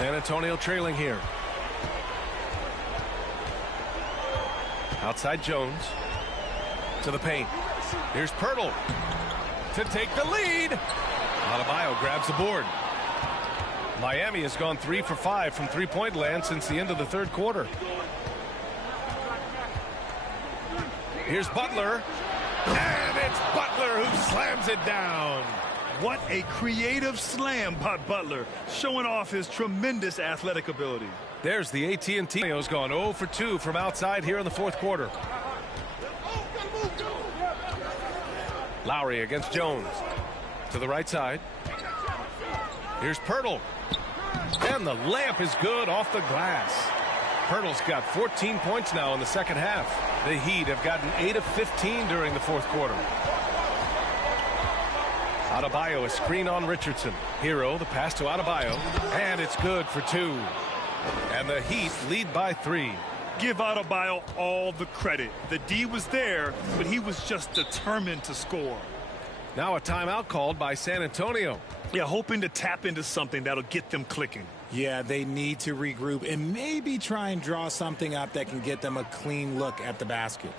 San Antonio trailing here. Outside Jones. To the paint. Here's Pirtle to take the lead. Adebayo grabs the board. Miami has gone 3 for 5 from three-point land since the end of the third quarter. Here's Butler. And it's Butler who slams it down. What a creative slam by Butler, showing off his tremendous athletic ability. There's the AT&T. Has gone 0 for 2 from outside here in the fourth quarter. Lowry against Jones. To the right side. Here's Pirtle. And the layup is good off the glass. Pirtle's got 14 points now in the second half. The Heat have gotten 8 of 15 during the fourth quarter. Adebayo, a screen on Richardson. Hero, the pass to Adebayo. And it's good for 2. And the Heat lead by 3. Give Adebayo all the credit. The D was there, but he was just determined to score. Now a timeout called by San Antonio. Yeah, hoping to tap into something that'll get them clicking. Yeah, they need to regroup and maybe try and draw something up that can get them a clean look at the basket.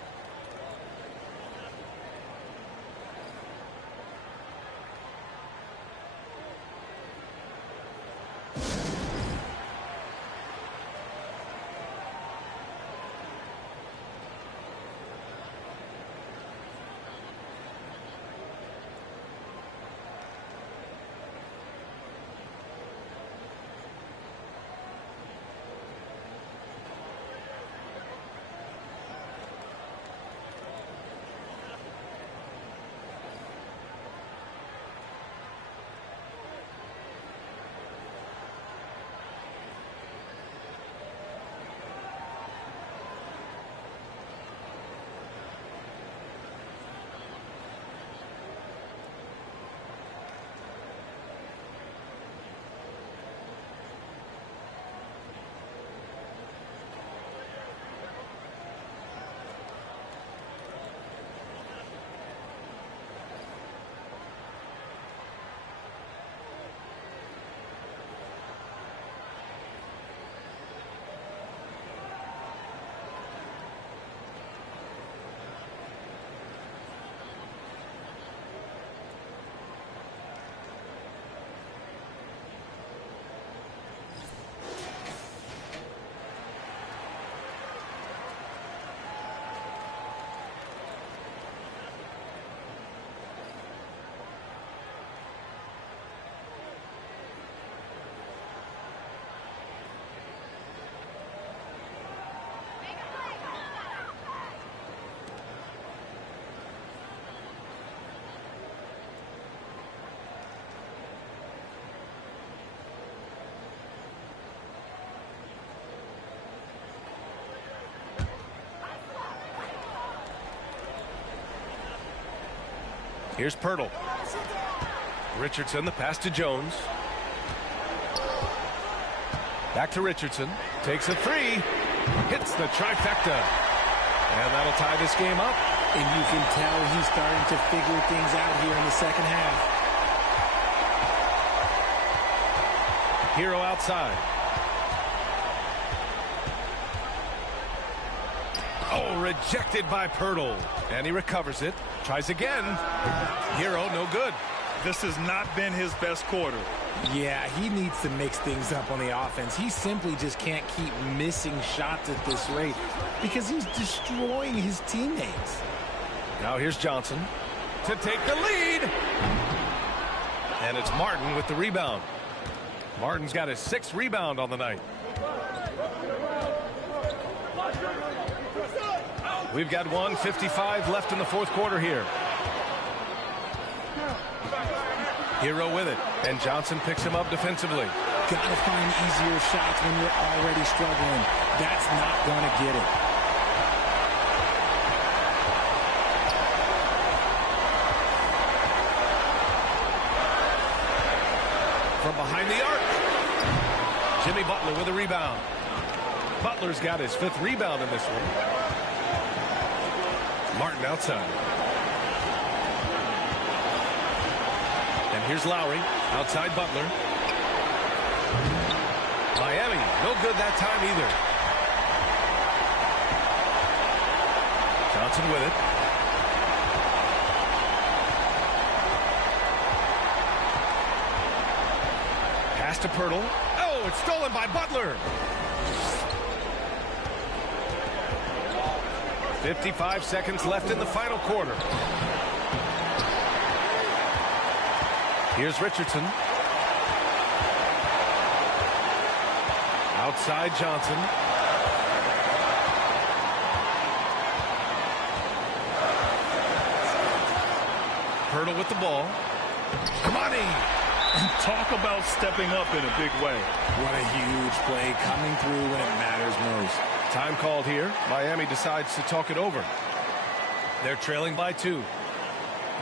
Here's Pirtle. Richardson, the pass to Jones. Back to Richardson. Takes a 3. Hits the trifecta. And that'll tie this game up. And you can tell he's starting to figure things out here in the second half. Hero outside. Oh, rejected by Pirtle. And he recovers it. Tries again. Hero, no good. This has not been his best quarter. Yeah, he needs to mix things up on the offense. He simply just can't keep missing shots at this rate because he's destroying his teammates. Now here's Johnson to take the lead. And it's Martin with the rebound. Martin's got his 6th rebound on the night. We've got 1:55 left in the fourth quarter here. Hero with it, and Johnson picks him up defensively. Gotta find easier shots when you're already struggling. That's not going to get it. From behind the arc, Jimmy Butler with a rebound. Butler's got his 5th rebound in this one. Martin outside. And here's Lowry outside Butler. Miami, no good that time either. Johnson with it. Pass to Pirtle. Oh, it's stolen by Butler. 55 seconds left in the final quarter. Here's Richardson. Outside Johnson. Pirtle with the ball. Money. And talk about stepping up in a big way. What a huge play coming through when it matters most. Time called here. Miami decides to talk it over. They're trailing by 2.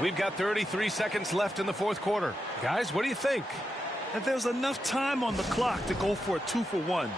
We've got 33 seconds left in the fourth quarter. Guys, what do you think? And there's enough time on the clock to go for a 2-for-1.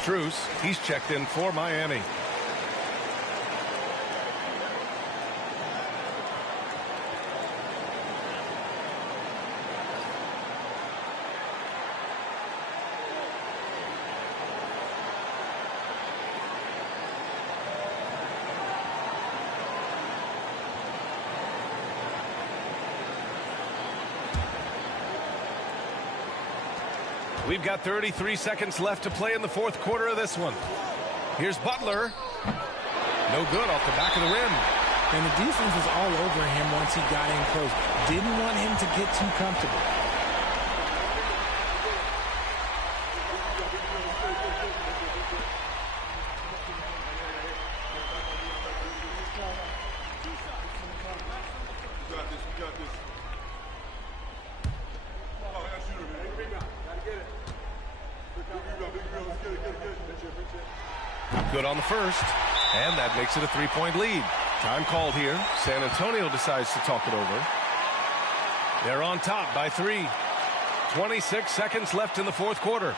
Strus, he's checked in for Miami. We've got 33 seconds left to play in the fourth quarter of this one. Here's Butler. No good off the back of the rim. And the defense was all over him once he got in close. Didn't want him to get too comfortable. Good on the first, and that makes it a 3-point lead. Time called here. San Antonio decides to talk it over. They're on top by 3. 26 seconds left in the fourth quarter.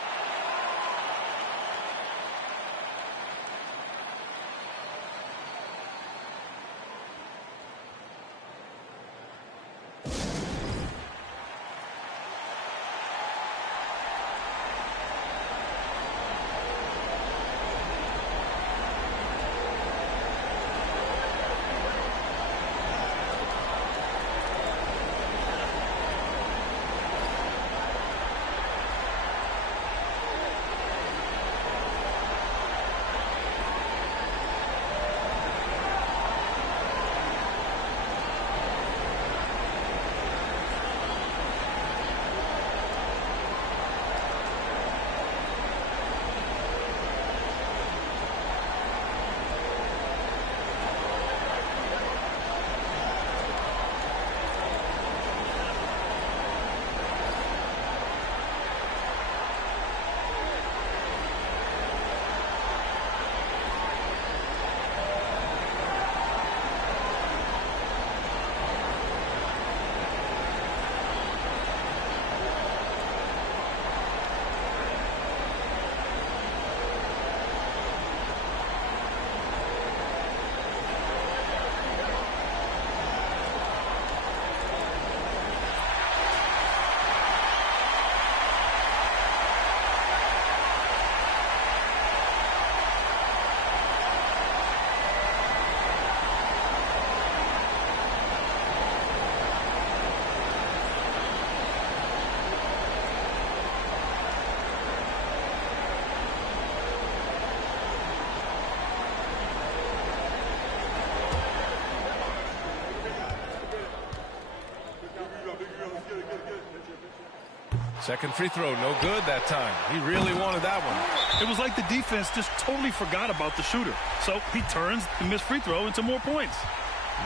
Second free throw, no good that time. He really wanted that one. It was like the defense just totally forgot about the shooter. So he turns the missed free throw into more points.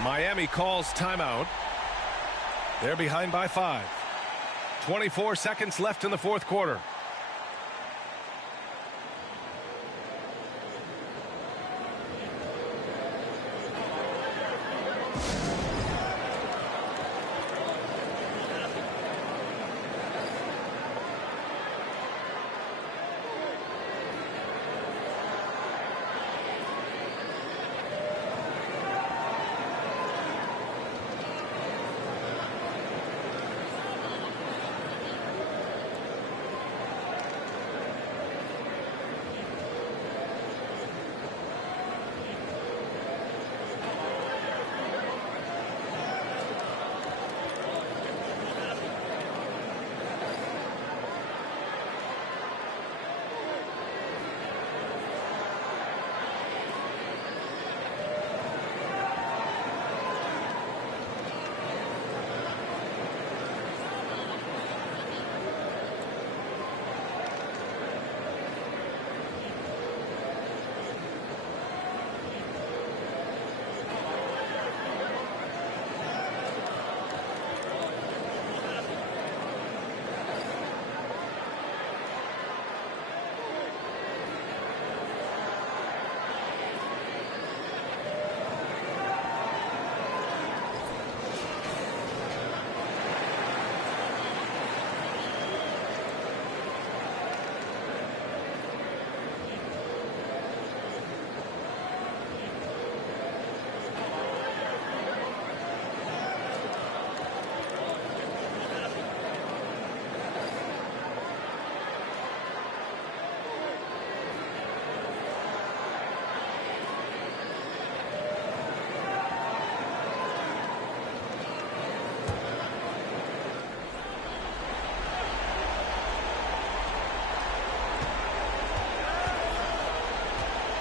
Miami calls timeout. They're behind by 5. 24 seconds left in the fourth quarter.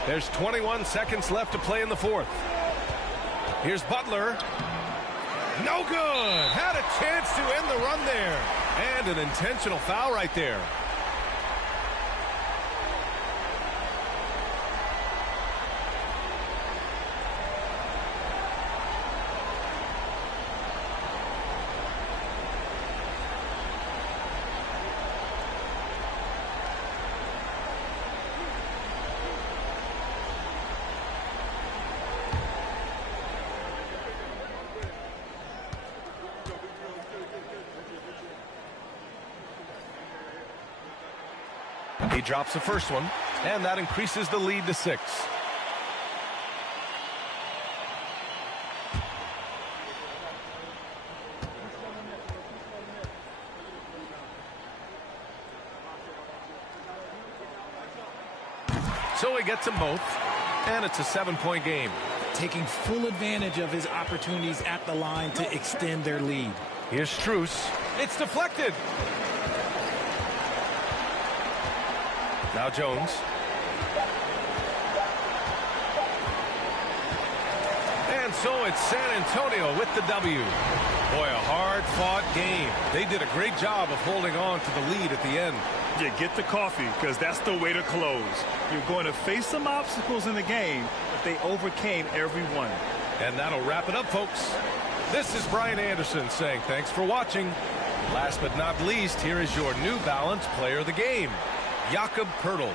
There's 21 seconds left to play in the fourth. Here's Butler. No good. Had a chance to end the run there. And an intentional foul right there. He drops the first one, and that increases the lead to 6. So he gets them both, and it's a 7-point game. Taking full advantage of his opportunities at the line to extend their lead. Here's Strus. It's deflected. Now Jones. And so it's San Antonio with the W. Boy, a hard-fought game. They did a great job of holding on to the lead at the end. Yeah, get the coffee, because that's the way to close. You're going to face some obstacles in the game, but they overcame every one. And that'll wrap it up, folks. This is Brian Anderson saying thanks for watching. Last but not least, here is your New Balance Player of the Game, Jakob Poeltl.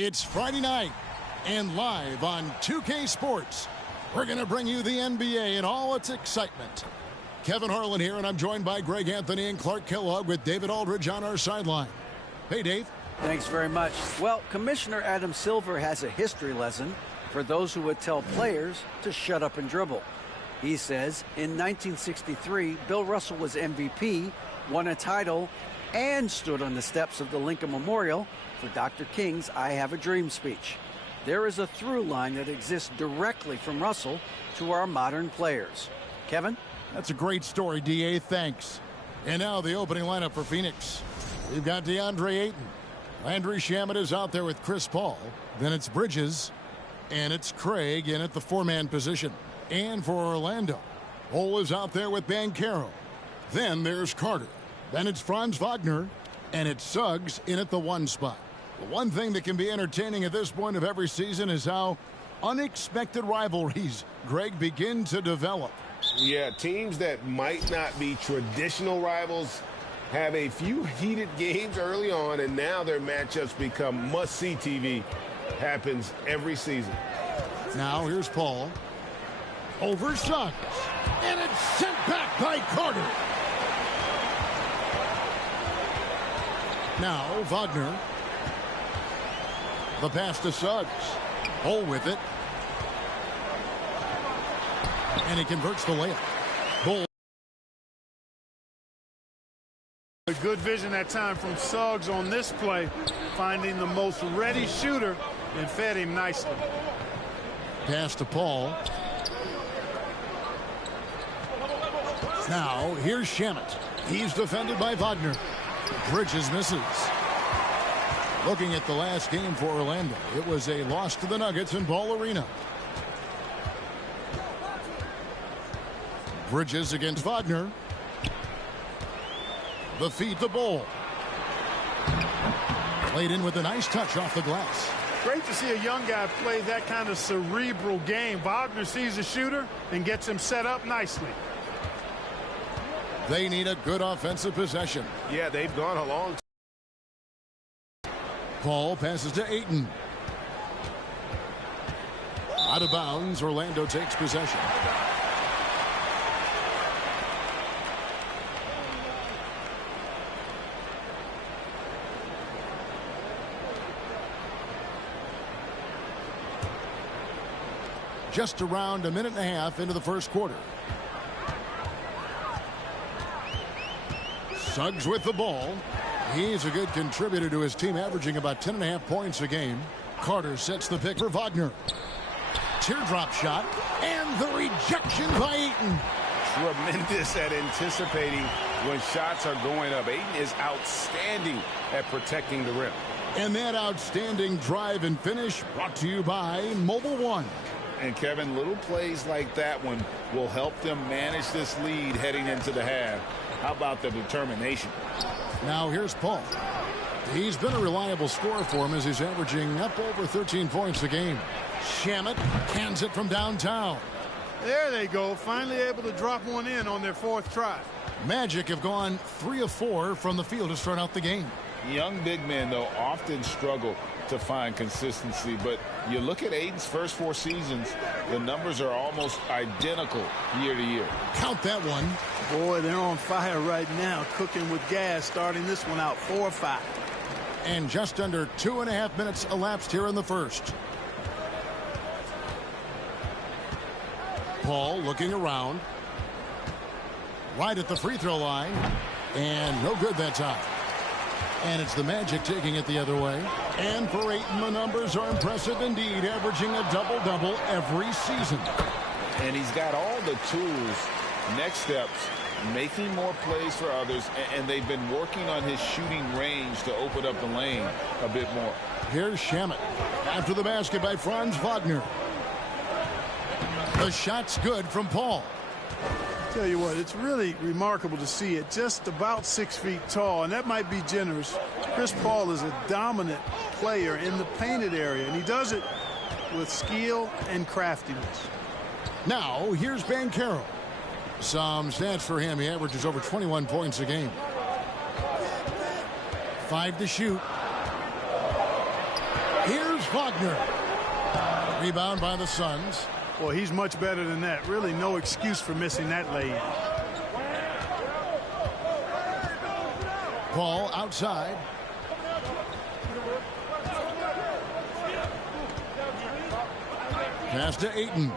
It's Friday night, and live on 2K Sports, we're going to bring you the NBA and all its excitement. Kevin Harlan here, and I'm joined by Greg Anthony and Clark Kellogg with David Aldridge on our sideline. Hey, Dave. Thanks very much. Well, Commissioner Adam Silver has a history lesson for those who would tell players to shut up and dribble. He says in 1963, Bill Russell was MVP, won a title, and stood on the steps of the Lincoln Memorial for Dr. King's I Have a Dream speech. There is a through line that exists directly from Russell to our modern players. Kevin? That's a great story, D.A. Thanks. And now the opening lineup for Phoenix. We've got DeAndre Ayton. Landry Shamet is out there with Chris Paul. Then it's Bridges. And it's Craig in at the four-man position. And for Orlando, Cole is out there with Banchero. Then there's Carter. Then it's Franz Wagner. And it's Suggs in at the one spot. The one thing that can be entertaining at this point of every season is how unexpected rivalries, Greg, begin to develop. Yeah, teams that might not be traditional rivals have a few heated games early on, and now their matchups become must-see TV. Happens every season. Now here's Paul. Over Suggs. And it's sent back by Carter. Now Wagner. The pass to Suggs. Hole with it. And he converts the layup. Bull. A good vision that time from Suggs on this play, finding the most ready shooter and fed him nicely. Pass to Paul. Now here's Shamet. He's defended by Wagner. Bridges misses. Looking at the last game for Orlando, it was a loss to the Nuggets in Ball Arena. Bridges against Wagner. The feed to Bull. Played in with a nice touch off the glass. Great to see a young guy play that kind of cerebral game. Wagner sees the shooter and gets him set up nicely. They need a good offensive possession. Yeah, they've gone a long time. Paul passes to Ayton. Out of bounds, Orlando takes possession. Just around a minute and a half into the first quarter. Suggs with the ball. He's a good contributor to his team, averaging about 10.5 points a game. Carter sets the pick for Wagner. Teardrop shot, and the rejection by Ayton. Tremendous at anticipating when shots are going up. Ayton is outstanding at protecting the rim. And that outstanding drive and finish brought to you by Mobile One. And Kevin, little plays like that one will help them manage this lead heading into the half. How about the determination? Now here's Paul. He's been a reliable scorer for him as he's averaging up over 13 points a game. Shamet cans it from downtown. There they go, finally able to drop one in on their fourth try. Magic have gone 3 of 4 from the field to start out the game. Young big men, though, often struggle to find consistency, but you look at Ayton's first 4 seasons, the numbers are almost identical year to year. Count that one. Boy, they're on fire right now, cooking with gas, starting this one out 4-5. And just under 2.5 minutes elapsed here in the first. Paul looking around. Right at the free throw line. And no good that time. And it's the Magic taking it the other way. And for Ayton, the numbers are impressive indeed, averaging a double-double every season. And he's got all the tools. Next steps, making more plays for others, and they've been working on his shooting range to open up the lane a bit more. Here's Shamet. After the basket by Franz Wagner. The shot's good from Paul. Tell you what, it's really remarkable to see it, just about 6 feet tall, and that might be generous. Chris Paul is a dominant player in the painted area, and he does it with skill and craftiness. Now here's Banchero. Some stats for him. He averages over 21 points a game. 5 to shoot. Here's Wagner. Rebound by the Suns. Well, he's much better than that. Really no excuse for missing that lay-in. Paul outside. Pass to Ayton.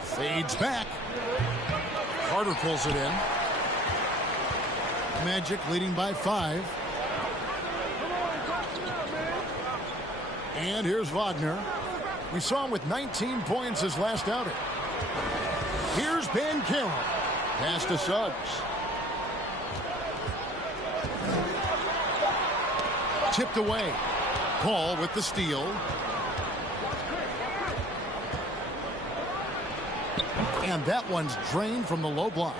Fades back. Carter pulls it in. Magic leading by 5. And here's Wagner. We saw him with 19 points his last outing. Here's Banchero. Pass to Suggs. Tipped away. Paul with the steal. And that one's drained from the low block.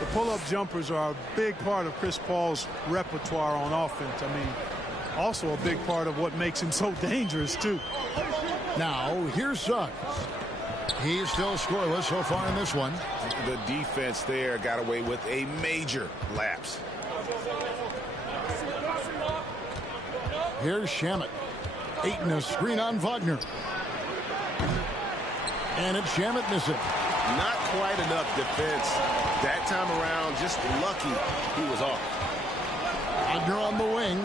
The pull-up jumpers are a big part of Chris Paul's repertoire on offense. I mean, also a big part of what makes him so dangerous, too. Now, here's Suggs. He's still scoreless so far in this one. The defense there got away with a major lapse. Here's Shamet. Ayton a screen on Wagner. And it's Shamet missing. Not quite enough defense. That time around, just lucky he was off. Wagner on the wing.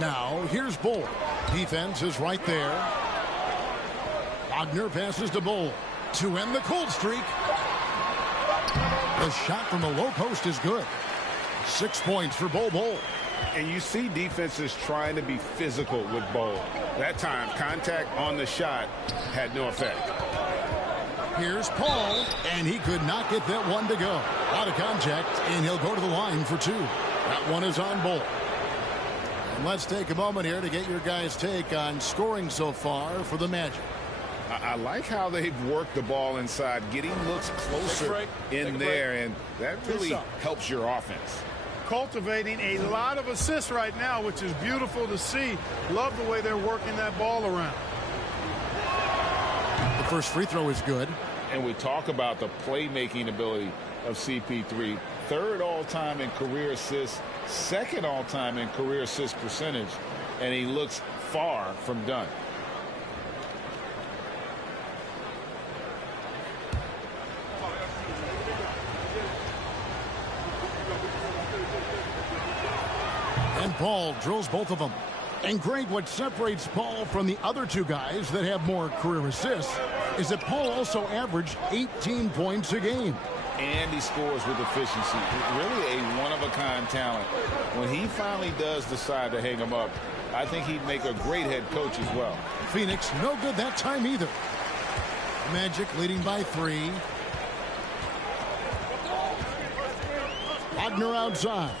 Now, here's Bull. Defense is right there. Wagner passes to Bull to end the cold streak. The shot from the low post is good. 6 points for Bull. And you see defenses trying to be physical with Bull. That time, contact on the shot had no effect. Here's Paul, and he could not get that one to go. Out of contact, and he'll go to the line for 2. That one is on Bull. And let's take a moment here to get your guys' take on scoring so far for the Magic. I like how they've worked the ball inside, getting looks closer in there, and that really helps your offense. Cultivating a lot of assists right now, which is beautiful to see. Love the way they're working that ball around. The first free throw is good. And we talk about the playmaking ability of CP3. 3rd all-time in career assists, 2nd all-time in career assist percentage, and he looks far from done. And Paul drills both of them. And Greg, what separates Paul from the other 2 guys that have more career assists is that Paul also averaged 18 points a game. And he scores with efficiency. Really a one-of-a-kind talent. When he finally does decide to hang him up, I think he'd make a great head coach as well. Phoenix no good that time either. Magic leading by 3. Wagner outside.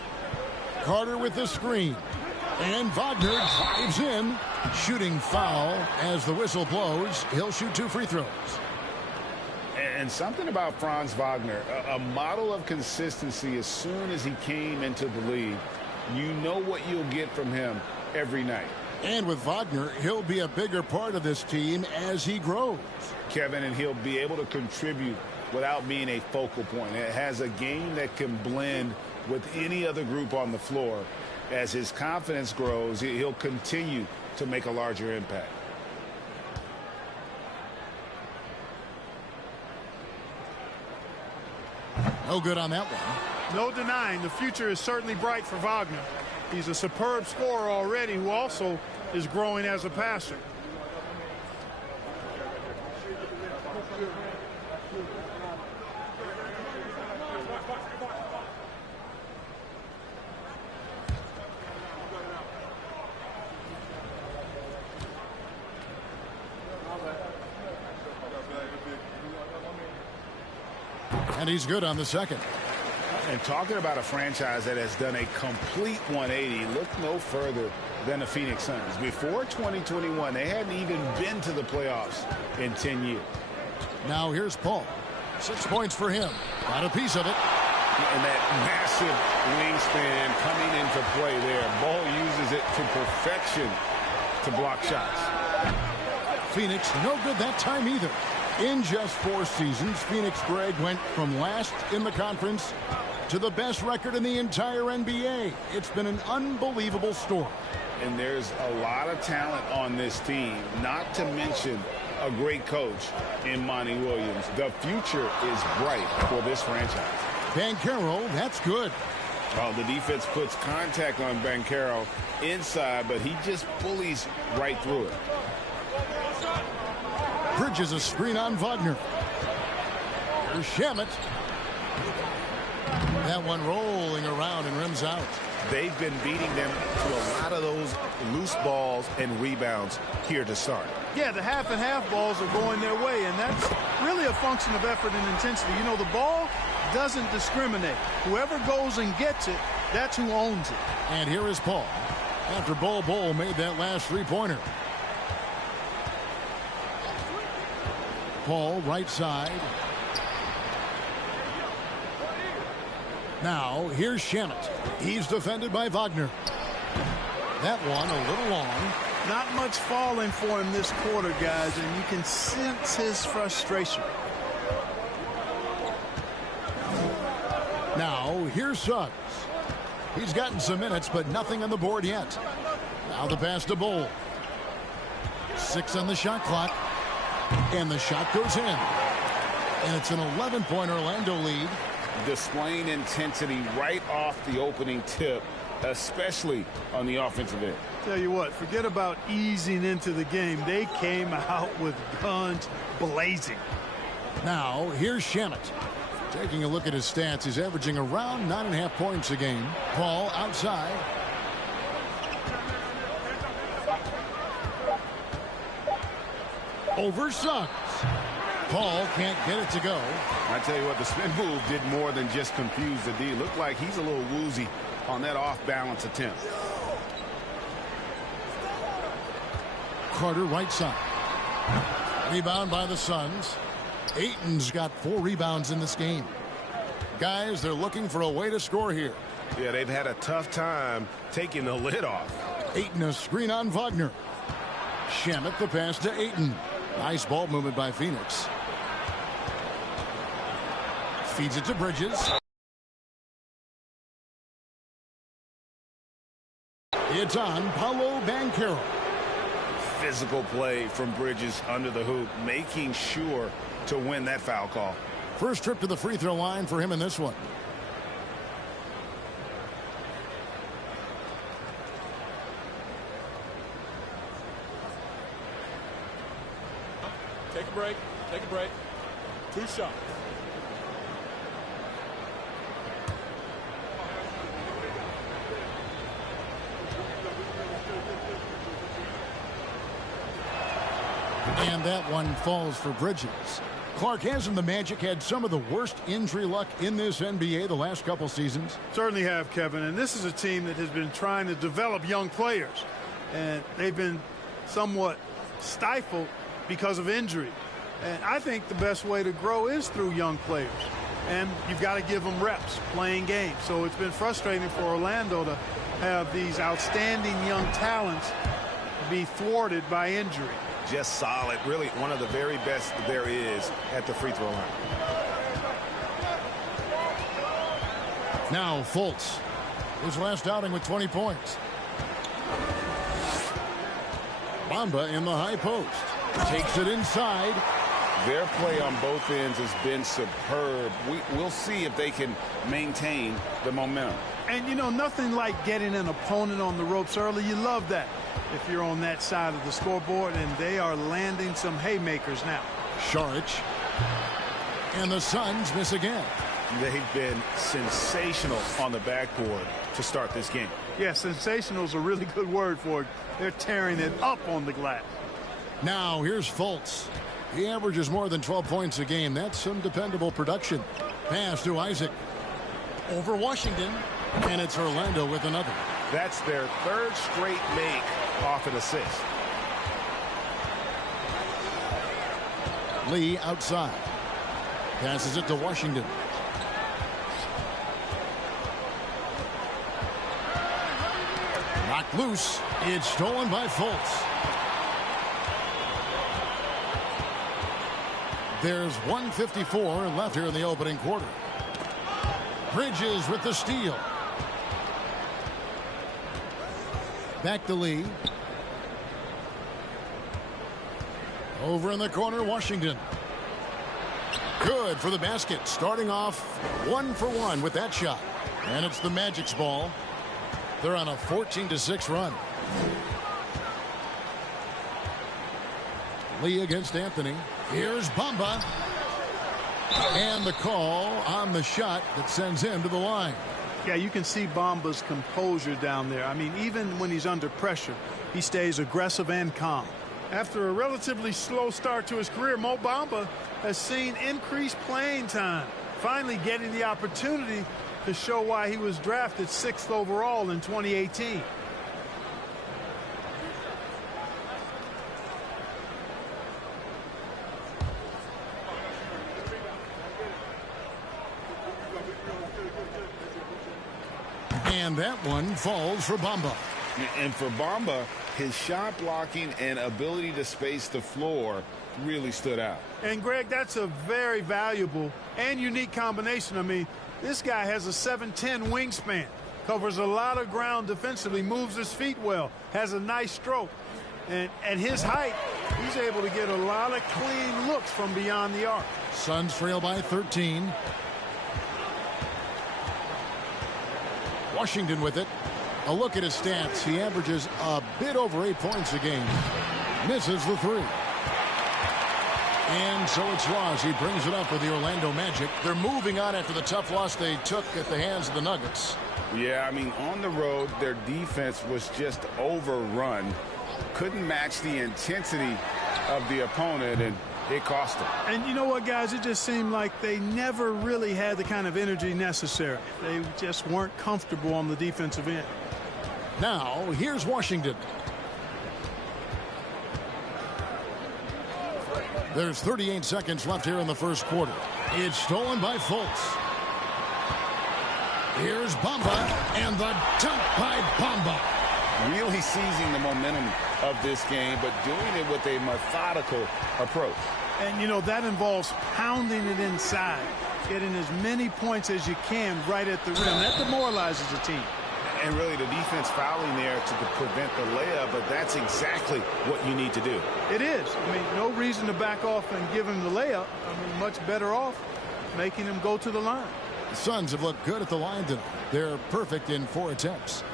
Carter with the screen. And Wagner drives in. Shooting foul as the whistle blows. He'll shoot 2 free throws. And something about Franz Wagner, a model of consistency as soon as he came into the league. You know what you'll get from him every night. And with Wagner, he'll be a bigger part of this team as he grows. Kevin, and he'll be able to contribute without being a focal point. It has a game that can blend with any other group on the floor. As his confidence grows, he'll continue to make a larger impact. No good on that one. No denying the future is certainly bright for Wagner. He's a superb scorer already who also is growing as a passer. And he's good on the second. And talking about a franchise that has done a complete 180, look no further than the Phoenix Suns. Before 2021, they hadn't even been to the playoffs in 10 years. Now here's Paul. 6 points for him. Got a piece of it. And that massive wingspan coming into play there. Ball uses it to perfection to block shots. Phoenix no good that time either. In just 4 seasons, Phoenix, Greg, went from last in the conference to the best record in the entire NBA. It's been an unbelievable story. And there's a lot of talent on this team, not to mention a great coach in Monty Williams. The future is bright for this franchise. Banchero, that's good. Well, the defense puts contact on Banchero inside, but he just bullies right through it. Bridges a screen on Wagner. Here's Shamet. That one rolling around and rims out. They've been beating them to a lot of those loose balls and rebounds here to start. Yeah, the half and half balls are going their way, and that's really a function of effort and intensity. You know, the ball doesn't discriminate. Whoever goes and gets it, that's who owns it. And here is Paul after Bol made that last three-pointer. Paul, right side. Now, here's Shamet. He's defended by Wagner. That one a little long. Not much falling for him this quarter, guys, and you can sense his frustration. Now, here's Suggs. He's gotten some minutes, but nothing on the board yet. Now the pass to Bol. 6 on the shot clock. And the shot goes in. And it's an 11-point Orlando lead. Displaying intensity right off the opening tip, especially on the offensive end. Tell you what, forget about easing into the game. They came out with guns blazing. Now, here's Shamet. Taking a look at his stats, he's averaging around 9.5 points a game. Paul outside. Over Suggs. Paul can't get it to go. I tell you what, the spin move did more than just confuse the D. Looked like he's a little woozy on that off-balance attempt. Carter right side. Rebound by the Suns. Ayton's got 4 rebounds in this game. Guys, they're looking for a way to score here. Yeah, they've had a tough time taking the lid off. Ayton a screen on Wagner. Shamet the pass to Ayton. Nice ball movement by Phoenix. Feeds it to Bridges. It's on Paolo Banchero. Physical play from Bridges under the hoop, making sure to win that foul call. First trip to the free throw line for him in this one. Take a break. Take a break. 2 shots. And that one falls for Bridges. Clark, hasn't the Magic had some of the worst injury luck in this NBA the last couple seasons? Certainly have, Kevin, and this is a team that has been trying to develop young players, and they've been somewhat stifled because of injury. And I think the best way to grow is through young players, and you've got to give them reps playing games. So it's been frustrating for Orlando to have these outstanding young talents be thwarted by injury. Just solid, really one of the very best there is at the free throw line. Now Fultz, his last outing with 20 points. Bamba in the high post. Takes it inside. Their play on both ends has been superb. We'll see if they can maintain the momentum. And, you know, nothing like getting an opponent on the ropes early. You love that if you're on that side of the scoreboard, and they are landing some haymakers now. Saric. And the Suns miss again. They've been sensational on the backboard to start this game. Yeah, sensational is a really good word for it. They're tearing it up on the glass. Now here's Fultz. He averages more than 12 points a game. That's some dependable production. Pass to Isaac. Over Washington. And it's Orlando with another. That's their 3rd straight make off an assist. Lee outside. Passes it to Washington. Knocked loose. It's stolen by Fultz. There's 1:54 left here in the opening quarter. Bridges with the steal. Back to Lee. Over in the corner, Washington. Good for the basket. Starting off 1 for 1 with that shot. And it's the Magic's ball. They're on a 14-6 run. Lee against Anthony. Here's Bamba. And the call on the shot that sends him to the line. Yeah, you can see Bamba's composure down there. I mean, even when he's under pressure, he stays aggressive and calm. After a relatively slow start to his career, Mo Bamba has seen increased playing time, finally getting the opportunity to show why he was drafted 6th overall in 2018. And that one falls for Bamba. And for Bamba, his shot blocking and ability to space the floor really stood out. And, Greg, that's a very valuable and unique combination. I mean, this guy has a 7'10" wingspan, covers a lot of ground defensively, moves his feet well, has a nice stroke. And at his height, he's able to get a lot of clean looks from beyond the arc. Suns trail by 13. Washington with it. A look at his stats. He averages a bit over 8 points a game. Misses the three. And so it's Strus. He brings it up for the Orlando Magic. They're moving on after the tough loss they took at the hands of the Nuggets. Yeah, I mean, on the road, their defense was just overrun. Couldn't match the intensity of the opponent, and it cost them. And you know what, guys? It just seemed like they never really had the kind of energy necessary. They just weren't comfortable on the defensive end. Now, here's Washington. There's 38 seconds left here in the first quarter. It's stolen by Fultz. Here's Bamba, and the dunk by Bamba. Really seizing the momentum of this game, but doing it with a methodical approach. And, you know, that involves pounding it inside, getting as many points as you can right at the rim. That demoralizes the team. And really the defense fouling there to prevent the layup, but that's exactly what you need to do. It is. I mean, no reason to back off and give him the layup. I mean, much better off making him go to the line. The Suns have looked good at the line tonight. They're perfect in 4 attempts.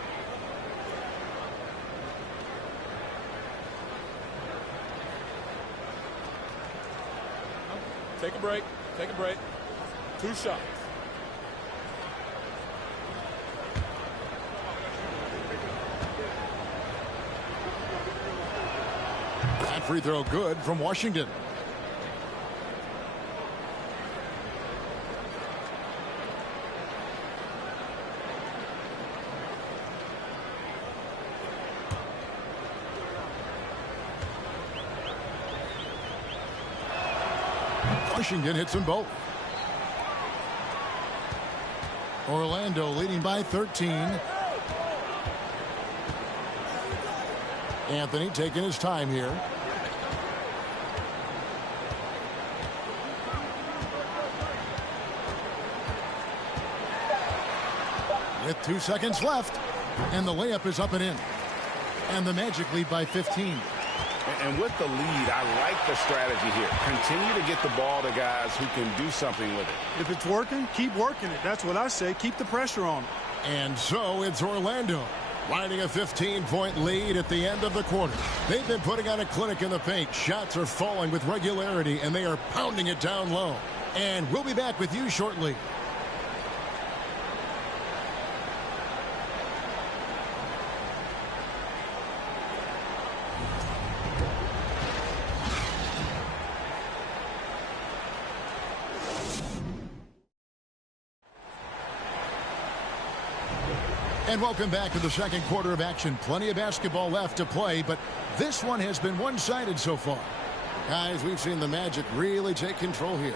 Take a break. Take a break. 2 shots. That free throw good from Washington. Washington hits them both. Orlando leading by 13. Anthony taking his time here. With 2 seconds left, and the layup is up and in. And the Magic lead by 15. And with the lead, I like the strategy here. Continue to get the ball to guys who can do something with it. If it's working, keep working it. That's what I say. Keep the pressure on. And so it's Orlando riding a 15-point lead at the end of the quarter. They've been putting on a clinic in the paint. Shots are falling with regularity, and they are pounding it down low. And we'll be back with you shortly. And welcome back to the second quarter of action. Plenty of basketball left to play, but this one has been one-sided so far. Guys, we've seen the Magic really take control here.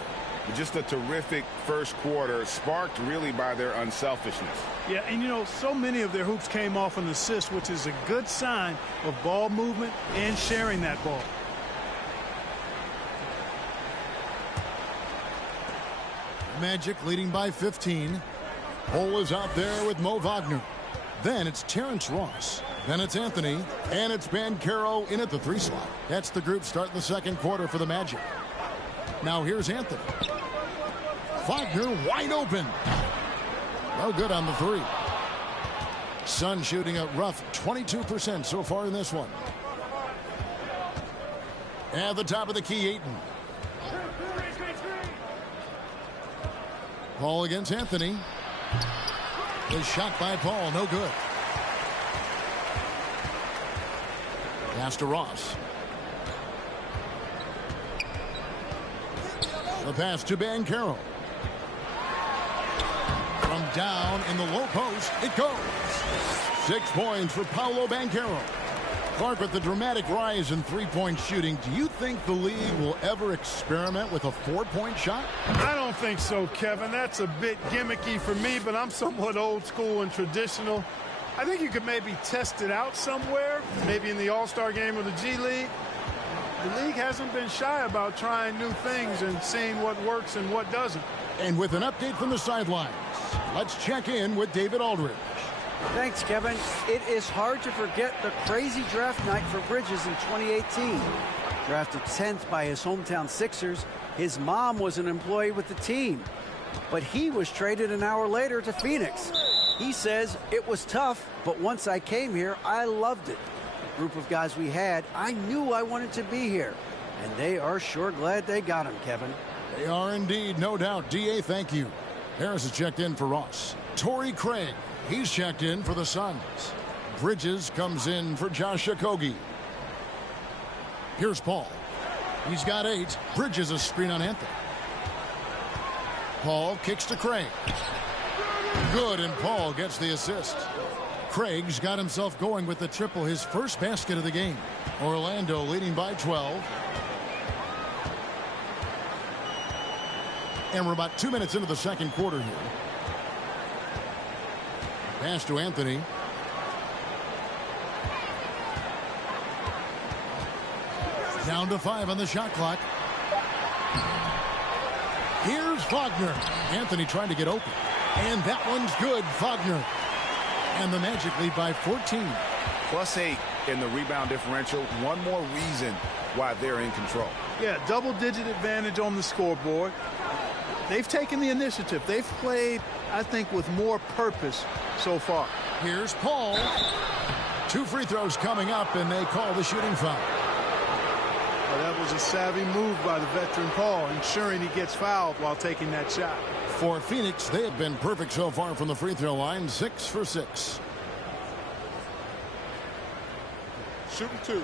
Just a terrific first quarter, sparked really by their unselfishness. Yeah, and you know, so many of their hoops came off an assist, which is a good sign of ball movement and sharing that ball. Magic leading by 15. Cole is out there with Mo Wagner. Then it's Terrence Ross. Then it's Anthony. And it's Banchero in at the 3 slot. That's the group start in the second quarter for the Magic. Now here's Anthony. Wagner wide open. No good on the 3. Sun shooting a rough 22% so far in this one. At the top of the key, Ayton. Paul against Anthony. The shot by Paul, no good. Pass to Ross. The pass to Banchero. From down in the low post, it goes. 6 points for Paolo Banchero. Clark, with the dramatic rise in three-point shooting, do you think the league will ever experiment with a 4-point shot? I don't think so, Kevin. That's a bit gimmicky for me, but I'm somewhat old school and traditional. I think you could maybe test it out somewhere, maybe in the All-Star game or the G League. The league hasn't been shy about trying new things and seeing what works and what doesn't. And with an update from the sidelines, let's check in with David Aldridge. Thanks, Kevin. It is hard to forget the crazy draft night for Bridges in 2018. Drafted 10th by his hometown Sixers, his mom was an employee with the team. But he was traded an hour later to Phoenix. He says, it was tough, but once I came here, I loved it. The group of guys we had, I knew I wanted to be here. And they are sure glad they got him, Kevin. They are indeed, no doubt. D.A., thank you. Harris has checked in for Ross. Torrey Craig, he's checked in for the Suns. Bridges comes in for Josh Okogie. Here's Paul. He's got 8. Bridges a screen on Anthony. Paul kicks to Craig. Good, and Paul gets the assist. Craig's got himself going with the triple, his first basket of the game. Orlando leading by 12. And we're about 2 minutes into the second quarter here. Pass to Anthony. Down to 5 on the shot clock. Here's Wagner. Anthony trying to get open. And that one's good. Wagner. And the Magic lead by 14. +8 in the rebound differential. One more reason why they're in control. Yeah, double-digit advantage on the scoreboard. They've taken the initiative. They've played, I think, with more purpose so far. Here's Paul. 2 free throws coming up, and they call the shooting foul. Well, that was a savvy move by the veteran Paul, ensuring he gets fouled while taking that shot. For Phoenix, they have been perfect so far from the free throw line, 6 for 6. Shooting 2.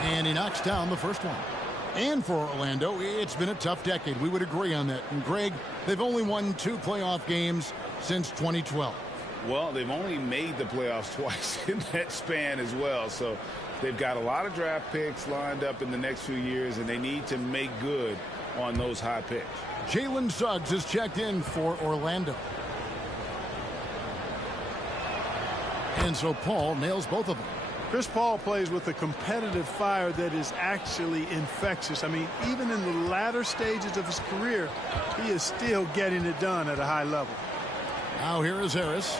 And he knocks down the first one. And for Orlando, it's been a tough decade. We would agree on that. And Greg, they've only won 2 playoff games since 2012. Well, they've only made the playoffs twice in that span as well. So they've got a lot of draft picks lined up in the next few years, and they need to make good on those high picks. Jalen Suggs is checked in for Orlando. And so Paul nails both of them. Chris Paul plays with a competitive fire that is actually infectious. I mean, even in the latter stages of his career, he is still getting it done at a high level. Now here is Harris.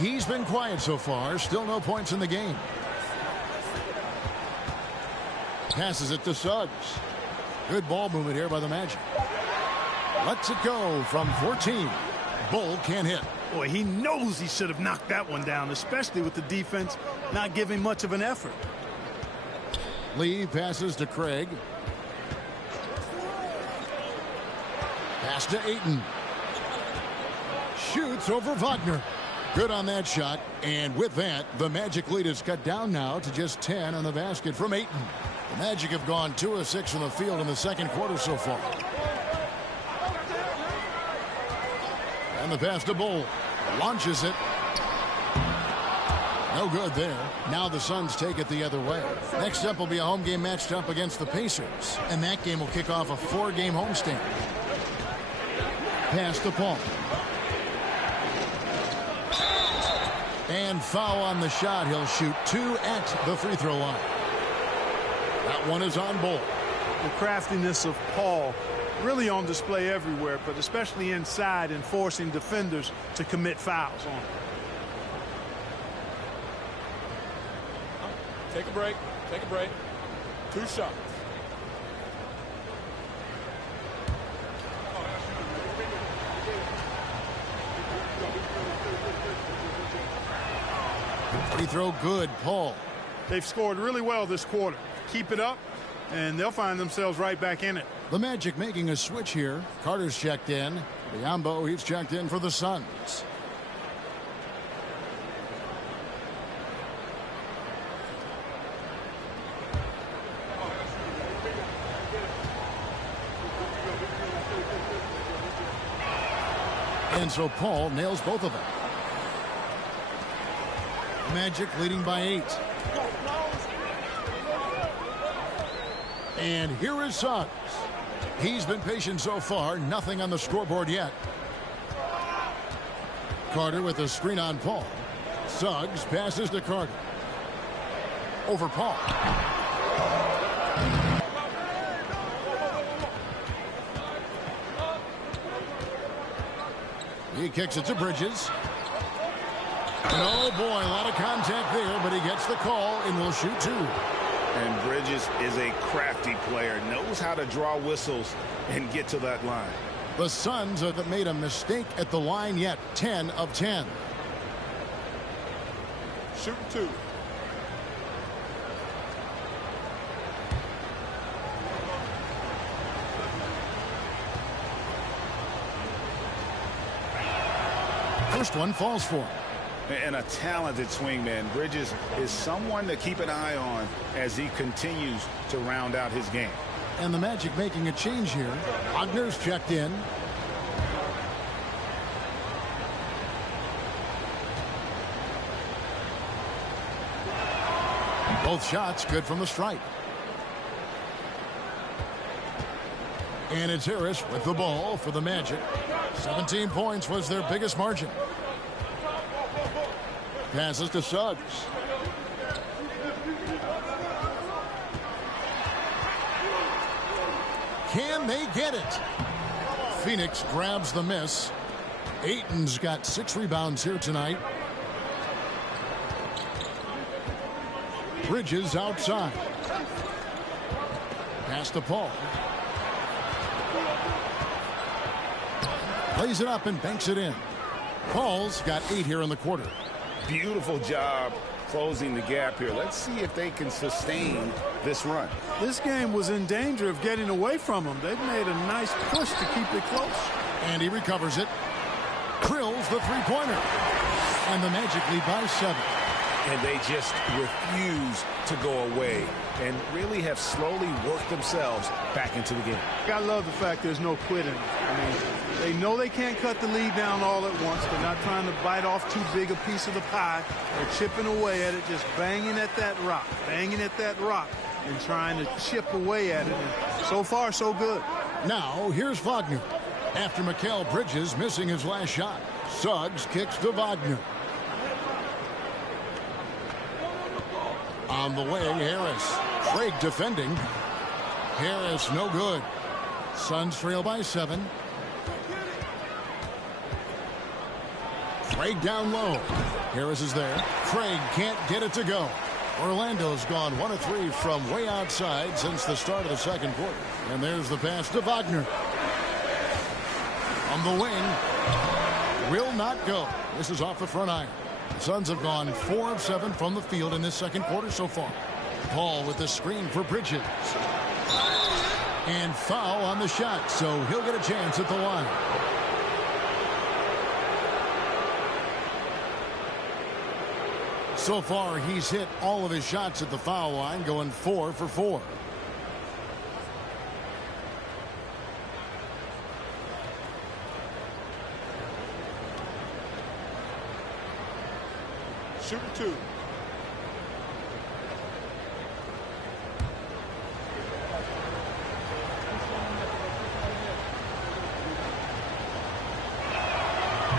He's been quiet so far. Still no points in the game. Passes it to Suggs. Good ball movement here by the Magic. Lets it go from 14. Bull can't hit. Boy, he knows he should have knocked that one down, especially with the defense not giving much of an effort. Lee passes to Craig. Pass to Ayton. Shoots over Wagner. Good on that shot. And with that, the Magic lead is cut down now to just 10 on the basket from Ayton. The Magic have gone 2 of 6 from the field in the second quarter so far. And the pass to Bull. Launches it. No good there. Now the Suns take it the other way. Next up will be a home game matched up against the Pacers. And that game will kick off a 4-game homestand. Pass to Paul. And foul on the shot. He'll shoot 2 at the free throw line. That one is on Bull. The craftiness of Paul really on display everywhere, but especially inside and forcing defenders to commit fouls on him. Take a break. Take a break. 2 shots. Free throw good, Paul. They've scored really well this quarter. Keep it up, and they'll find themselves right back in it. The Magic making a switch here. Carter's checked in. Biombo, he's checked in for the Suns. And so Paul nails both of them. Magic leading by 8. And here is Suggs. He's been patient so far. Nothing on the scoreboard yet. Carter with a screen on Paul. Suggs passes to Carter. Over Paul. He kicks it to Bridges. And oh boy, a lot of contact there, but he gets the call and will shoot 2. And Bridges is a crafty player, knows how to draw whistles and get to that line. The Suns haven't made a mistake at the line yet. 10 of 10. Shooting 2. First one falls for him. And a talented swingman. Bridges is someone to keep an eye on as he continues to round out his game. And the Magic making a change here. Wagner's checked in. Both shots good from the stripe. And it's Harris with the ball for the Magic. 17 points was their biggest margin. Passes to Suggs. Can they get it? Phoenix grabs the miss. Ayton's got 6 rebounds here tonight. Bridges outside. Pass to Paul. Plays it up and banks it in. Paul's got 8 here in the quarter. Beautiful job closing the gap here. Let's see if they can sustain this run. This game was in danger of getting away from them. They've made a nice push to keep it close. And he recovers it. Drills the three-pointer. And the Magic lead by 7. And they just refuse to go away and really have slowly worked themselves back into the game. I love the fact there's no quitting. I mean, they know they can't cut the lead down all at once. They're not trying to bite off too big a piece of the pie. They're chipping away at it, just banging at that rock, and trying to chip away at it. And so far, so good. Now, here's Wagner. After Mikal Bridges missing his last shot, Suggs kicks to Wagner. On the way, Harris. Craig defending. Harris no good. Suns trail by 7. Craig down low. Harris is there. Craig can't get it to go. Orlando's gone 1 of 3 from way outside since the start of the second quarter. And there's the pass to Wagner. On the wing. Will not go. This is off the front iron. The Suns have gone 4 of 7 from the field in this second quarter so far. Paul with the screen for Bridges. And foul on the shot, so he'll get a chance at the line. So far, he's hit all of his shots at the foul line, going 4 for 4. Shooting 2.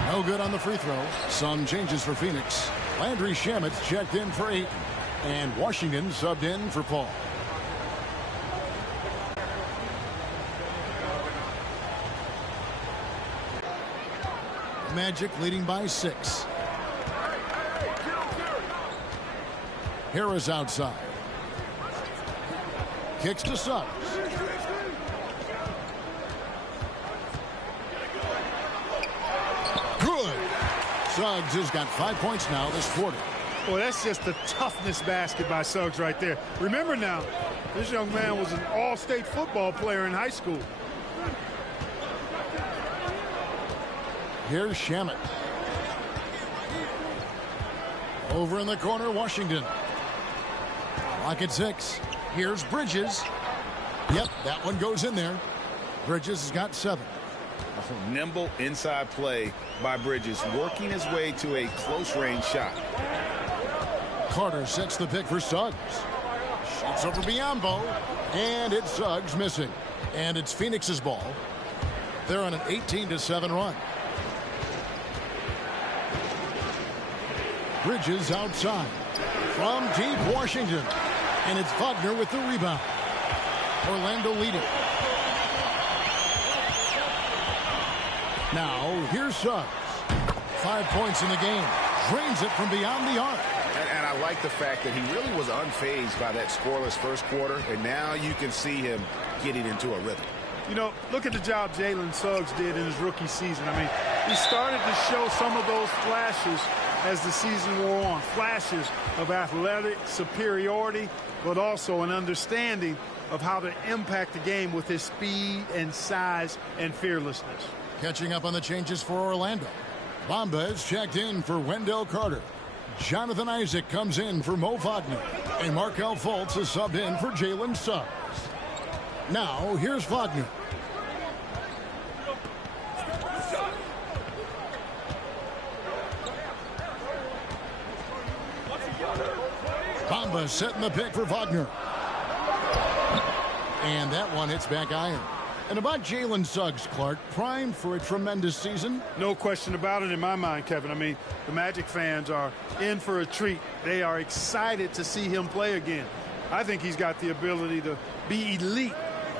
No No good on the free throw. Some changes for Phoenix. Landry Shamet's checked in for Ayton. And Washington subbed in for Paul. Magic leading by 6. Harris outside. Kicks to Suggs. Good. Suggs has got 5 points now this quarter. Well, that's just the toughness basket by Suggs right there. Remember now, this young man was an all-state football player in high school. Here's Shamet. Over in the corner, Washington. Lock at 6. Here's Bridges. Yep, that one goes in there. Bridges has got 7. A nimble inside play by Bridges, working his way to a close-range shot. Carter sets the pick for Suggs. Shoots over Biombo. And it's Suggs missing. And it's Phoenix's ball. They're on an 18-7 run. Bridges outside. From deep Washington. And it's Wagner with the rebound. Orlando leading. Now, here's Suggs. 5 points in the game. Drains it from beyond the arc. And I like the fact that he really was unfazed by that scoreless first quarter. And now you can see him getting into a rhythm. You know, look at the job Jalen Suggs did in his rookie season. I mean, he started to show some of those flashes as the season wore on. Flashes of athletic superiority, but also an understanding of how to impact the game with his speed and size and fearlessness. Catching up on the changes for Orlando. Bamba is checked in for Wendell Carter. Jonathan Isaac comes in for Mo Wagner. And Markelle Fultz is subbed in for Jalen Suggs. Now, here's Wagner. Bamba setting the pick for Wagner. And that one hits back iron. And about Jalen Suggs, Clark, primed for a tremendous season. No question about it in my mind, Kevin. I mean, the Magic fans are in for a treat. They are excited to see him play again. I think he's got the ability to be elite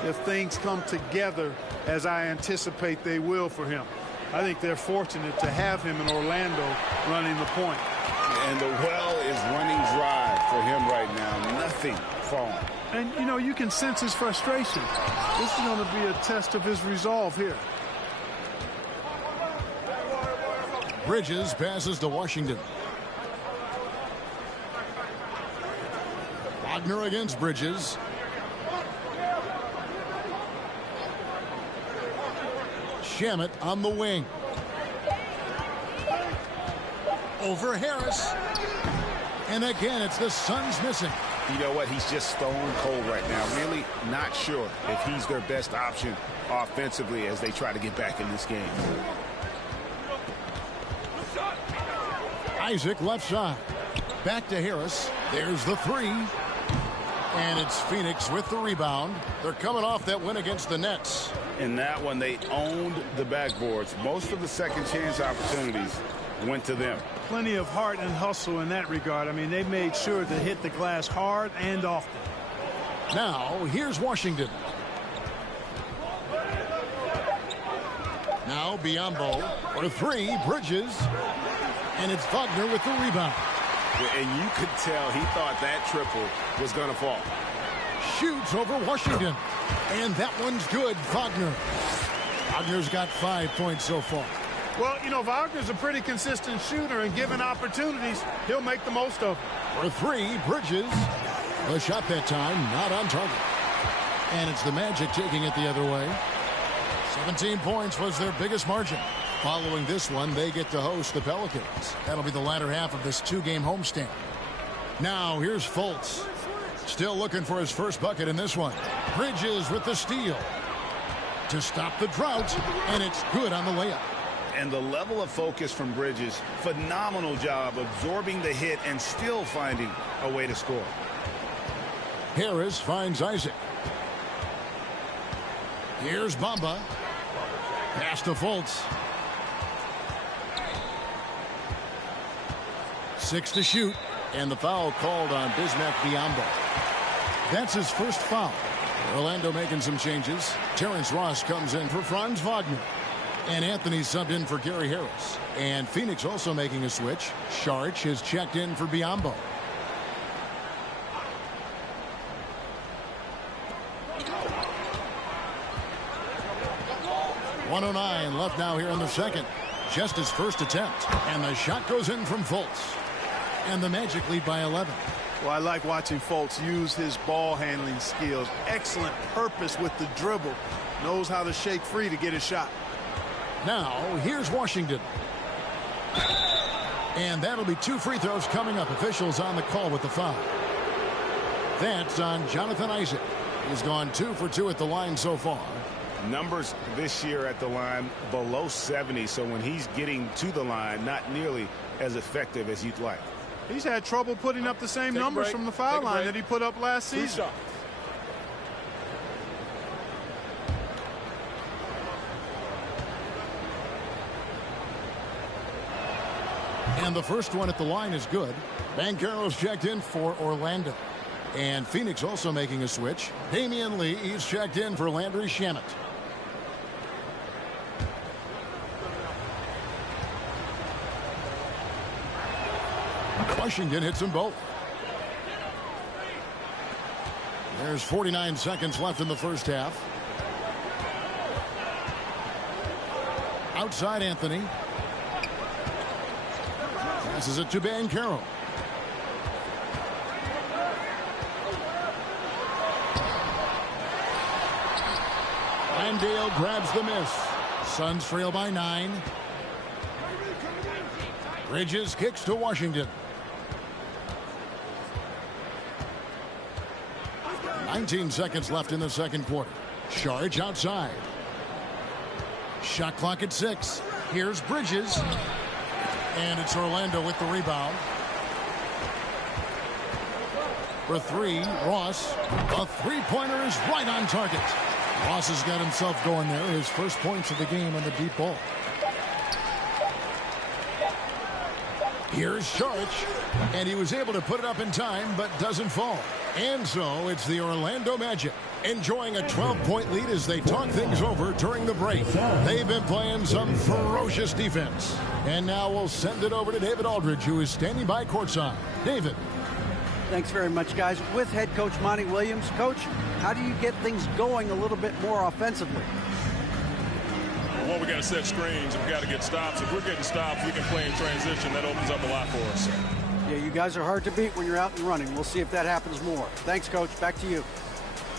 if things come together as I anticipate they will for him. I think they're fortunate to have him in Orlando running the point. And the well is running dry for him right now. Nothing falling. And, you know, you can sense his frustration. This is going to be a test of his resolve here. Bridges passes to Washington. Wagner against Bridges. Shamet on the wing. Over Harris. And again, it's the Suns missing. You know what? He's just stone cold right now. Really not sure if he's their best option offensively as they try to get back in this game. Isaac left side. Back to Harris. There's the 3. And it's Phoenix with the rebound. They're coming off that win against the Nets. In that one, they owned the backboards. Most of the second chance opportunities went to them. Plenty of heart and hustle in that regard. I mean, they made sure to hit the glass hard and often. Now, here's Washington. Now, Biombo for 3, Bridges. And it's Wagner with the rebound. And you could tell he thought that triple was going to fall. Shoots over Washington. And that one's good, Wagner. Wagner's got 5 points so far. Well, you know, Wagner's a pretty consistent shooter, and given opportunities, he'll make the most of them. For 3, Bridges. The shot that time, not on target. And it's the Magic taking it the other way. 17 points was their biggest margin. Following this one, they get to host the Pelicans. That'll be the latter half of this 2-game homestand. Now, here's Fultz. Still looking for his first bucket in this one. Bridges with the steal. To stop the drought, and it's good on the layup. And the level of focus from Bridges, phenomenal job absorbing the hit and still finding a way to score. Harris finds Isaac. Here's Bamba. Pass to Fultz. 6 to shoot, and the foul called on Bismack Biyombo. That's his first foul. Orlando making some changes. Terrence Ross comes in for Franz Wagner. And Anthony subbed in for Gary Harris. And Phoenix also making a switch. Saric has checked in for Biyombo. .109 left now here in the second. Just his first attempt. And the shot goes in from Fultz. And the Magic lead by 11. Well, I like watching Fultz use his ball handling skills. Excellent purpose with the dribble. Knows how to shake free to get a shot. Now, here's Washington. And that'll be 2 free throws coming up. Officials on the call with the foul. That's on Jonathan Isaac. He's gone 2 for 2 at the line so far. Numbers this year at the line below 70, so when he's getting to the line, not nearly as effective as you'd like. He's had trouble putting up the same numbers from the foul line that he put up last season. And the first one at the line is good. Banchero's checked in for Orlando. And Phoenix also making a switch. Damian Lee is checked in for Landry Shamet. Washington hits them both. There's 49 seconds left in the first half. Outside Anthony. Passes it to Banchero. Landale grabs the miss. Suns trail by 9. Bridges kicks to Washington. 19 seconds left in the second quarter. Saric outside. Shot clock at 6. Here's Bridges. And it's Orlando with the rebound. For 3, Ross. A three-pointer is right on target. Ross has got himself going there. His first points of the game on the deep ball. Here's Saric. And he was able to put it up in time, but doesn't fall. And so it's the Orlando Magic enjoying a 12-point lead as they talk things over during the break. They've been playing some ferocious defense. And now we'll send it over to David Aldridge, who is standing by courtside. David. Thanks very much, guys. With head coach Monty Williams. Coach, how do you get things going a little bit more offensively? Well, we got to set screens. We've got to get stops. If we're getting stops, we can play in transition. That opens up a lot for us. Yeah, you guys are hard to beat when you're out and running. We'll see if that happens more. Thanks, Coach. Back to you.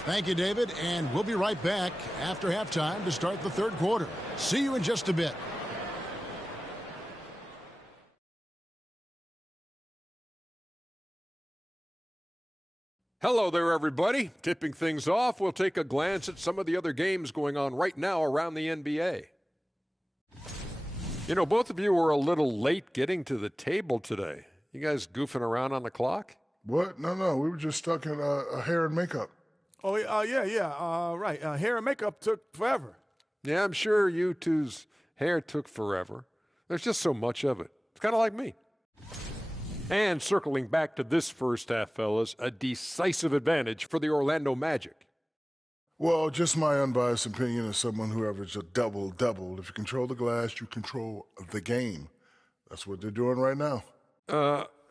Thank you, David. And we'll be right back after halftime to start the third quarter. See you in just a bit. Hello there, everybody. Tipping things off, we'll take a glance at some of the other games going on right now around the NBA. You know, both of you were a little late getting to the table today. You guys goofing around on the clock? What? No. We were just stuck in hair and makeup. Oh, yeah. Right. Hair and makeup took forever. Yeah, I'm sure you two's hair took forever. There's just so much of it. It's kind of like me. And circling back to this first half, fellas, a decisive advantage for the Orlando Magic. Well, just my unbiased opinion as someone who averaged a double-double. If you control the glass, you control the game. That's what they're doing right now.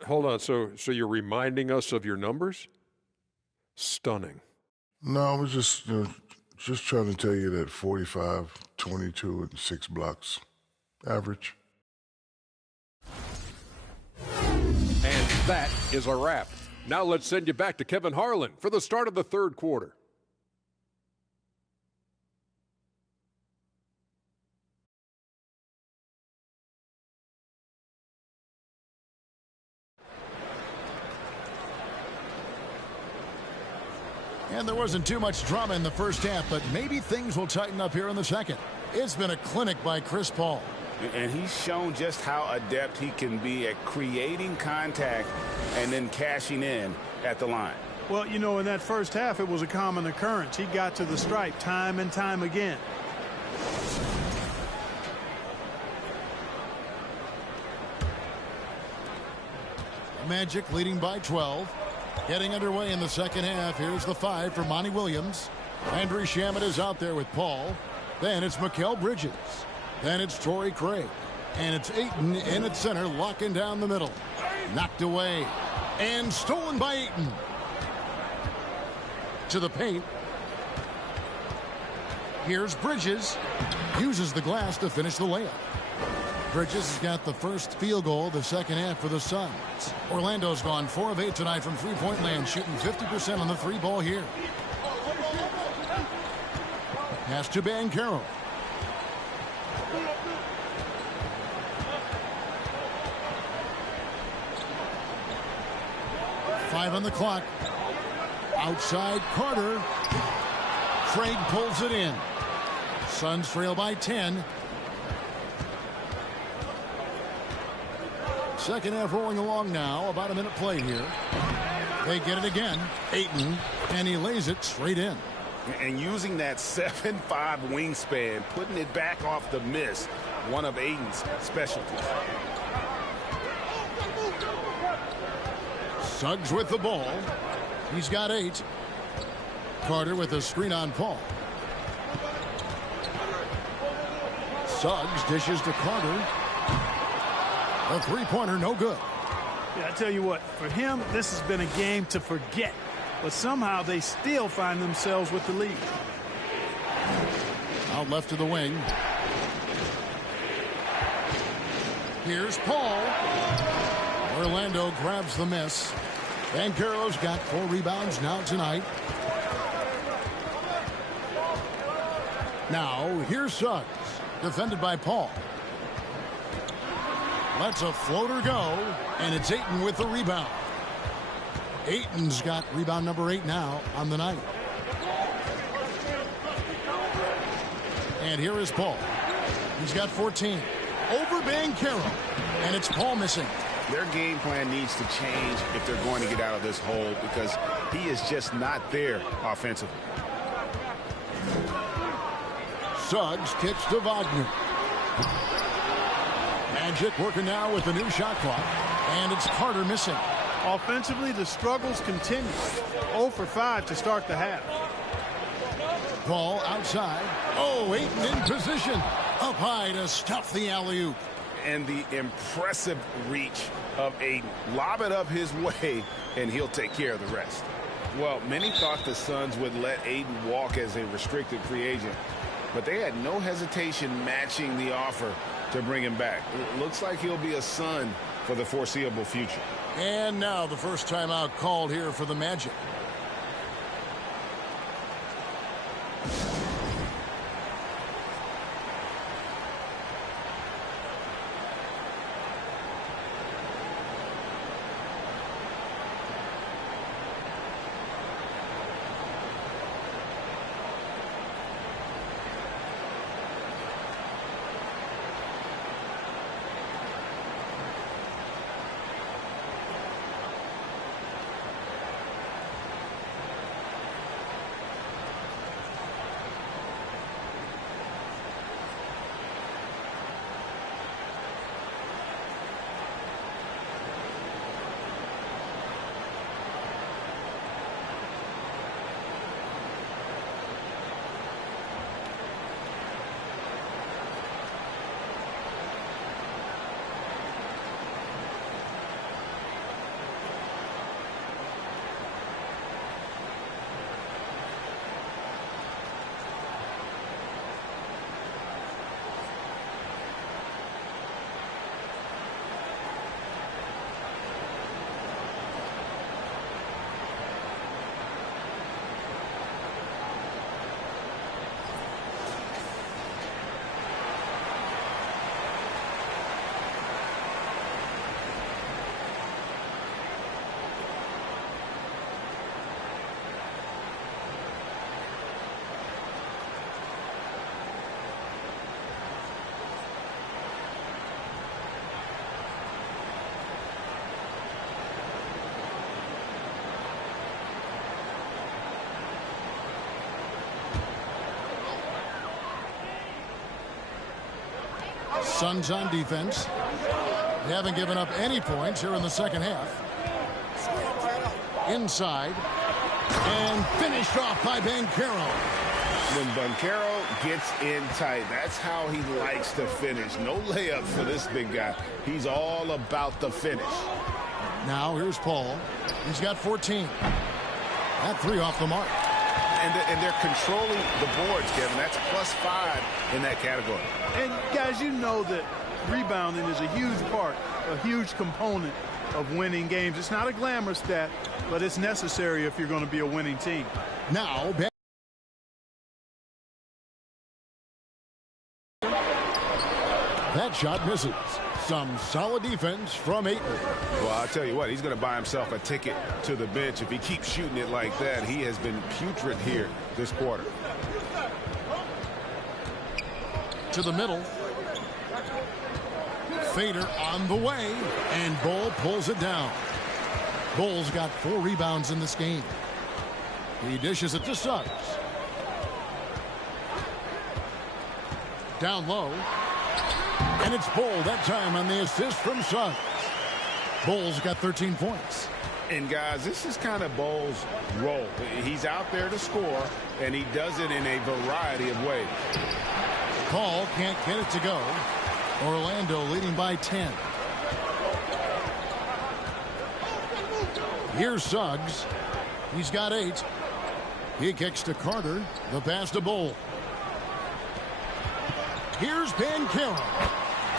Hold on. So you're reminding us of your numbers? Stunning. No, I was just trying to tell you that 45, 22, and 6 blocks. Average. And that is a wrap. Now let's send you back to Kevin Harlan for the start of the third quarter. And there wasn't too much drama in the first half, but maybe things will tighten up here in the second. It's been a clinic by Chris Paul. And he's shown just how adept he can be at creating contact and then cashing in at the line. Well, you know, in that first half, it was a common occurrence. He got to the stripe time and time again. Magic leading by 12. Getting underway in the second half. Here's the 5 for Monty Williams. Landry Shamet is out there with Paul. Then it's Mikal Bridges. Then it's Torrey Craig. And it's Ayton in at center, locking down the middle. Knocked away. And stolen by Ayton. To the paint. Here's Bridges. Uses the glass to finish the layup. Bridges has got the first field goal of the second half for the Suns. Orlando's gone 4 of 8 tonight from three-point land, shooting 50% on the three ball here. Pass to Banchero. Five on the clock. Outside Carter. Craig pulls it in. Suns trail by 10. Second half rolling along now. About a minute played here. They get it again. Ayton. And he lays it straight in. And using that 7'5" wingspan, putting it back off the miss. One of Ayton's specialties. Suggs with the ball. He's got 8. Carter with a screen on Paul. Suggs dishes to Carter. A three-pointer, no good. Yeah, I tell you what, for him, this has been a game to forget. But somehow they still find themselves with the lead. Out left to the wing. Here's Paul. Orlando grabs the miss. Banchero's got 4 rebounds now tonight. Now, here's Suggs. Defended by Paul. Lets a floater go, and it's Ayton with the rebound. Ayton's got rebound number 8 now on the night. And here is Paul. He's got 14. Over Banchero, and it's Paul missing. Their game plan needs to change if they're going to get out of this hole because he is just not there offensively. Suggs kicks to Wagner. Magic working now with the new shot clock, and it's Carter missing. Offensively, the struggles continue. 0 for 5 to start the half. Paul outside. Oh, Ayton in position. Up high to stuff the alley-oop. And the impressive reach of Ayton. Lob it up his way, and he'll take care of the rest. Well, many thought the Suns would let Ayton walk as a restricted free agent, but they had no hesitation matching the offer to bring him back. It looks like he'll be a Sun for the foreseeable future. And now the first timeout called here for the Magic. Suns on defense. They haven't given up any points here in the second half. Inside. And finished off by Banchero. When Banchero gets in tight, that's how he likes to finish. No layups for this big guy. He's all about the finish. Now here's Paul. He's got 14. That three off the mark. And they're controlling the boards, Kevin. That's +5 in that category. And, guys, you know that rebounding is a huge part, a huge component of winning games. It's not a glamour stat, but it's necessary if you're going to be a winning team. Now, that shot misses. Some solid defense from Ayton. Well, I'll tell you what, he's going to buy himself a ticket to the bench. If he keeps shooting it like that, he has been putrid here this quarter. To the middle. Fader on the way, and Bull pulls it down. Bull's got 4 rebounds in this game. He dishes it to Suggs. Down low. And it's Bull that time on the assist from Suggs. Bull's got 13 points. And, guys, this is kind of Bull's role. He's out there to score, and he does it in a variety of ways. Paul can't get it to go. Orlando leading by 10. Here's Suggs. He's got 8. He kicks to Carter. The pass to Bull. Here's Banchero.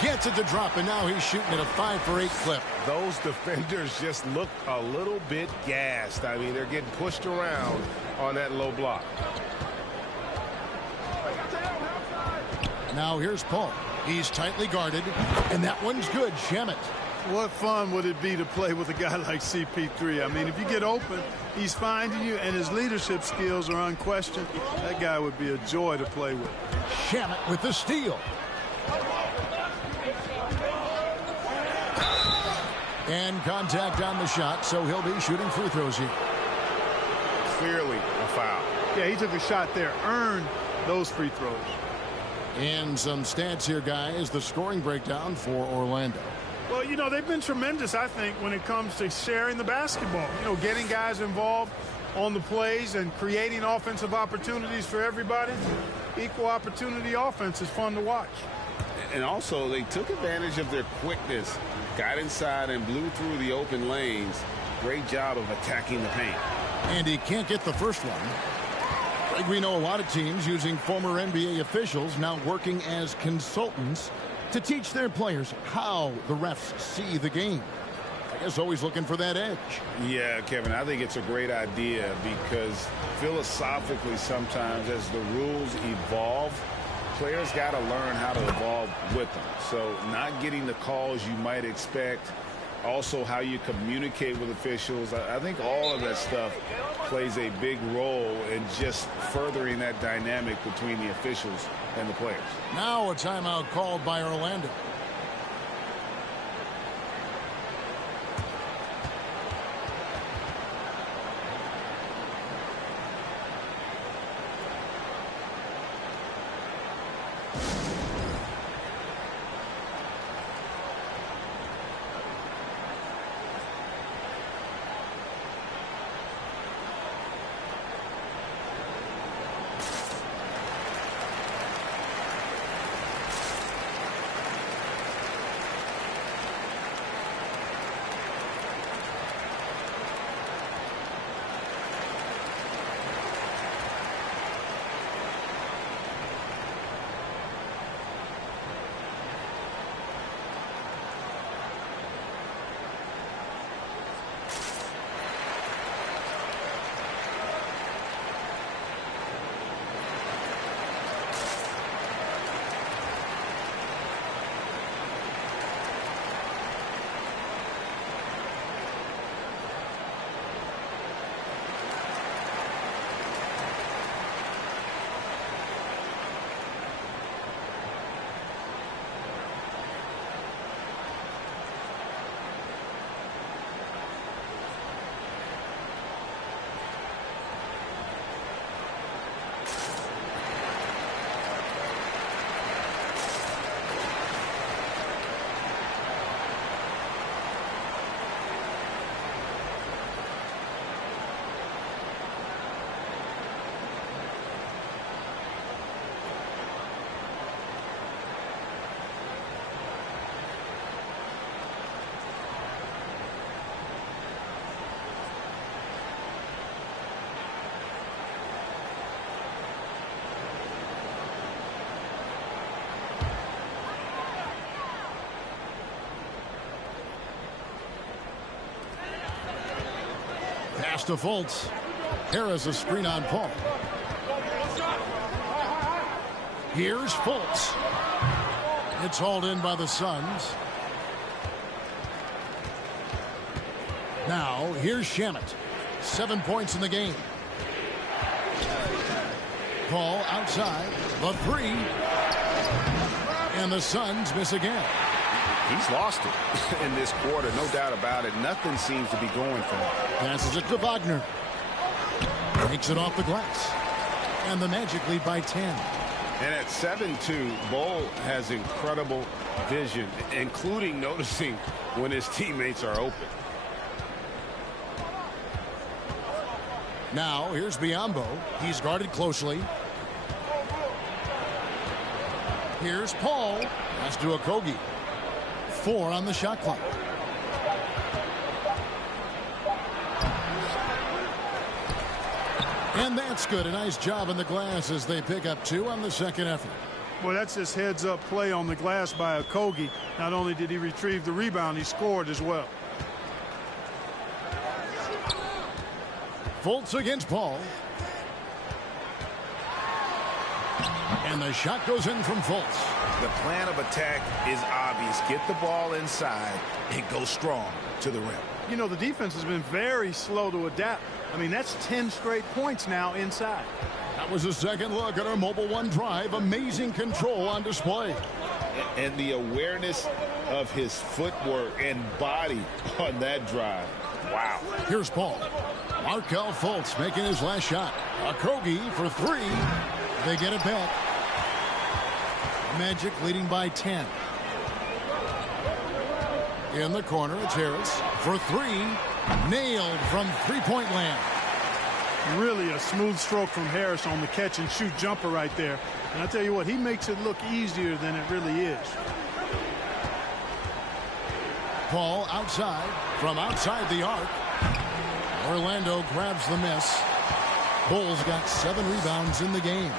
Gets it to drop, and now he's shooting at a 5 for 8 clip. Those defenders just look a little bit gassed. I mean, they're getting pushed around on that low block. Now here's Paul. He's tightly guarded, and that one's good. Shamet. What fun would it be to play with a guy like CP3? I mean, if you get open, he's finding you, and his leadership skills are unquestioned. That guy would be a joy to play with. Shamet with the steal. And contact on the shot, so he'll be shooting free throws here. Clearly a foul. Yeah, he took a shot there, earned those free throws. And some stats here, guys. The scoring breakdown for Orlando. Well, you know, they've been tremendous, I think, when it comes to sharing the basketball. You know, getting guys involved on the plays and creating offensive opportunities for everybody. Equal opportunity offense is fun to watch. And also, they took advantage of their quickness, got inside and blew through the open lanes. Great job of attacking the paint. And he can't get the first one. Like we know a lot of teams using former NBA officials now working as consultants to teach their players how the refs see the game. I guess always looking for that edge. Yeah, Kevin, I think it's a great idea because philosophically sometimes as the rules evolve, players got to learn how to evolve with them. So not getting the calls you might expect, also how you communicate with officials. I think all of that stuff plays a big role in just furthering that dynamic between the officials and the players. Now a timeout called by Orlando. Pass to Fultz. Harris a screen on Paul. Here's Fultz. It's hauled in by the Suns. Now, here's Shamet. 7 points in the game. Paul outside. The three. And the Suns miss again. He's lost it in this quarter, no doubt about it. Nothing seems to be going for him. Passes it to Wagner. Takes it off the glass. And the Magic lead by 10. And at 7-2, Bol has incredible vision, including noticing when his teammates are open. Now, here's Biyombo. He's guarded closely. Here's Paul. Pass to Okogie. 4 on the shot clock. And that's good. A nice job in the glass as they pick up 2 on the second effort. Well, that's this heads-up play on the glass by Okogie. Not only did he retrieve the rebound, he scored as well. Fultz against Paul. And the shot goes in from Fultz. The plan of attack is obvious. Get the ball inside and go strong to the rim. You know, the defense has been very slow to adapt. I mean, that's 10 straight points now inside. That was a second look at our Mobile One drive. Amazing control on display. And the awareness of his footwork and body on that drive. Wow. Here's Paul. Markelle Fultz making his last shot. Okogie for 3. They get it back. Magic leading by 10. In the corner, it's Harris for 3. Nailed from three-point land. Really a smooth stroke from Harris on the catch-and-shoot jumper right there. And I tell you what, he makes it look easier than it really is. Paul outside, from outside the arc. Orlando grabs the miss. Bulls got 7 rebounds in the game.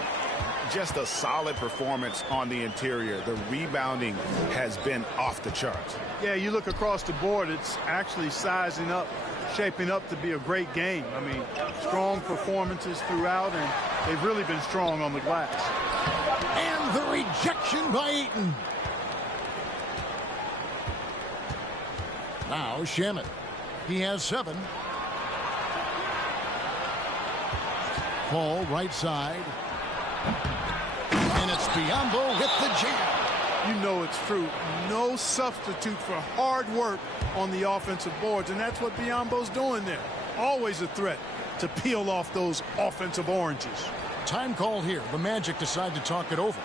Just a solid performance on the interior. The rebounding has been off the charts. Yeah, you look across the board, it's actually sizing up, shaping up to be a great game. I mean, strong performances throughout, and they've really been strong on the glass. And the rejection by Ayton. Now Shamet. He has 7. Paul right side. And it's Biyombo with the jam. You know it's true. No substitute for hard work on the offensive boards, and that's what Biyombo's doing there. Always a threat to peel off those offensive oranges. Time called here. The Magic decide to talk it over.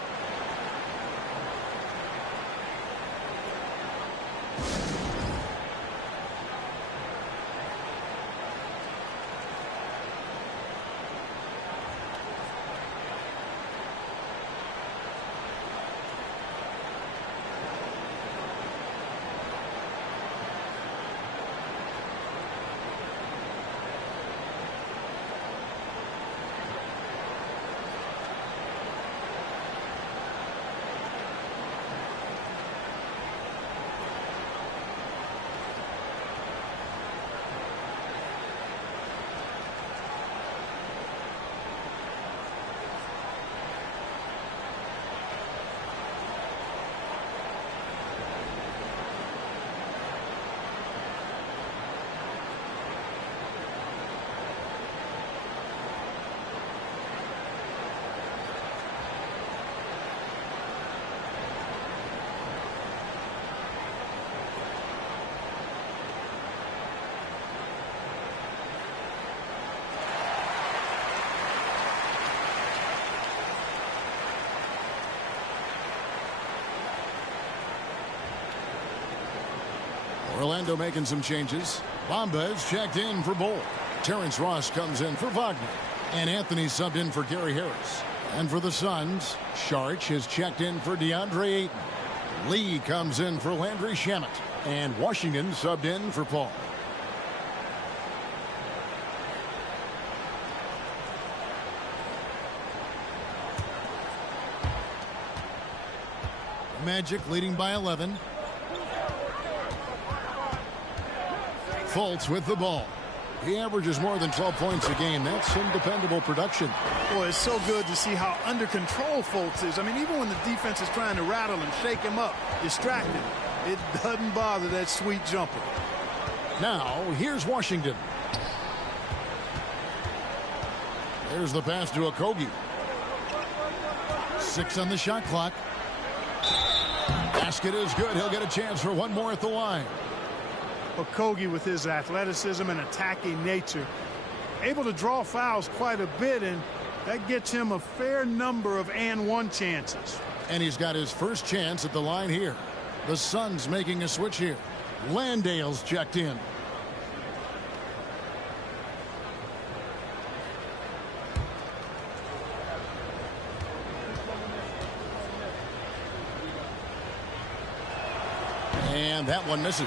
Orlando making some changes. Bamba is checked in for Bol. Terrence Ross comes in for Wagner. And Anthony subbed in for Gary Harris. And for the Suns, Sharch is checked in for DeAndre Ayton. Lee comes in for Landry Shamet. And Washington subbed in for Paul. Magic leading by 11. Fultz with the ball. He averages more than 12 points a game. That's some dependable production. Boy, it's so good to see how under control Fultz is. I mean, even when the defense is trying to rattle him, shake him up, distract him, it doesn't bother that sweet jumper. Now, here's Washington. There's the pass to Okogie. 6 on the shot clock. Basket is good. He'll get a chance for one more at the line. Okogie, with his athleticism and attacking nature, able to draw fouls quite a bit, and that gets him a fair number of and-one chances. And he's got his first chance at the line here. The Suns making a switch here. Landale's checked in. And that one misses.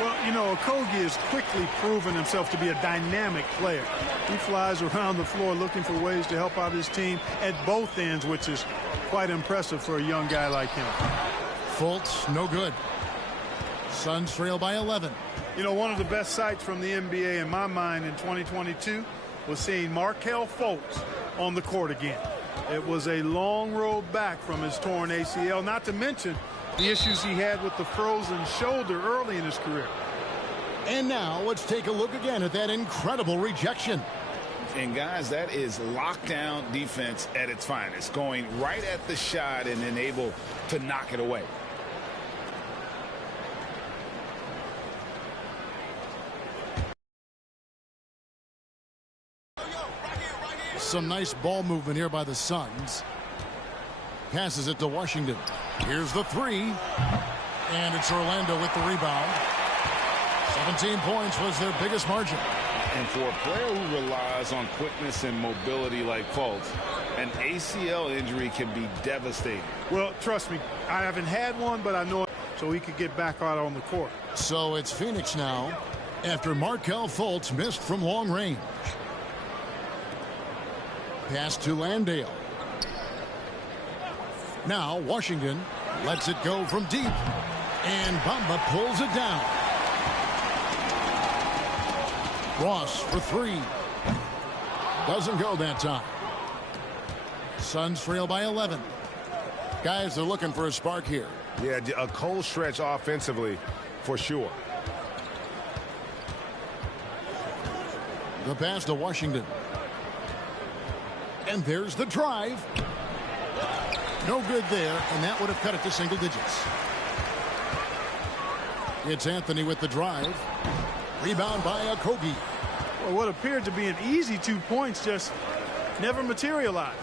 Well, you know, Okogie has quickly proven himself to be a dynamic player. He flies around the floor looking for ways to help out his team at both ends, which is quite impressive for a young guy like him. Fultz, no good. Suns trail by 11. You know, one of the best sights from the NBA in my mind in 2022 was seeing Markelle Fultz on the court again. It was a long road back from his torn ACL, not to mention the issues he had with the frozen shoulder early in his career. And now let's take a look again at that incredible rejection. And guys, that is lockdown defense at its finest, going right at the shot and then able to knock it away. Some nice ball movement here by the Suns. Passes it to Washington. Here's the three. And it's Orlando with the rebound. 17 points was their biggest margin. And for a player who relies on quickness and mobility like Fultz, an ACL injury can be devastating. Well, trust me, I haven't had one, but I know it, so he could get back out on the court. So it's Phoenix now after Markelle Fultz missed from long range. Pass to Landale. Now Washington lets it go from deep. And Bamba pulls it down. Ross for three. Doesn't go that time. Suns trail by 11. Guys, they're looking for a spark here. Yeah, a cold stretch offensively for sure. The pass to Washington. And there's the drive. No good there, and that would have cut it to single digits. It's Anthony with the drive. Rebound by Okogie. Well, what appeared to be an easy 2 points just never materialized.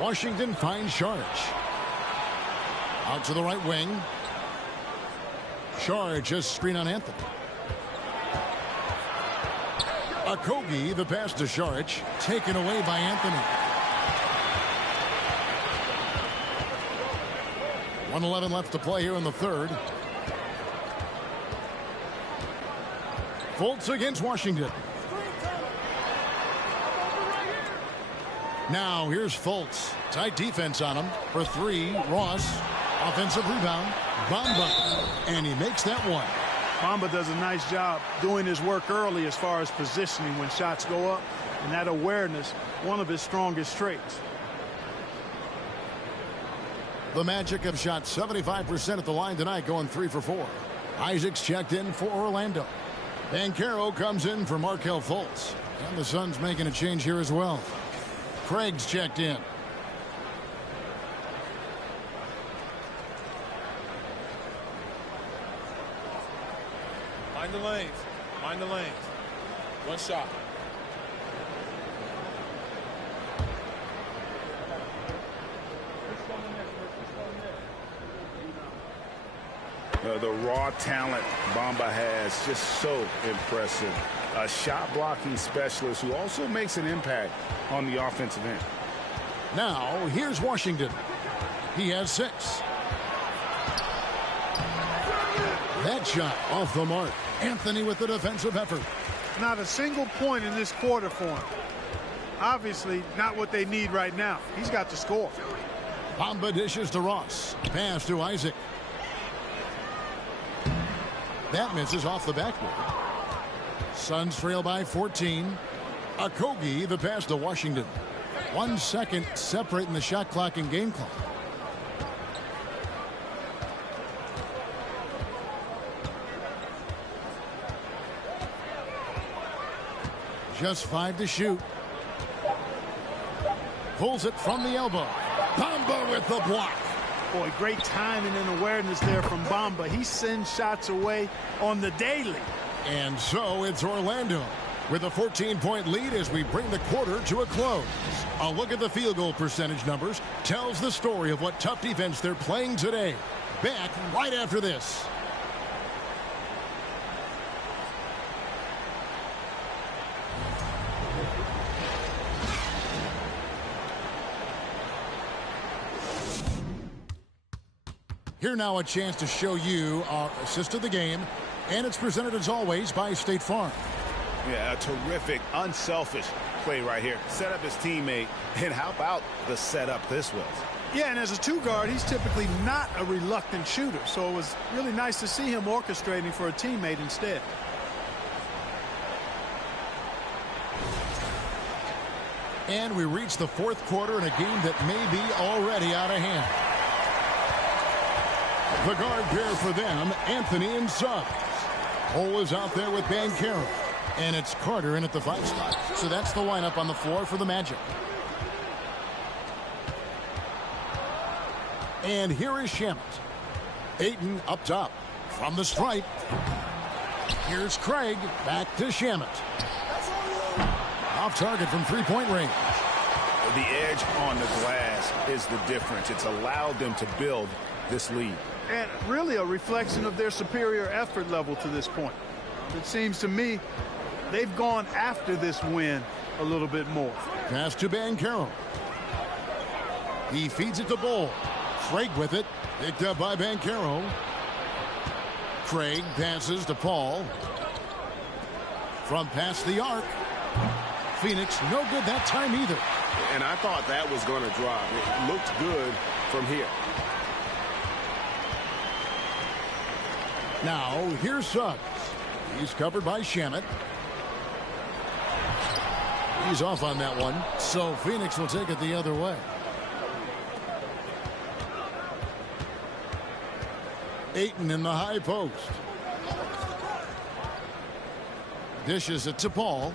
Washington finds Sharge. Out to the right wing. Sharge just screen on Anthony. Okogie, the pass to Sharge, taken away by Anthony. 1:11 left to play here in the third. Fultz against Washington. Now here's Fultz. Tight defense on him for three. Ross. Offensive rebound. Bamba. And he makes that one. Bamba does a nice job doing his work early as far as positioning when shots go up. And that awareness, one of his strongest traits. The Magic have shot 75% at the line tonight, going 3 for 4. Isaac's checked in for Orlando. Banchero comes in for Markelle Fultz. And the Suns making a change here as well. Craig's checked in. Mind the lanes. Mind the lanes. One shot. The raw talent Bamba has, just so impressive. A shot blocking specialist who also makes an impact on the offensive end. Now here's Washington. He has 6. That shot off the mark. Anthony with the defensive effort. Not a single point in this quarter for him. Obviously not what they need right now. He's got to score. Bamba dishes to Ross. Pass to Isaac. That misses off the backboard. Suns trail by 14. Okogie, the pass to Washington. 1 second separating the shot clock and game clock. Just 5 to shoot. Pulls it from the elbow. Bamba with the block. Boy, great timing and awareness there from Bamba. He sends shots away on the daily. And so it's Orlando with a 14-point lead as we bring the quarter to a close. A look at the field goal percentage numbers tells the story of what tough defense they're playing today. Back right after this. Here now a chance to show you our assist of the game, and it's presented as always by State Farm. Yeah, a terrific, unselfish play right here. Set up his teammate, and how about the setup this was? Yeah, and as a two-guard, he's typically not a reluctant shooter, so it was really nice to see him orchestrating for a teammate instead. And we reach the fourth quarter in a game that may be already out of hand. The guard pair for them, Anthony and Suggs. Cole is out there with Banchero. And it's Carter in at the 5 spot. So that's the lineup on the floor for the Magic. And here is Shamet. Ayton up top from the stripe. Here's Craig. Back to Shamet. Off target from three-point range. The edge on the glass is the difference. It's allowed them to build this lead. And really a reflection of their superior effort level to this point. It seems to me they've gone after this win a little bit more. Pass to Banchero. He feeds it to Bull. Craig with it. Picked up by Banchero. Craig passes to Paul. From past the arc. Phoenix no good that time either. And I thought that was going to drop. It looked good from here. Now, here's Suggs. He's covered by Shamet. He's off on that one, so Phoenix will take it the other way. Ayton in the high post. Dishes it to Paul.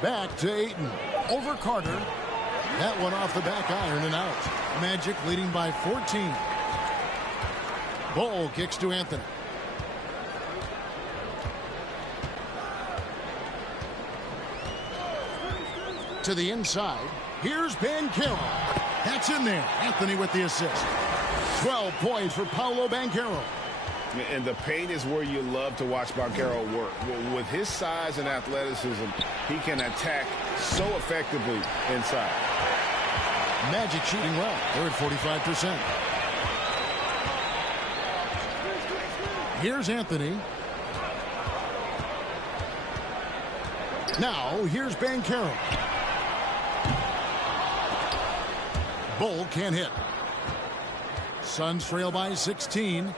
Back to Ayton. Over Carter. That one off the back iron and out. Magic leading by 14. Bull kicks to Anthony. To the inside. Here's Banchero. That's in there. Anthony with the assist. 12 points for Paolo Banchero. And the paint is where you love to watch Banchero work. With his size and athleticism, he can attack so effectively inside. Magic shooting well. They're at 45%. Here's Anthony. Now, here's Banchero. Bull can't hit. Suns trail by 16.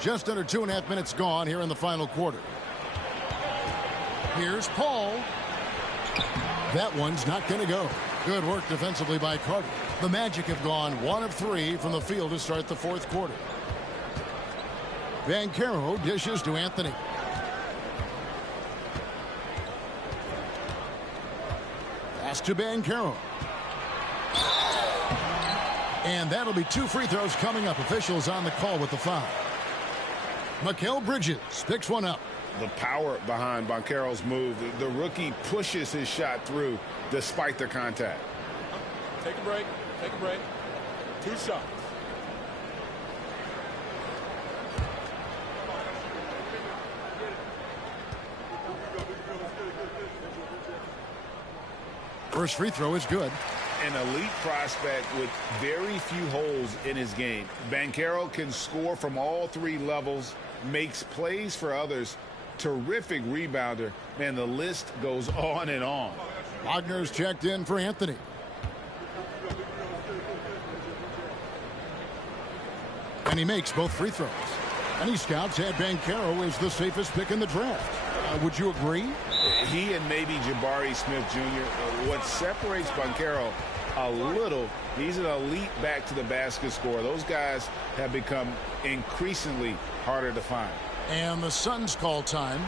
Just under 2.5 minutes gone here in the final quarter. Here's Paul. That one's not going to go. Good work defensively by Carter. The Magic have gone 1 of 3 from the field to start the fourth quarter. Banchero dishes to Anthony. Pass to Banchero. And that'll be 2 free throws coming up. Officials on the call with the foul. Mikal Bridges picks one up. The power behind Banchero's move. The rookie pushes his shot through despite the contact. Take a break. Take a break. 2 shots. First free throw is good. An elite prospect with very few holes in his game. Banchero can score from all 3 levels, makes plays for others, terrific rebounder, and the list goes on and on. Wagner's checked in for Anthony. And he makes both free throws. Any scouts had Banchero as the safest pick in the draft. Would you agree? He and maybe Jabari Smith Jr. What separates Banchero a little, he's an elite back to the basket scorer. Those guys have become increasingly harder to find. And the Suns call time.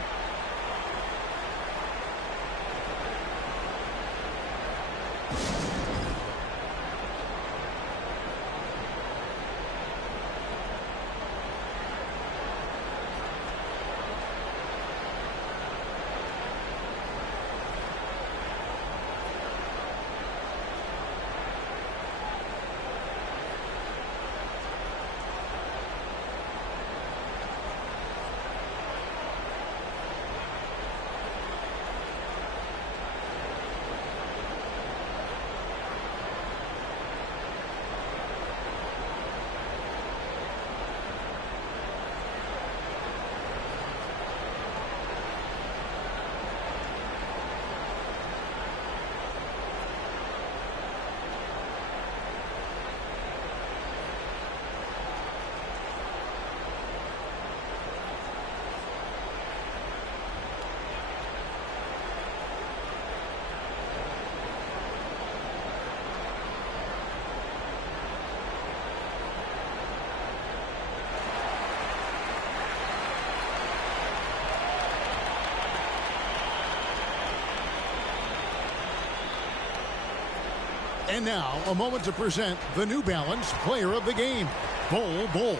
And now, a moment to present the New Balance Player of the Game, Bol Bol.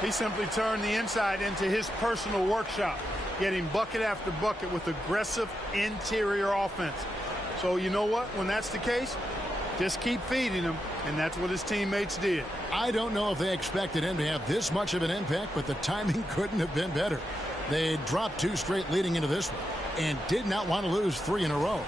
He simply turned the inside into his personal workshop, getting bucket after bucket with aggressive interior offense. So you know what? When that's the case, just keep feeding him, and that's what his teammates did. I don't know if they expected him to have this much of an impact, but the timing couldn't have been better. They dropped 2 straight leading into this one and did not want to lose 3 in a row.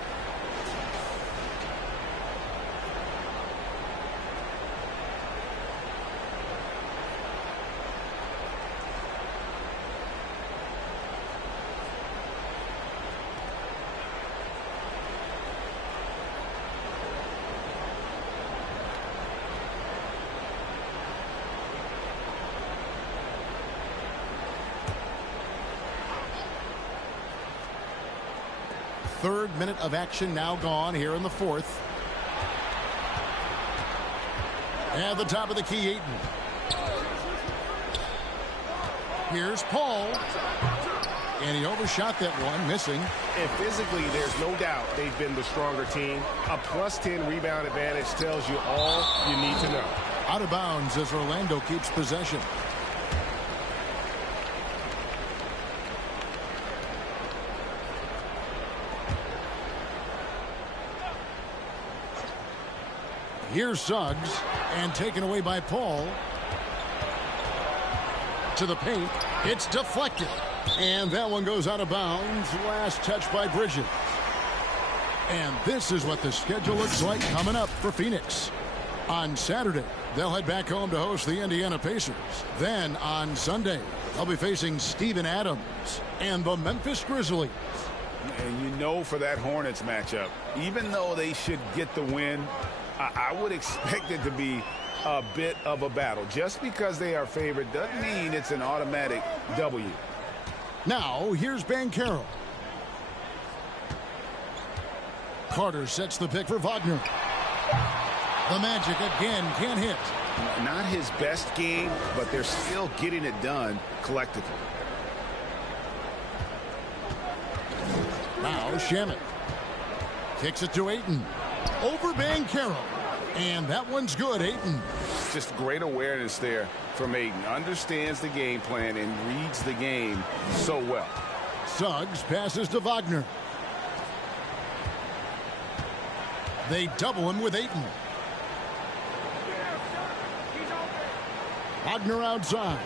Third minute of action now gone here in the fourth. At the top of the key, Ayton. Here's Paul. And he overshot that one, missing. And physically, there's no doubt they've been the stronger team. A +10 rebound advantage tells you all you need to know. Out of bounds as Orlando keeps possession. Here's Suggs, and taken away by Paul. To the paint. It's deflected. And that one goes out of bounds. Last touch by Bridges. And this is what the schedule looks like coming up for Phoenix. On Saturday, they'll head back home to host the Indiana Pacers. Then on Sunday, they'll be facing Steven Adams and the Memphis Grizzlies. And you know, for that Hornets matchup, even though they should get the win, I would expect it to be a bit of a battle. Just because they are favored doesn't mean it's an automatic W. Now, here's Banchero. Carter sets the pick for Wagner. The Magic again can't hit. Not his best game, but they're still getting it done collectively. Now Shamet kicks it to Ayton. Over Banchero. And that one's good, Ayton. Just great awareness there from Ayton. Understands the game plan and reads the game so well. Suggs passes to Wagner. They double him with Ayton. Wagner outside.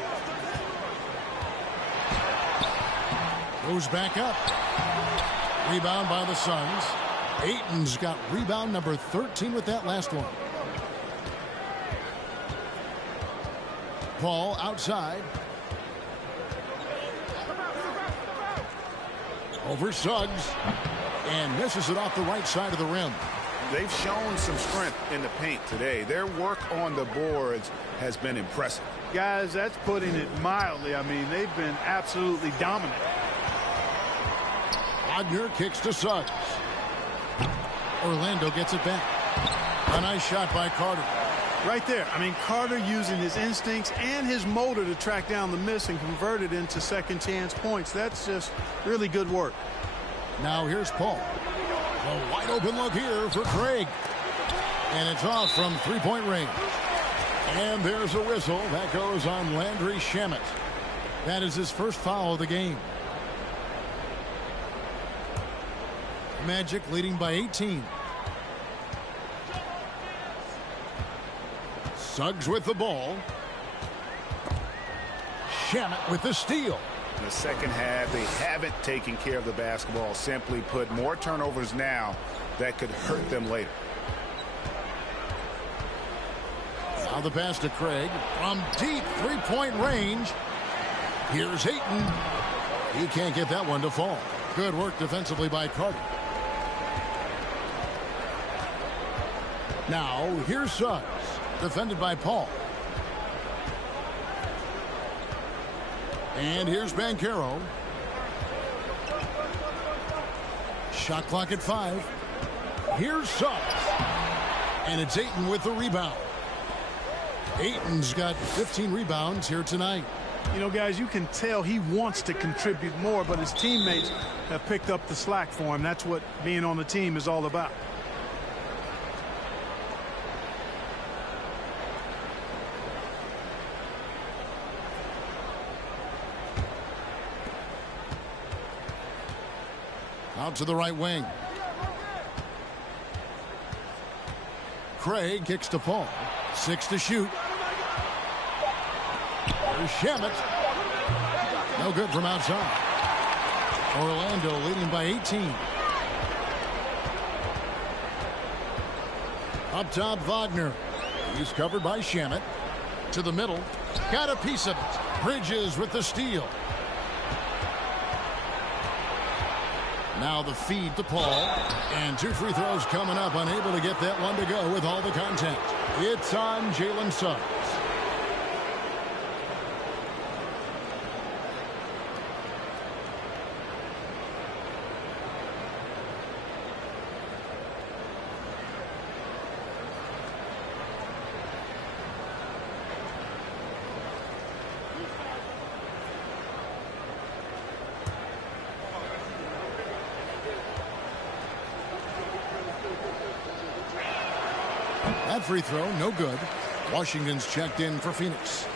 Goes back up. Rebound by the Suns. Ayton's got rebound number 13 with that last one. Paul outside. Over Suggs. And misses it off the right side of the rim. they've shown some strength in the paint today. Their work on the boards has been impressive. Guys, that's putting it mildly. I mean, they've been absolutely dominant. Wagner kicks to Suggs. Orlando gets it back. A nice shot by Carter. Right there. I mean, Carter using his instincts and his motor to track down the miss and convert it into second chance points. That's just really good work. Now here's Paul. A wide open look here for Craig. And it's off from three-point range. And there's a whistle. That goes on Landry Shamet. That is his first foul of the game. Magic leading by 18. Suggs with the ball. Shamet with the steal. In the second half, they haven't taken care of the basketball. Simply put, more turnovers now that could hurt them later. Now the pass to Craig from deep three-point range. Here's Ayton. He can't get that one to fall. Good work defensively by Carter. Now here's Suggs. Defended by Paul. And here's Banchero. Shot clock at 5. Here's Suggs. And it's Ayton with the rebound. Ayton's got 15 rebounds here tonight. You know, guys, you can tell he wants to contribute more, but his teammates have picked up the slack for him. That's what being on the team is all about. Out to the right wing. Craig kicks to Paul. 6 to shoot. There's Shamet. No good from outside. Orlando leading by 18. Up top, Wagner. He's covered by Shamet. To the middle. Got a piece of it. Bridges with the steal. Now the feed to Paul. And 2 free throws coming up. Unable to get that one to go with all the contact. It's on Jalen Suggs. That free throw, no good. Washington's checked in for Phoenix.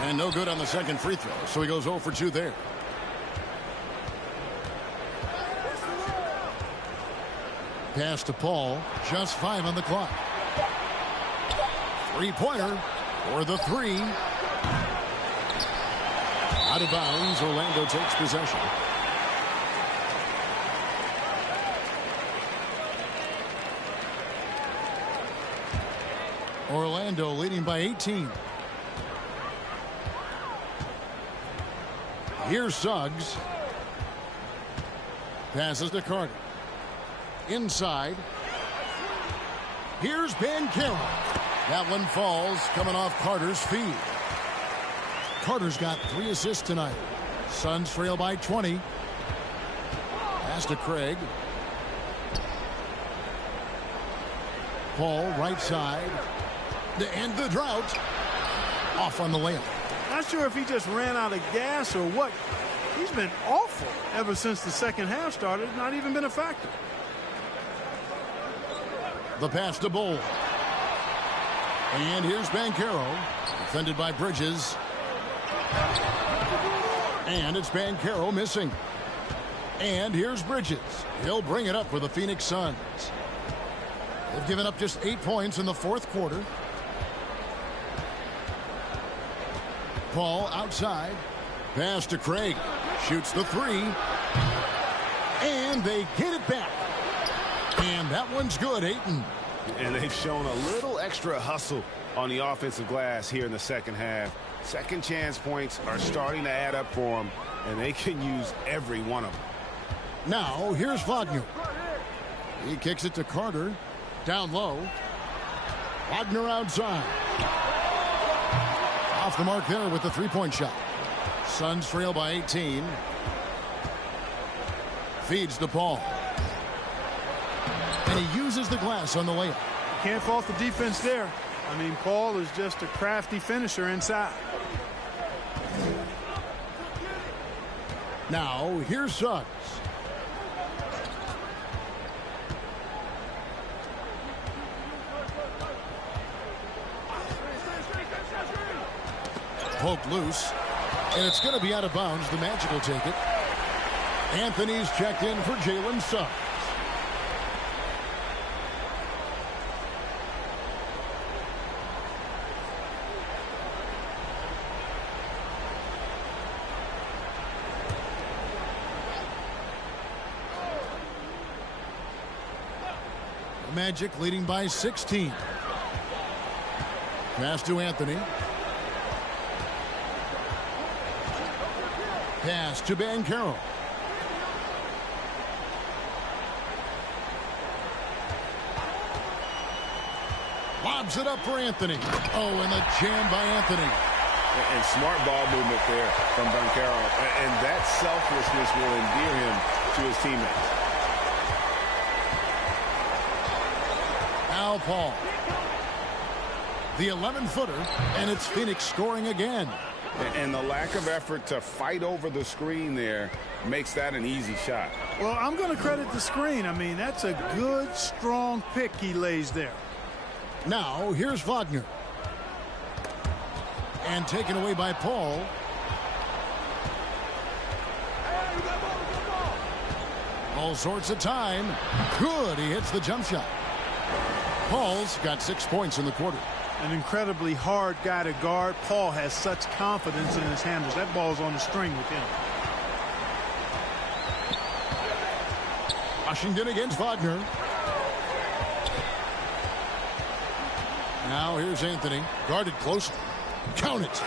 And no good on the second free throw, so he goes 0 for 2 there. Pass to Paul. Just 5 on the clock. Three-pointer for the 3. Out of bounds. Orlando takes possession. Orlando leading by 18. Here's Suggs. Passes to Carter. Inside. Here's Banchero. That one falls coming off Carter's feed. Carter's got 3 assists tonight. Suns trail by 20. Pass to Craig. Paul right side. To end the drought. Off on the layup. Not sure if he just ran out of gas or what. He's been awful ever since the second half started. Not even been a factor. The pass to Bull. And here's Banchero. Defended by Bridges. And it's Banchero missing. And here's Bridges. He'll bring it up for the Phoenix Suns. They've given up just 8 points in the fourth quarter. Paul outside. Pass to Craig. Shoots the 3. And they get it back. And that one's good, Ayton. And they've shown a little extra hustle on the offensive glass here in the second half. Second chance points are starting to add up for them, and they can use every one of them. Now, here's Wagner. He kicks it to Carter. Down low. Wagner outside. Off the mark there with the three-point shot. Suns trail by 18. Feeds to Paul. And he uses the glass on the layup. Can't fault the defense there. I mean, Paul is just a crafty finisher inside. Now, here's Suggs. Poked loose. And it's going to be out of bounds. The Magic will take it. Anthony's checked in for Jalen Suggs. The Magic leading by 16. Pass to Anthony. Pass to Banchero. Lobs it up for Anthony. Oh, and the jam by Anthony. And smart ball movement there from Banchero. And that selflessness will endear him to his teammates. Al Paul. The 11-footer, and it's Phoenix scoring again. And the lack of effort to fight over the screen there makes that an easy shot. Well, I'm going to credit the screen. I mean, that's a good, strong pick he lays there. Now, here's Wagner. And taken away by Paul. All sorts of time. Good. He hits the jump shot. Paul's got 6 points in the quarter. An incredibly hard guy to guard. Paul has such confidence in his handles. That ball's on the string with him. Washington against Wagner. Now here's Anthony. Guarded closely. Count it.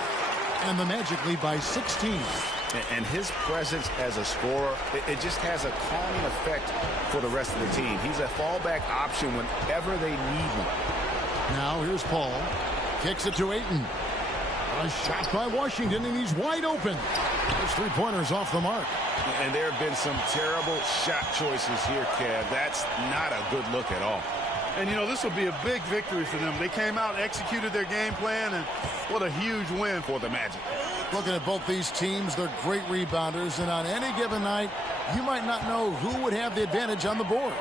And the Magic lead by 16. And his presence as a scorer, it just has a calming effect for the rest of the team. He's a fallback option whenever they need one. Now here's Paul. Kicks it to Ayton. A shot by Washington, and he's wide open. His three-pointers off the mark. And there have been some terrible shot choices here, Kev. That's not a good look at all. And, you know, this will be a big victory for them. They came out, executed their game plan, and what a huge win for the Magic. Looking at both these teams, they're great rebounders, and on any given night, you might not know who would have the advantage on the board.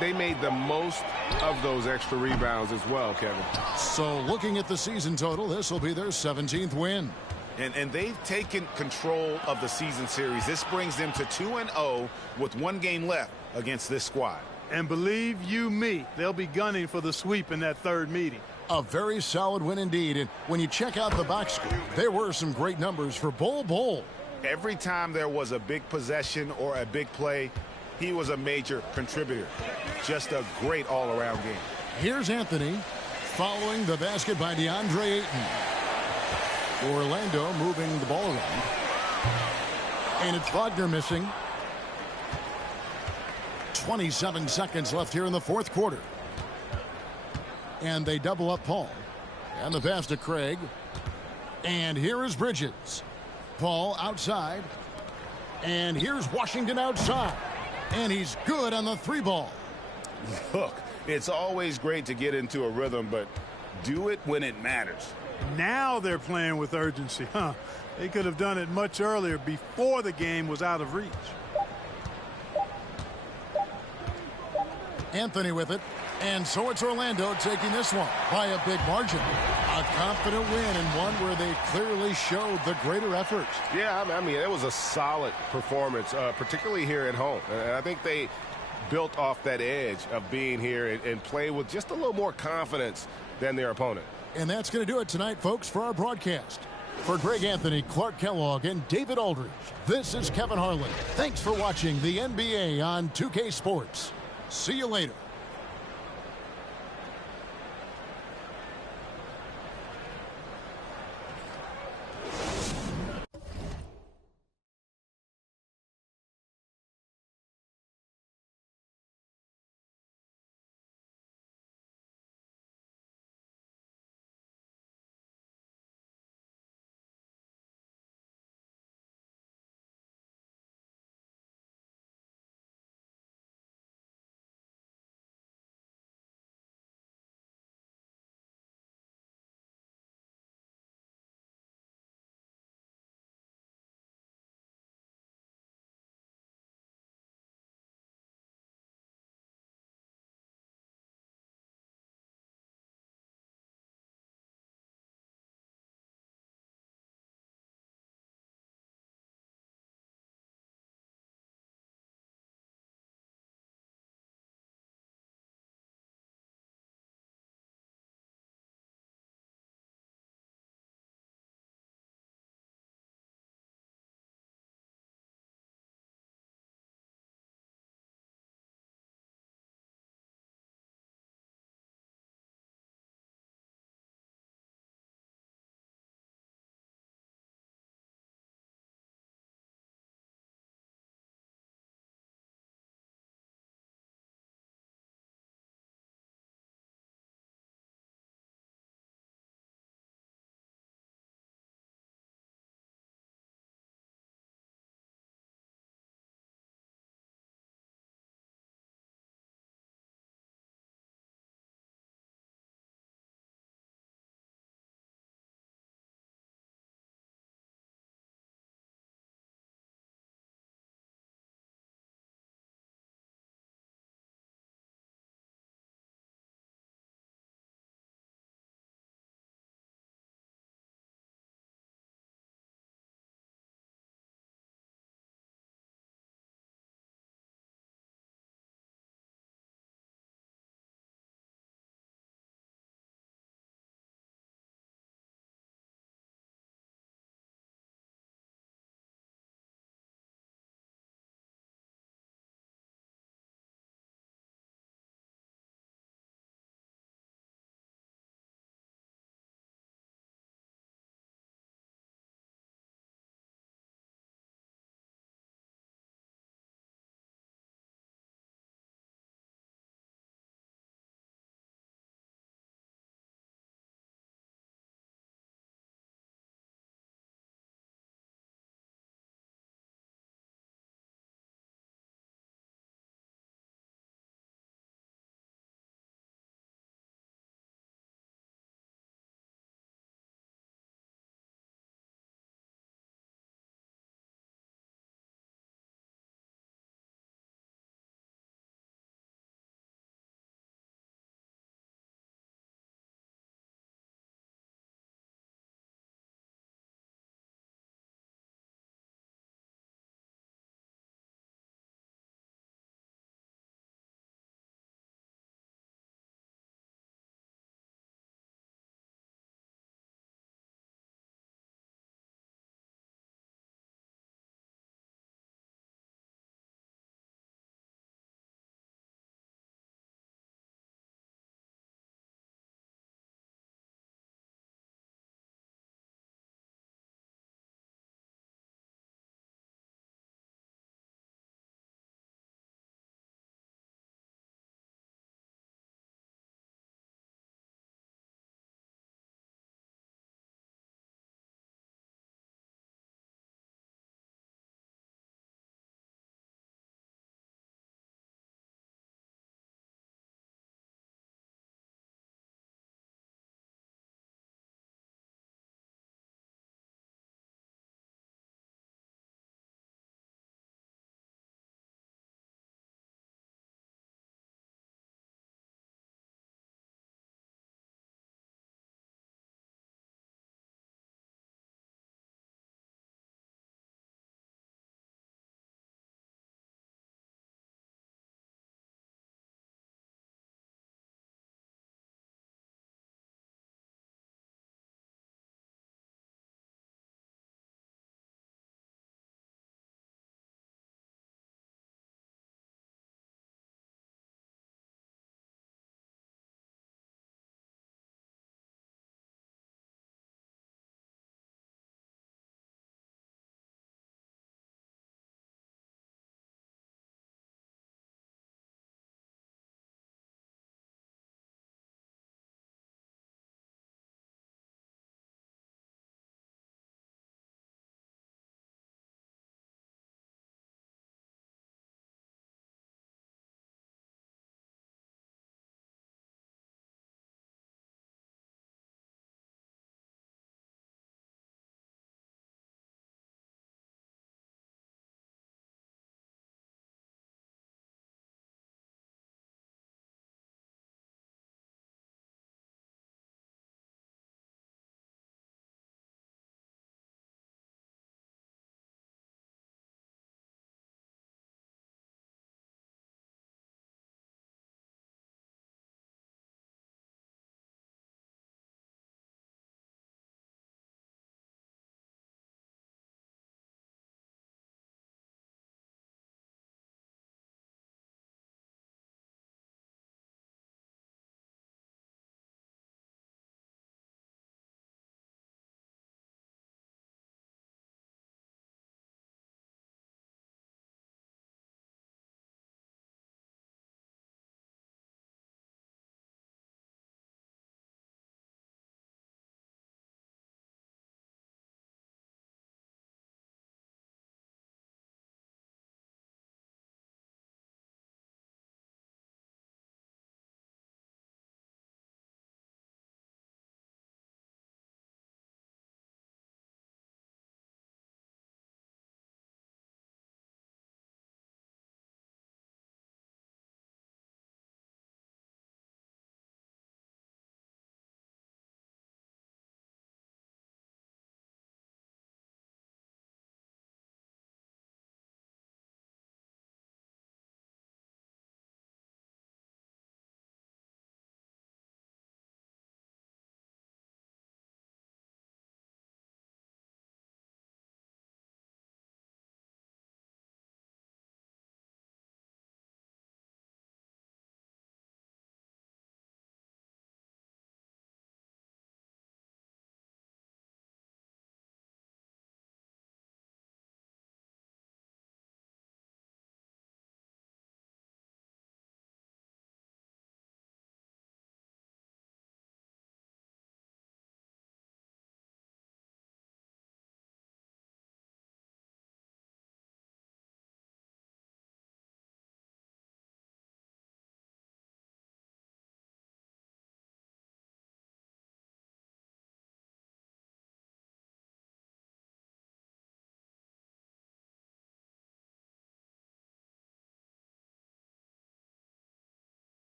They made the most of those extra rebounds as well, Kevin. So looking at the season total, this will be their 17th win. And they've taken control of the season series. This brings them to 2-0 with 1 game left against this squad. And believe you me, they'll be gunning for the sweep in that third meeting. A very solid win indeed. And when you check out the box score, there were some great numbers for Bol. Every time there was a big possession or a big play, he was a major contributor. Just a great all-around game. Here's Anthony following the basket by DeAndre Ayton. Orlando moving the ball around. And it's Wagner missing. 27 seconds left here in the fourth quarter. And they double up Paul. And the pass to Craig. And here is Bridges. Paul outside. And here's Washington outside. And he's good on the 3-ball. Look, it's always great to get into a rhythm, but do it when it matters. Now they're playing with urgency, huh? They could have done it much earlier before the game was out of reach. Anthony with it. And so it's Orlando taking this one by a big margin. A confident win and one where they clearly showed the greater effort. Yeah, I mean, it was a solid performance, particularly here at home. And I think they built off that edge of being here and play with just a little more confidence than their opponent. And that's going to do it tonight, folks, for our broadcast. For Greg Anthony, Clark Kellogg, and David Aldridge, this is Kevin Harlan. Thanks for watching the NBA on 2K Sports. See you later.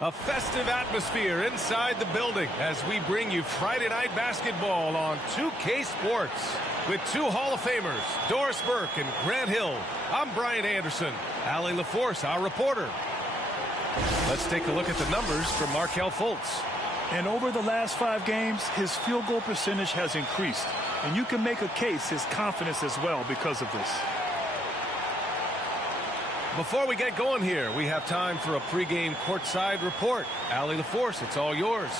A festive atmosphere inside the building as we bring you Friday Night Basketball on 2K Sports. With two Hall of Famers, Doris Burke and Grant Hill. I'm Brian Anderson. Allie LaForce, our reporter. Let's take a look at the numbers for Markelle Fultz. And over the last 5 games, his field goal percentage has increased. And you can make a case his confidence as well because of this. Before we get going here, we have time for a pregame courtside report. Allie LaForce, it's all yours.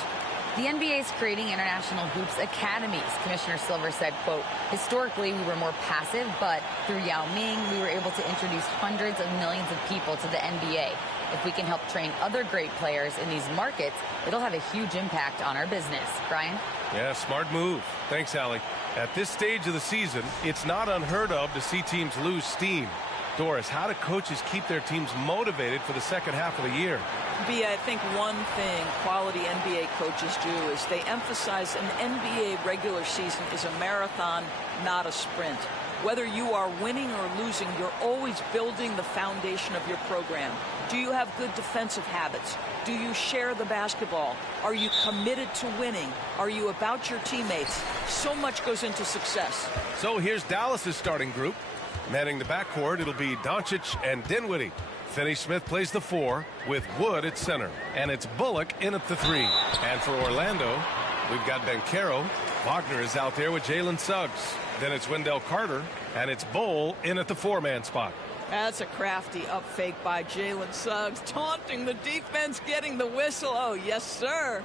The NBA is creating international hoops academies. Commissioner Silver said, quote, historically we were more passive, but through Yao Ming, we were able to introduce hundreds of millions of people to the NBA. If we can help train other great players in these markets, it'll have a huge impact on our business. Brian? Yeah, smart move. Thanks, Allie. At this stage of the season, it's not unheard of to see teams lose steam. Doris, how do coaches keep their teams motivated for the second half of the year? B, I think one thing quality NBA coaches do is they emphasize an NBA regular season is a marathon, not a sprint. Whether you are winning or losing, you're always building the foundation of your program. Do you have good defensive habits? Do you share the basketball? Are you committed to winning? Are you about your teammates? So much goes into success. So here's Dallas's starting group. Manning the backcourt, it'll be Doncic and Dinwiddie. Finney Smith plays the 4 with Wood at center. And it's Bullock in at the 3. And for Orlando, we've got Banchero. Wagner is out there with Jalen Suggs. Then it's Wendell Carter. And it's Bol in at the 4-man spot. That's a crafty up fake by Jalen Suggs. Taunting the defense, getting the whistle. Oh, yes, sir.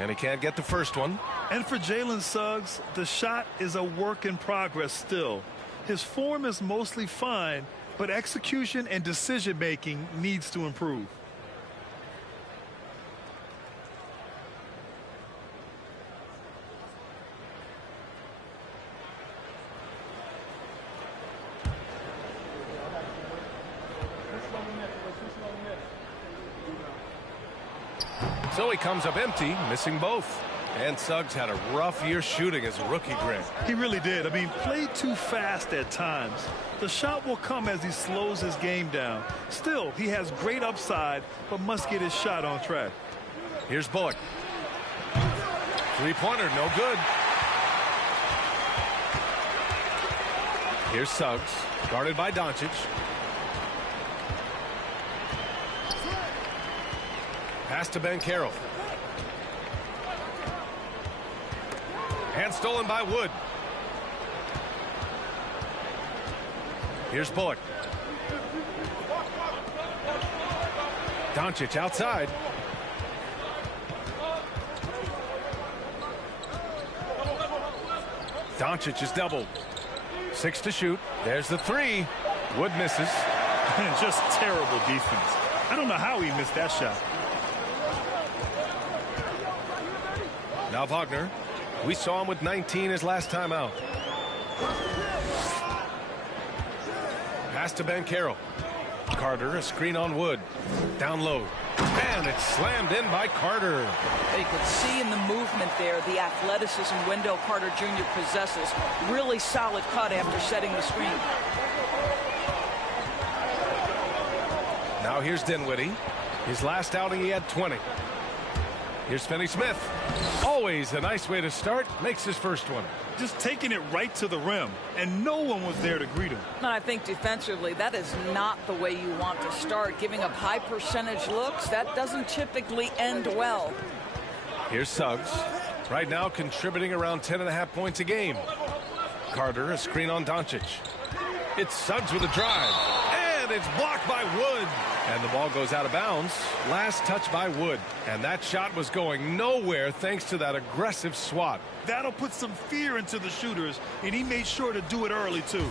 And he can't get the first one. And for Jalen Suggs, the shot is a work in progress still. His form is mostly fine, but execution and decision-making needs to improve. So he comes up empty, missing both. And Suggs had a rough year shooting as a rookie, Grant. He really did. I mean, played too fast at times. The shot will come as he slows his game down. Still, he has great upside, but must get his shot on track. Here's Bullock. Three-pointer, no good. Here's Suggs, guarded by Doncic. Pass to Banchero. And stolen by Wood. Here's Bullock. Doncic outside. Doncic is doubled. 6 to shoot. There's the 3. Wood misses. Just terrible defense. I don't know how he missed that shot. Now Wagner. We saw him with 19 his last time out. Pass to Banchero. Carter, a screen on Wood. Down low. And it's slammed in by Carter. You could see in the movement there the athleticism Wendell Carter Jr. possesses. Really solid cut after setting the screen. Now here's Dinwiddie. His last outing he had 20. Here's Finney Smith. Always a nice way to start. Makes his first one. Just taking it right to the rim, and no one was there to greet him. And I think defensively, that is not the way you want to start. Giving up high percentage looks, that doesn't typically end well. Here's Suggs. Right now contributing around 10.5 points a game. Carter, a screen on Doncic. It's Suggs with a drive. And it's blocked by Wood. And the ball goes out of bounds. Last touch by Wood. And that shot was going nowhere thanks to that aggressive swat. That'll put some fear into the shooters, and he made sure to do it early, too.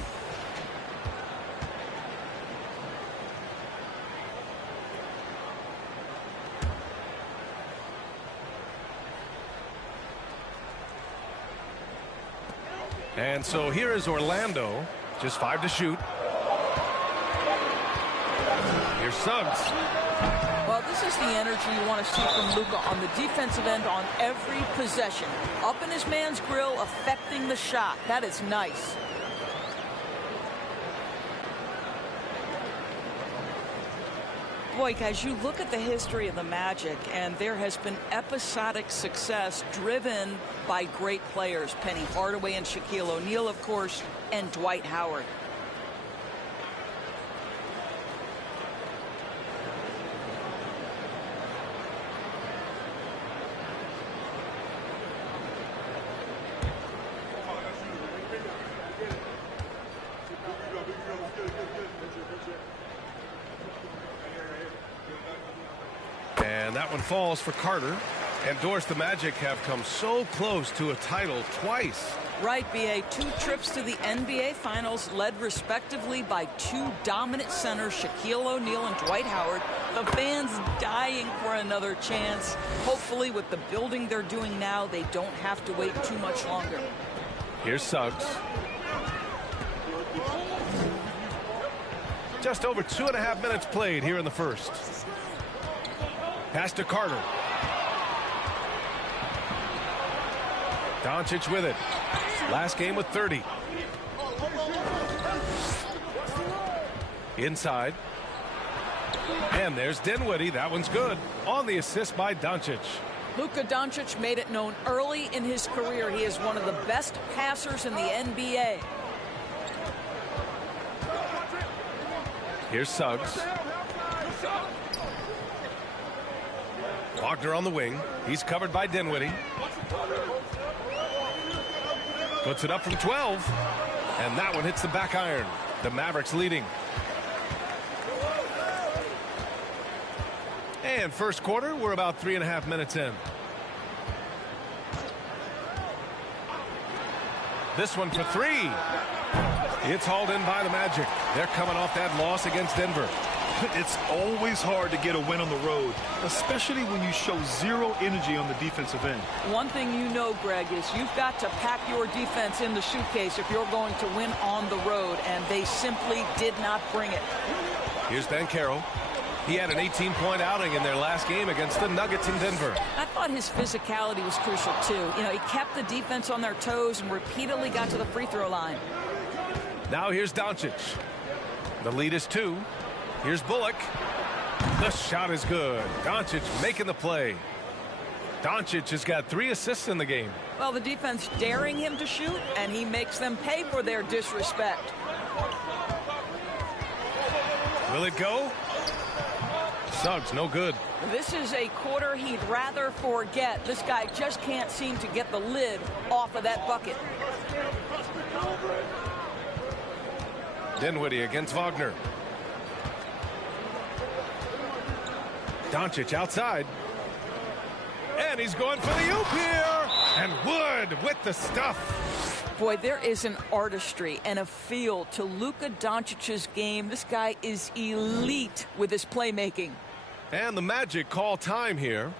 And so here is Orlando. Just 5 to shoot. Here's Suggs. Well, this is the energy you want to see from Luka on the defensive end on every possession. Up in his man's grill, affecting the shot. That is nice. Boy, guys, you look at the history of the Magic, and there has been episodic success driven by great players. Penny Hardaway and Shaquille O'Neal, of course, and Dwight Howard. And that one falls for Carter. And Doris, the Magic have come so close to a title twice. Right, B.A. 2 trips to the NBA Finals, led respectively by 2 dominant centers, Shaquille O'Neal and Dwight Howard. The fans dying for another chance. Hopefully, with the building they're doing now, they don't have to wait too much longer. Here's Suggs. Just over 2.5 minutes played here in the first. Pass to Carter. Doncic with it. Last game with 30. Inside. And there's Dinwiddie. That one's good. On the assist by Doncic. Luka Doncic made it known early in his career he is one of the best passers in the NBA. Here's Suggs. Wagner on the wing. He's covered by Dinwiddie. Puts it up from 12. And that one hits the back iron. The Mavericks leading. And first quarter, we're about 3.5 minutes in. This one for 3. It's hauled in by the Magic. They're coming off that loss against Denver. It's always hard to get a win on the road, especially when you show zero energy on the defensive end. One thing you know, Greg, is you've got to pack your defense in the suitcase if you're going to win on the road, and they simply did not bring it. Here's Banchero. He had an 18-point outing in their last game against the Nuggets in Denver. I thought his physicality was crucial, too. You know, he kept the defense on their toes and repeatedly got to the free throw line. Now here's Doncic. The lead is 2. Here's Bullock. The shot is good. Doncic making the play. Doncic has got 3 assists in the game. Well, the defense daring him to shoot, and he makes them pay for their disrespect. Will it go? Suggs, no good. This is a quarter he'd rather forget. This guy just can't seem to get the lid off of that bucket. Dinwiddie against Wagner. Doncic outside. And he's going for the oop here. And Wood with the stuff. Boy, there is an artistry and a feel to Luka Doncic's game. This guy is elite with his playmaking. And the Magic call time here.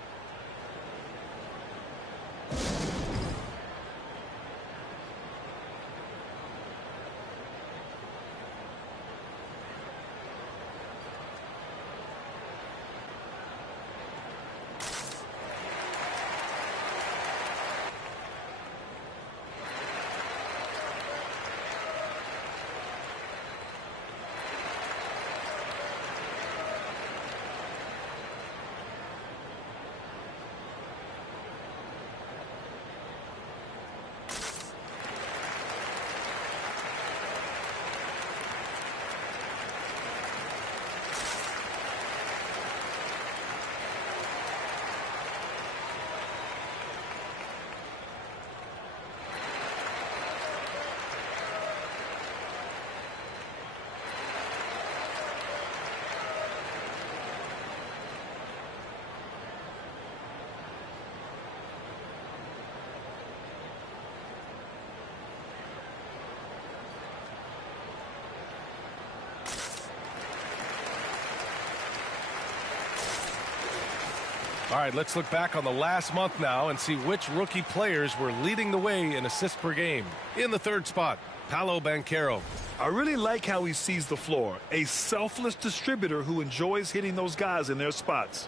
All right, let's look back on the last month now and see which rookie players were leading the way in assists per game. In the third spot, Paolo Banchero. I really like how he sees the floor. A selfless distributor who enjoys hitting those guys in their spots.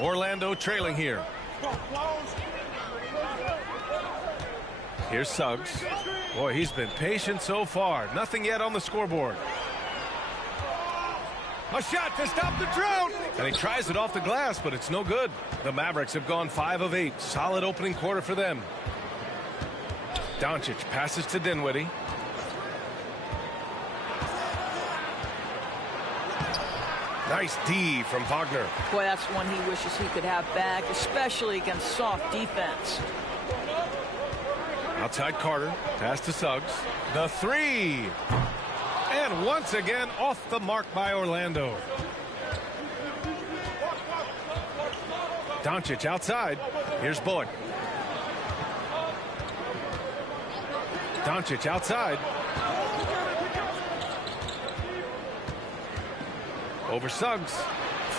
Orlando trailing here. Here's Suggs. Boy, he's been patient so far. Nothing yet on the scoreboard. A shot to stop the drought. And he tries it off the glass, but it's no good. The Mavericks have gone 5 of 8. Solid opening quarter for them. Doncic passes to Dinwiddie. Nice D from Wagner. Boy, that's one he wishes he could have back, especially against soft defense. Outside Carter. Pass to Suggs. The three. And once again, off the mark by Orlando. Doncic outside. Here's Bullock. Doncic outside. Over Suggs.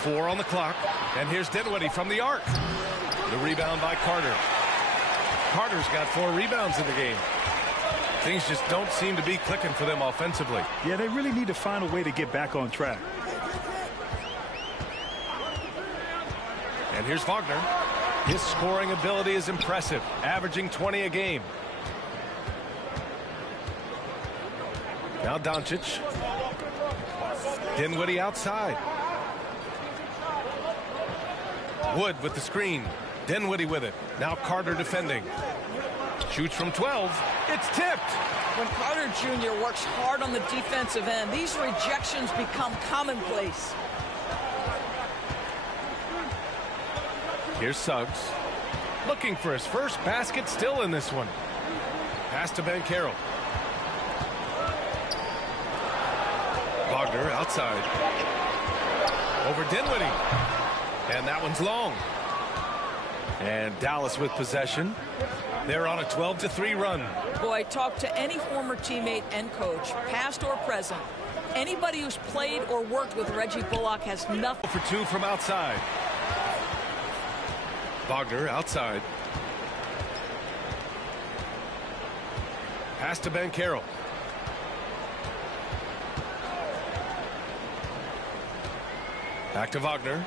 4 on the clock. And here's Dinwiddie from the arc. The rebound by Carter. Carter's got 4 rebounds in the game. Things just don't seem to be clicking for them offensively. Yeah, they really need to find a way to get back on track. And here's Wagner. His scoring ability is impressive, averaging 20 a game. Now Doncic. Dinwiddie outside. Wood with the screen. Dinwiddie with it. Now Carter defending. Shoots from 12. It's tipped. When Carter Jr. works hard on the defensive end, these rejections become commonplace. Here's Suggs. Looking for his first basket still in this one. Pass to Banchero. Wagner outside. Over Dinwiddie. And that one's long. And Dallas with possession. They're on a 12-3 run. Boy, talk to any former teammate and coach, past or present. Anybody who's played or worked with Reggie Bullock has nothing. For 2 from outside. Wagner outside. Pass to Banchero. Back to Wagner.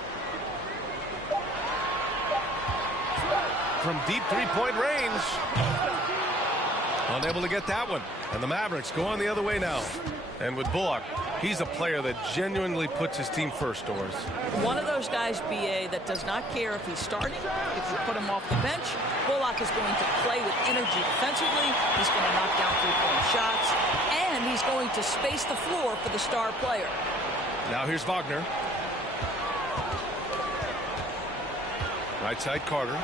From deep three-point range. Unable to get that one. And the Mavericks go on the other way now. And with Bullock, he's a player that genuinely puts his team first, Doris. One of those guys, BA, that does not care if he's starting, if you put him off the bench. Bullock is going to play with energy defensively. He's going to knock down three-point shots. And he's going to space the floor for the star player. Now here's Wagner. Right side Carter.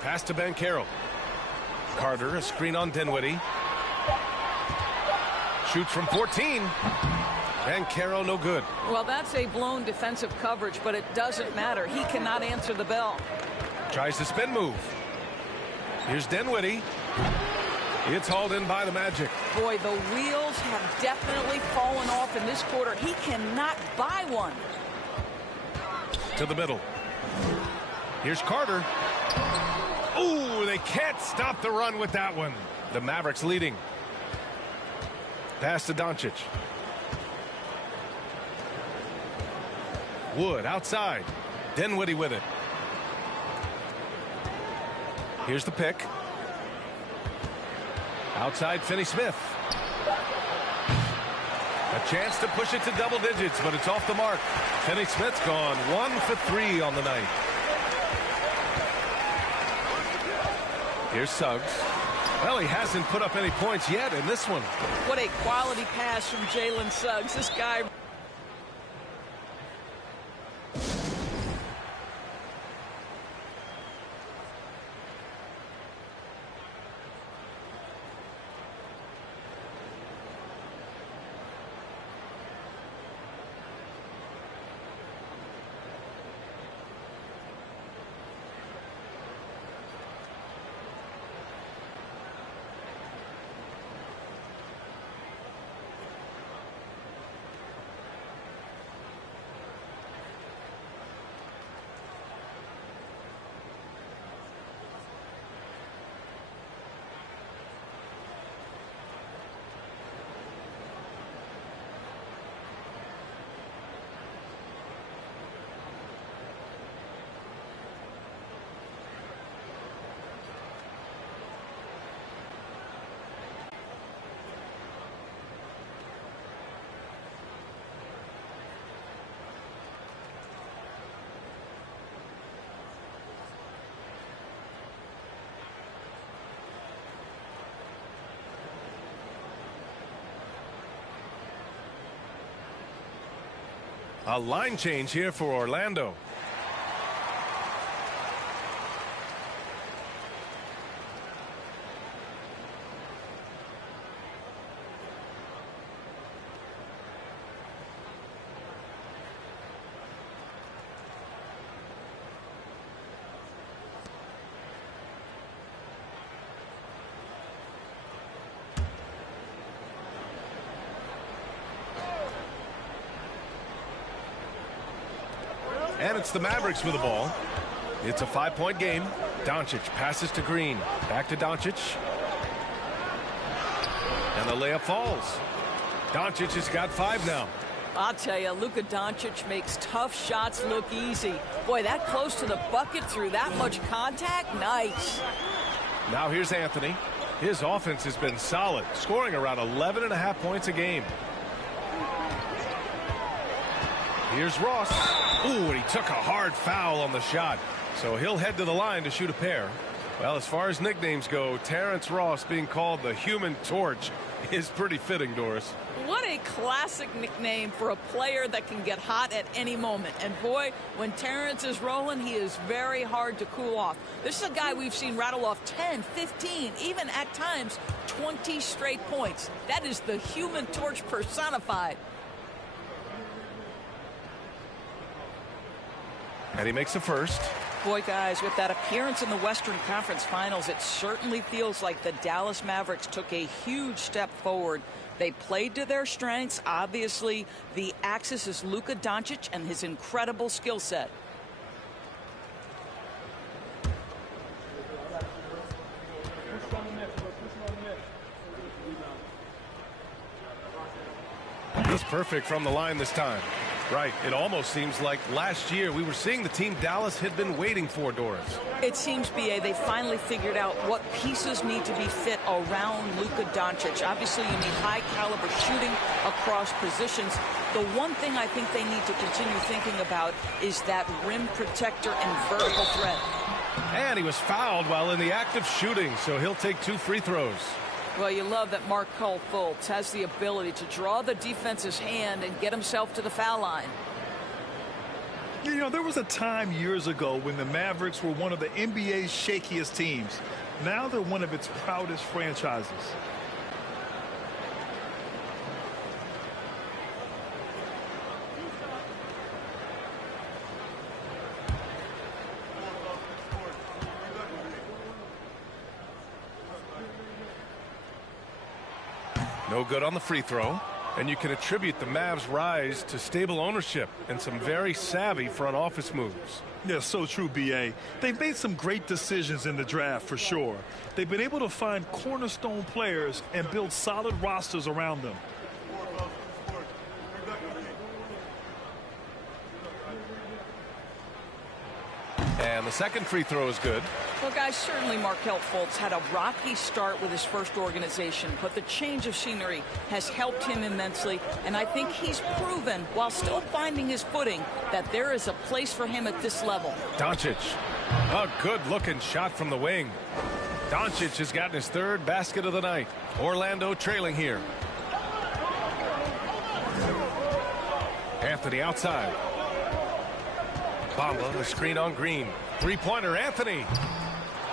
Pass to Banchero. Carter, a screen on Dinwiddie. Shoots from 14. Banchero, no good. Well, that's a blown defensive coverage, but it doesn't matter. He cannot answer the bell. Tries the spin move. Here's Dinwiddie. It's hauled in by the Magic. Boy, the wheels have definitely fallen off in this quarter. He cannot buy one. To the middle. Here's Carter. Ooh, they can't stop the run with that one. The Mavericks leading. Pass to Doncic. Wood outside. Dinwiddie with it. Here's the pick. Outside Finney-Smith. A chance to push it to double digits, but it's off the mark. Finney-Smith's gone 1 for 3 on the night. Here's Suggs. Well, he hasn't put up any points yet in this one. What a quality pass from Jalen Suggs. This guy... A line change here for Orlando. And it's the Mavericks with the ball. It's a 5-point game. Doncic passes to Green. Back to Doncic. And the layup falls. Doncic has got 5 now. I'll tell you, Luka Doncic makes tough shots look easy. Boy, that close to the bucket through that much contact, nice. Now here's Anthony. His offense has been solid, scoring around 11.5 points a game. Here's Ross. Ooh, and he took a hard foul on the shot. So he'll head to the line to shoot a pair. Well, as far as nicknames go, Terrence Ross being called the Human Torch is pretty fitting, Doris. What a classic nickname for a player that can get hot at any moment. And boy, when Terrence is rolling, he is very hard to cool off. This is a guy we've seen rattle off 10, 15, even at times 20 straight points. That is the Human Torch personified. And he makes the first. Boy, guys, with that appearance in the Western Conference Finals, it certainly feels like the Dallas Mavericks took a huge step forward. They played to their strengths. Obviously, the axis is Luka Doncic and his incredible skill set. He's perfect from the line this time. Right. It almost seems like last year we were seeing the team Dallas had been waiting for, Doris. It seems, B.A., they finally figured out what pieces need to be fit around Luka Doncic. Obviously, you need high-caliber shooting across positions. The one thing I think they need to continue thinking about is that rim protector and vertical threat. And he was fouled while in the act of shooting, so he'll take 2 free throws. Well, you love that Markelle Fultz has the ability to draw the defense's hand and get himself to the foul line. You know, there was a time years ago when the Mavericks were one of the NBA's shakiest teams. Now they're one of its proudest franchises. No good on the free throw. And you can attribute the Mavs' rise to stable ownership and some very savvy front office moves. Yeah, so true, B.A. They've made some great decisions in the draft for sure. They've been able to find cornerstone players and build solid rosters around them. And the second free throw is good. Well, guys, certainly Markelle Fultz had a rocky start with his first organization, but the change of scenery has helped him immensely, and I think he's proven, while still finding his footing, that there is a place for him at this level. Doncic, a good-looking shot from the wing. Doncic has gotten his 3rd basket of the night. Orlando trailing here. Anthony outside. Bamba, the screen on Green. Three-pointer, Anthony.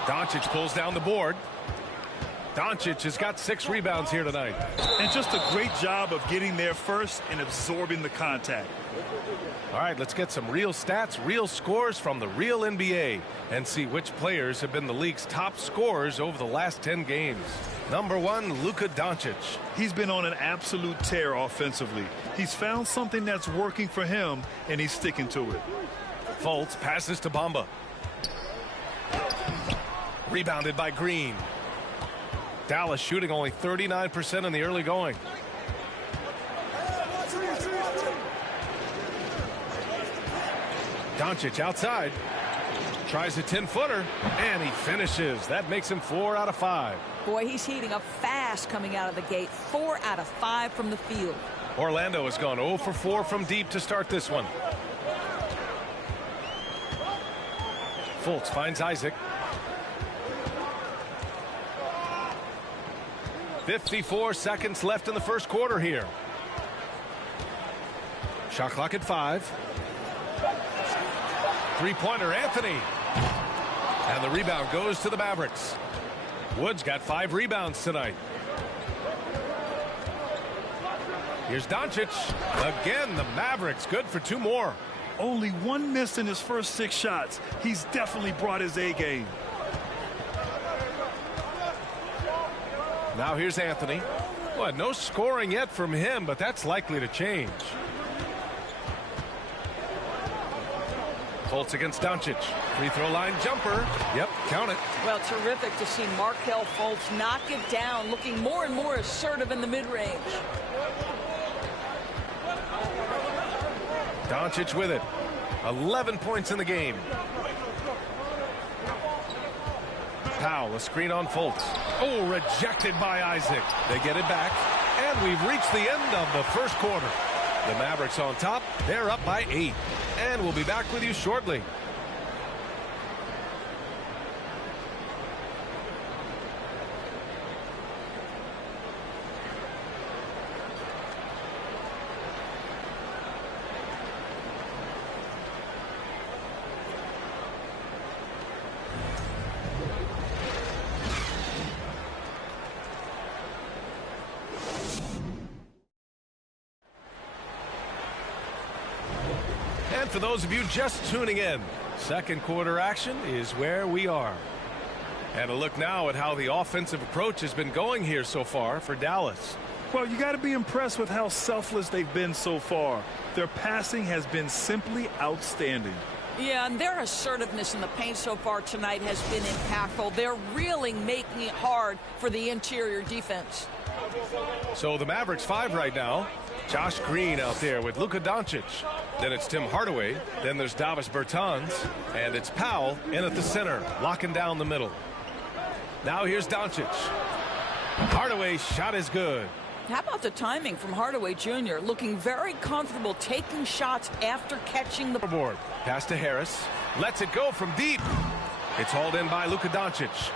Doncic pulls down the board. Doncic has got 6 rebounds here tonight. And just a great job of getting there first and absorbing the contact. All right, let's get some real stats, real scores from the real NBA and see which players have been the league's top scorers over the last 10 games. Number 1, Luka Doncic. He's been on an absolute tear offensively. He's found something that's working for him, and he's sticking to it. Fultz passes to Bamba. Rebounded by Green. Dallas shooting only 39% in the early going. Doncic outside. Tries a 10-footer, and he finishes. That makes him 4 out of 5. Boy, he's heating up fast coming out of the gate. 4 out of 5 from the field. Orlando has gone 0 for 4 from deep to start this one. Fultz finds Isaac. 54 seconds left in the first quarter here. Shot clock at 5. Three-pointer, Anthony. And the rebound goes to the Mavericks. Wood's got 5 rebounds tonight. Here's Doncic. Again, the Mavericks good for 2 more. Only 1 miss in his first 6 shots. He's definitely brought his A game. Now here's Anthony. Well, no scoring yet from him, but that's likely to change. Colts against Doncic. Free throw line jumper. Yep, count it. Well, terrific to see Markelle Fultz knock it down, looking more and more assertive in the mid-range. Doncic with it. 11 points in the game. Powell, a screen on Fultz. Oh, rejected by Isaac. They get it back, and we've reached the end of the first quarter. The Mavericks on top. They're up by 8. And we'll be back with you shortly. And for those of you just tuning in, second quarter action is where we are. And a look now at how the offensive approach has been going here so far for Dallas. Well, you got to be impressed with how selfless they've been so far. Their passing has been simply outstanding. Yeah, and their assertiveness in the paint so far tonight has been impactful. They're really making it hard for the interior defense. So the Mavericks 5 right now. Josh Green out there with Luka Doncic. Then it's Tim Hardaway. Then there's Davis Bertans. And it's Powell in at the center, locking down the middle. Now here's Doncic. Hardaway's shot is good. How about the timing from Hardaway Jr. looking very comfortable taking shots after catching the board. Pass to Harris. Lets it go from deep. It's hauled in by Luka Doncic.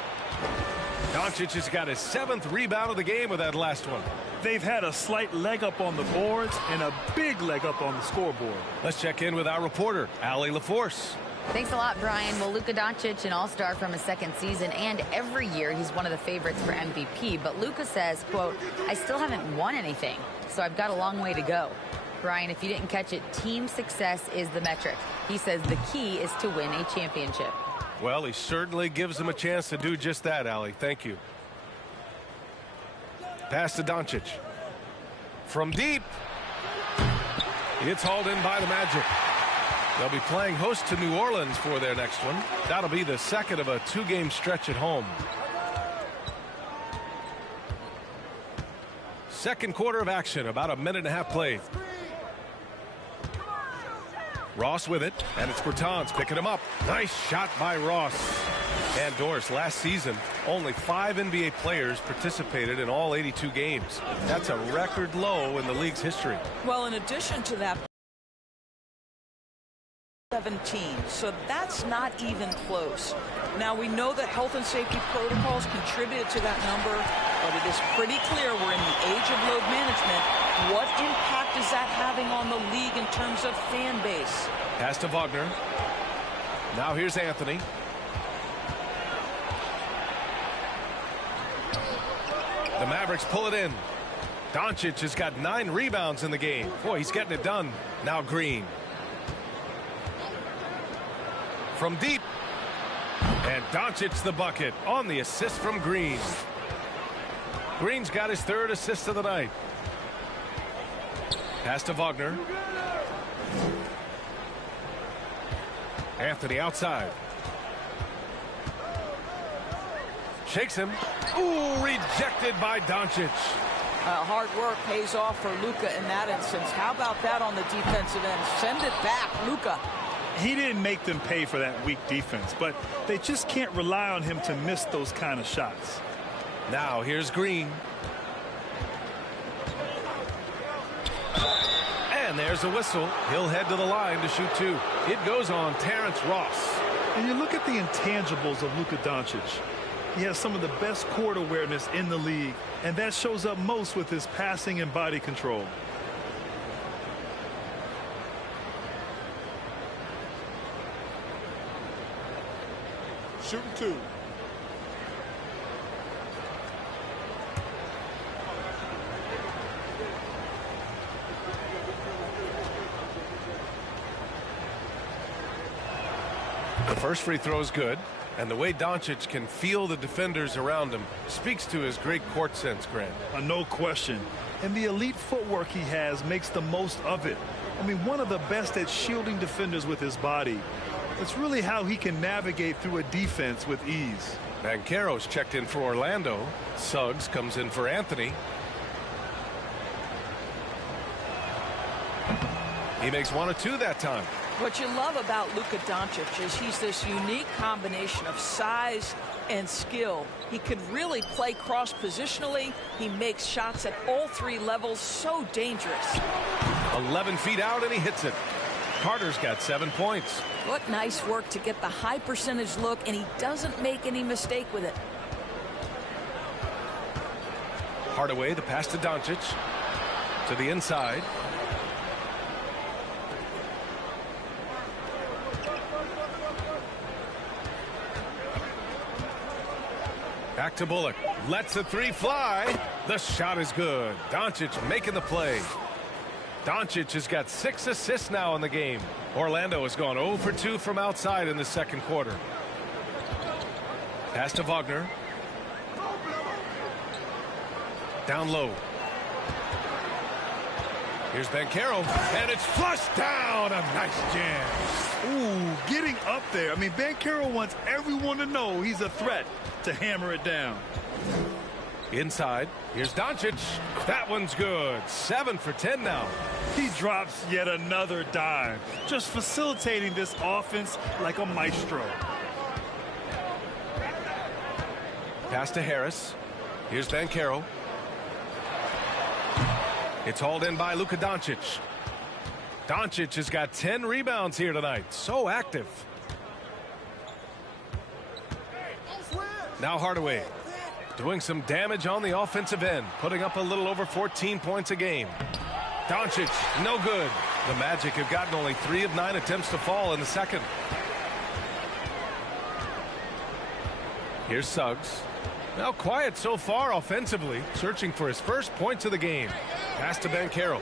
Doncic has got his 7th rebound of the game with that last one. They've had a slight leg up on the boards and a big leg up on the scoreboard. Let's check in with our reporter, Allie LaForce. Thanks a lot, Brian. Well, Luka Doncic, an all-star from his 2nd season, and every year he's one of the favorites for MVP. But Luka says, quote, I still haven't won anything, so I've got a long way to go. Brian, if you didn't catch it, team success is the metric. He says the key is to win a championship. Well, he certainly gives them a chance to do just that, Allie. Thank you. Pass to Doncic. From deep. It's hauled in by the Magic. They'll be playing host to New Orleans for their next one. That'll be the second of a 2-game stretch at home. Second quarter of action, about a minute and a half played. Ross with it, and it's Bertans picking him up. Nice shot by Ross. And Doris, last season, only 5 NBA players participated in all 82 games. That's a record low in the league's history. Well, in addition to that, 17, so that's not even close. Now, we know that health and safety protocols contributed to that number, but it is pretty clear we're in the age of load management. What impact is that having on the league in terms of fan base? Pass to Wagner. Now here's Anthony. The Mavericks pull it in. Doncic has got 9 rebounds in the game. Boy, he's getting it done. Now Green. From deep. And Doncic the bucket on the assist from Green. Green's got his 3rd assist of the night. Pass to Wagner. Anthony outside. Shakes him. Ooh, rejected by Doncic. Hard work pays off for Luka in that instance. How about that on the defensive end? Send it back, Luka. He didn't make them pay for that weak defense, but they just can't rely on him to miss those kind of shots. Now here's Green. And there's a whistle. He'll head to the line to shoot 2. It goes on Terrence Ross. And you look at the intangibles of Luka Doncic. He has some of the best court awareness in the league, and that shows up most with his passing and body control. shooting 2. The first free throw is good, and the way Doncic can feel the defenders around him speaks to his great court sense, Grant. No question. And the elite footwork he has makes the most of it. I mean, one of the best at shielding defenders with his body. It's really how he can navigate through a defense with ease. Banchero's checked in for Orlando. Suggs comes in for Anthony. He makes 1 of 2 that time. What you love about Luka Doncic is he's this unique combination of size and skill. He can really play cross-positionally. He makes shots at all 3 levels. So dangerous. 11 feet out, and he hits it. Carter's got 7 points. What nice work to get the high percentage look, and he doesn't make any mistake with it. Hardaway, the pass to Doncic. To the inside. Back to Bullock. Lets the 3 fly. The shot is good. Doncic making the play. Doncic has got 6 assists now in the game. Orlando has gone 0 for 2 from outside in the second quarter. Pass to Wagner. Down low. Here's Banchero, and it's flushed down. A nice jam. Ooh, getting up there. I mean, Banchero wants everyone to know he's a threat to hammer it down. Inside, here's Doncic. That one's good. 7 for 10 now. He drops yet another dime, just facilitating this offense like a maestro. Pass to Harris. Here's Banchero. It's hauled in by Luka Doncic. Doncic has got 10 rebounds here tonight. So active. Now Hardaway doing some damage on the offensive end, putting up a little over 14 points a game. Doncic, no good. The Magic have gotten only 3 of 9 attempts to fall in the second. Here's Suggs. Now quiet so far offensively, searching for his first points of the game. Pass to Banchero.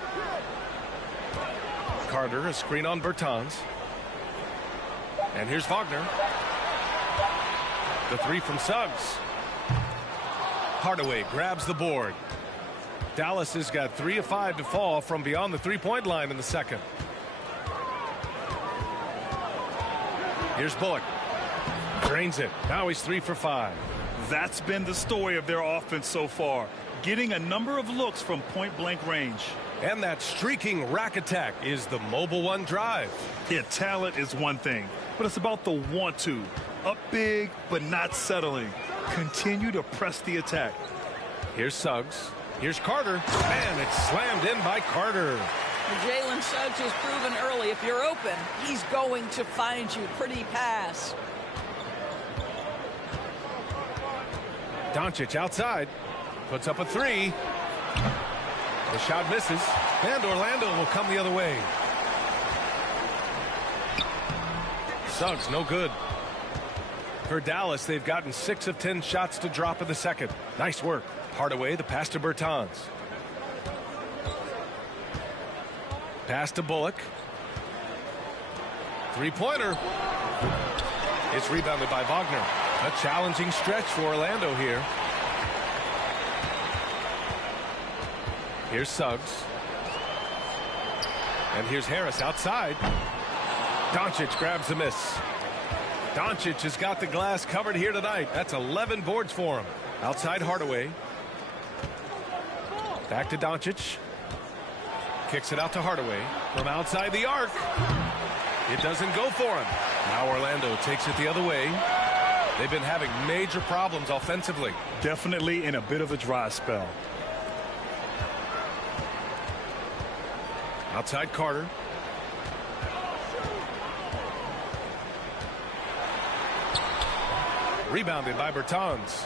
Carter, a screen on Bertans. And here's Wagner. The 3 from Suggs. Hardaway grabs the board. Dallas has got 3 of 5 to fall from beyond the 3-point line in the second. Here's Bullock. Drains it. Now he's 3 for 5. That's been the story of their offense so far, getting a number of looks from point-blank range. And that streaking rack attack is the mobile 1 drive. Yeah, talent is one thing, but it's about the want to. Up big, but not settling. Continue to press the attack. Here's Suggs. Here's Carter. And it's slammed in by Carter. Jalen Suggs has proven early, if you're open, he's going to find you. Pretty pass. Doncic outside. Puts up a 3. The shot misses. And Orlando will come the other way. Suggs, no good. For Dallas, they've gotten 6 of 10 shots to drop in the second. Nice work. Hardaway, the pass to Bertans. Pass to Bullock. 3-pointer. It's rebounded by Wagner. A challenging stretch for Orlando here. Here's Suggs. And here's Harris outside. Doncic grabs the miss. Doncic has got the glass covered here tonight. That's 11 boards for him. Outside Hardaway. Back to Doncic. Kicks it out to Hardaway. From outside the arc. It doesn't go for him. Now Orlando takes it the other way. They've been having major problems offensively. Definitely in a bit of a dry spell. Outside Carter. Rebounded by Bertans.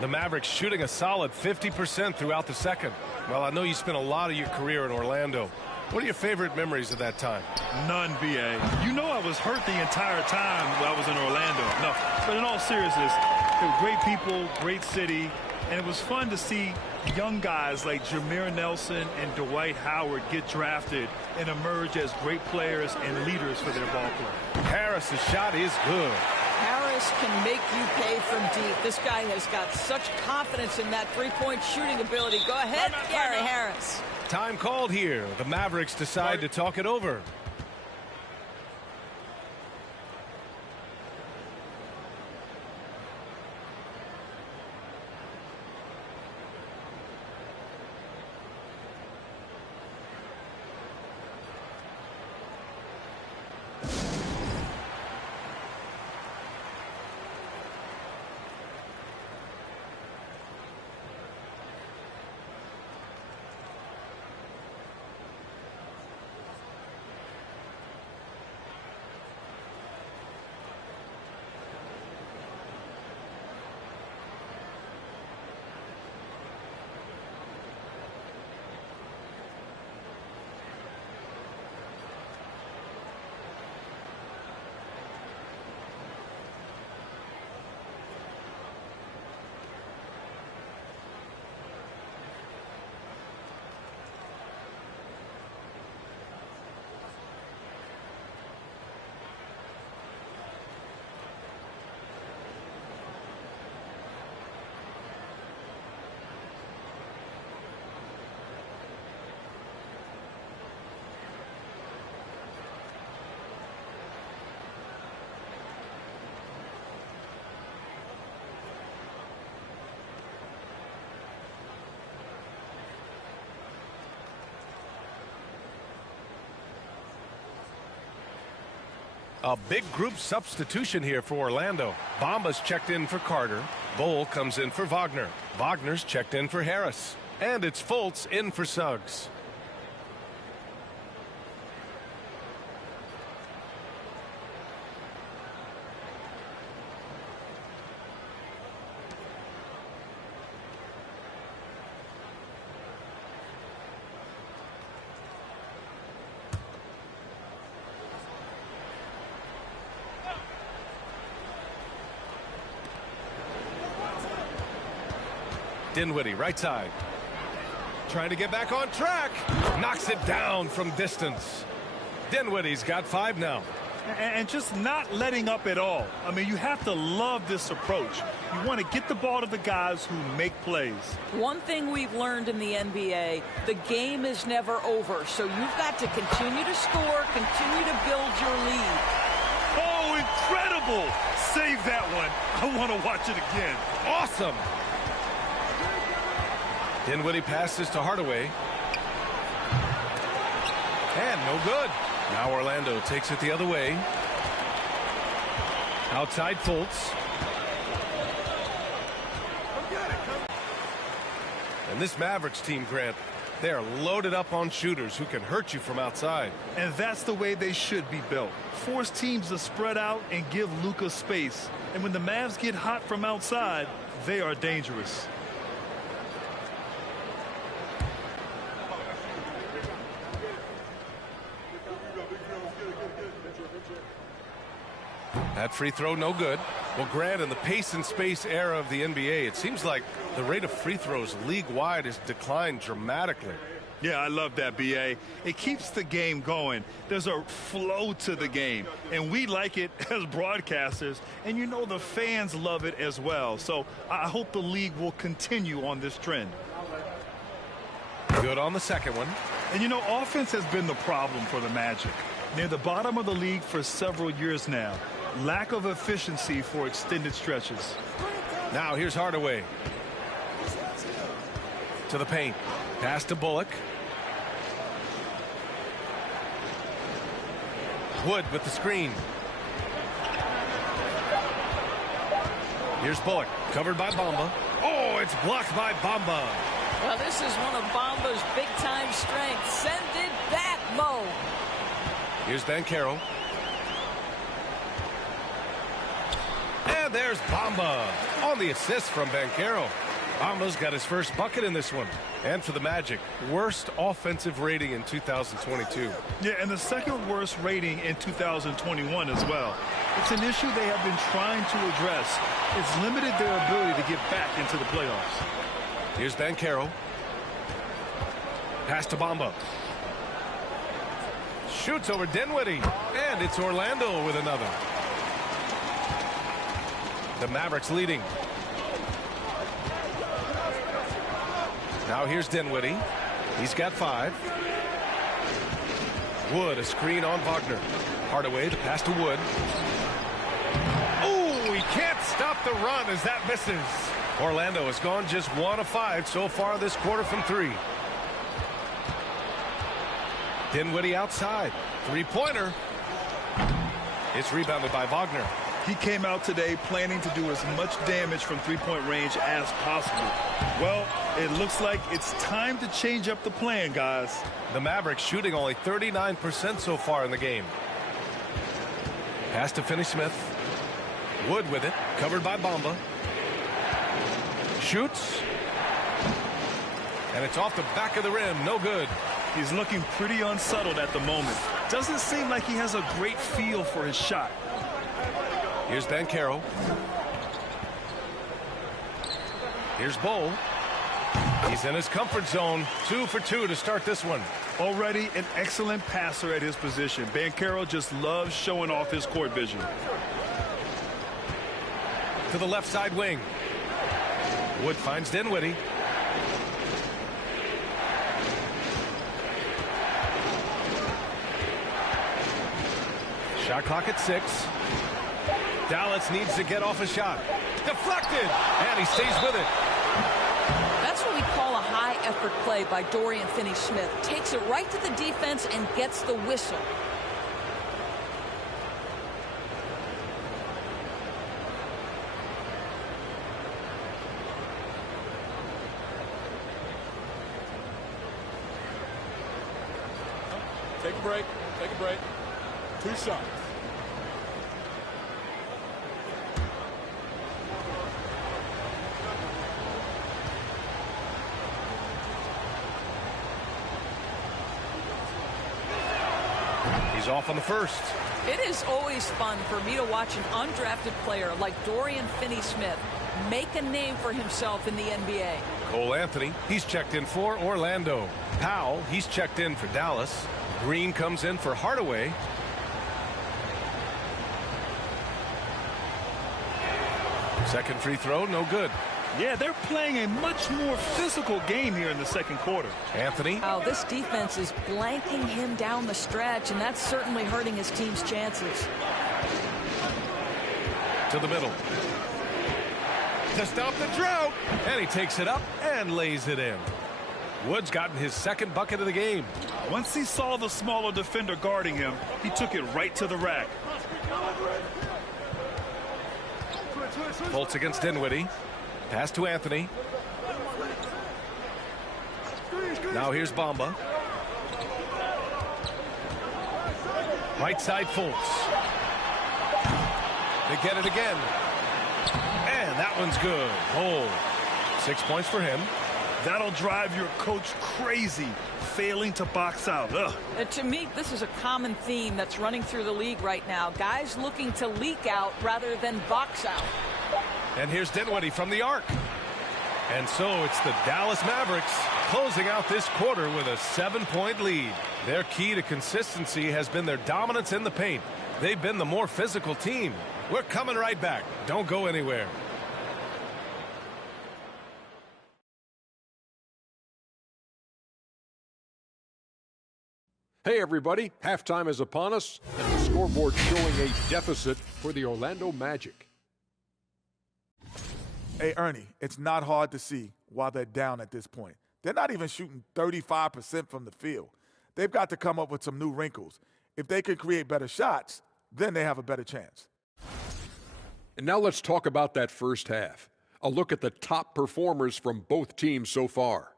The Mavericks shooting a solid 50% throughout the second. Well, I know you spent a lot of your career in Orlando. What are your favorite memories of that time? None, B.A. You know I was hurt the entire time when I was in Orlando. No, but in all seriousness, they were great people, great city, and it was fun to see young guys like Jameer Nelson and Dwight Howard get drafted and emerge as great players and leaders for their ball club. Harris's shot is good. Harris can make you pay from deep. This guy has got such confidence in that three-point shooting ability. Go ahead, Gary Harris. Time called here. The Mavericks decide to talk it over. A big group substitution here for Orlando. Bamba's checked in for Carter. Bowl comes in for Wagner. Wagner's checked in for Harris. And it's Fultz in for Suggs. Dinwiddie, right side. Trying to get back on track. Knocks it down from distance. Dinwiddie's got 5 now. And just not letting up at all. I mean, you have to love this approach. You want to get the ball to the guys who make plays. One thing we've learned in the NBA, the game is never over. So you've got to continue to score, continue to build your lead. Oh, incredible. Save that one. I want to watch it again. Awesome. Dinwiddie passes to Hardaway. And no good. Now Orlando takes it the other way. Outside Fultz. And this Mavericks team, Grant, they are loaded up on shooters who can hurt you from outside. And that's the way they should be built. Force teams to spread out and give Luka space. And when the Mavs get hot from outside, they are dangerous. That free throw, no good. Well, Grant, in the pace and space era of the NBA, it seems like the rate of free throws league-wide has declined dramatically. Yeah, I love that, B.A. It keeps the game going. There's a flow to the game, and we like it as broadcasters, and you know the fans love it as well. So I hope the league will continue on this trend. Good on the second one. And you know, offense has been the problem for the Magic. Near the bottom of the league for several years now. Lack of efficiency for extended stretches. Now here's Hardaway. To the paint. Pass to Bullock. Wood with the screen. Here's Bullock. Covered by Bamba. Oh, it's blocked by Bamba. Well, this is one of Bamba's big-time strengths. Send it back, Mo. Here's Banchero. And there's Bamba on the assist from Banchero. Bamba's got his first bucket in this one. And for the Magic, worst offensive rating in 2022. Yeah, and the second worst rating in 2021 as well. It's an issue they have been trying to address. It's limited their ability to get back into the playoffs. Here's Banchero. Pass to Bamba. Shoots over Dinwiddie. And it's Orlando with another. The Mavericks leading. Now here's Dinwiddie. He's got 5. Wood, a screen on Wagner. Hardaway, the pass to Wood. Oh, he can't stop the run as that misses. Orlando has gone just 1 of 5 so far this quarter from 3. Dinwiddie outside. 3-pointer. It's rebounded by Wagner. He came out today planning to do as much damage from three-point range as possible. Well, it looks like it's time to change up the plan, guys. The Mavericks shooting only 39% so far in the game. Pass to Finney-Smith. Wood with it, covered by Bamba. Shoots. And it's off the back of the rim, no good. He's looking pretty unsettled at the moment. Doesn't seem like he has a great feel for his shot. Here's Banchero. Here's Bowl. He's in his comfort zone. 2 for 2 to start this one. Already an excellent passer at his position. Banchero just loves showing off his court vision. To the left side wing. Wood finds Dinwiddie. Shot clock at 6. Dallas needs to get off a shot. Deflected, and he stays with it. That's what we call a high-effort play by Dorian Finney-Smith. Takes it right to the defense and gets the whistle. Take a break. Take a break. 2 shots. He's off on the first. It is always fun for me to watch an undrafted player like Dorian Finney-Smith make a name for himself in the NBA. Cole Anthony, he's checked in for Orlando. Powell, he's checked in for Dallas. Green comes in for Hardaway. Second free throw, no good. Yeah, they're playing a much more physical game here in the second quarter. Anthony. Wow, this defense is blanking him down the stretch, and that's certainly hurting his team's chances. To the middle. To stop the drought. And he takes it up and lays it in. Wood's gotten his second bucket of the game. Once he saw the smaller defender guarding him, he took it right to the rack. Bolts against Dinwiddie. Pass to Anthony. Now here's Bamba. Right side Fultz. They get it again. And that one's good. Oh, 6 points for him. That'll drive your coach crazy, failing to box out. To me, this is a common theme that's running through the league right now. Guys looking to leak out rather than box out. And here's Dinwiddie from the arc. And so it's the Dallas Mavericks closing out this quarter with a 7-point lead. Their key to consistency has been their dominance in the paint. They've been the more physical team. We're coming right back. Don't go anywhere. Hey everybody, halftime is upon us, and the scoreboard showing a deficit for the Orlando Magic. Hey, Ernie, it's not hard to see why they're down at this point. They're not even shooting 35% from the field. They've got to come up with some new wrinkles. If they can create better shots, then they have a better chance. And now let's talk about that first half. A look at the top performers from both teams so far.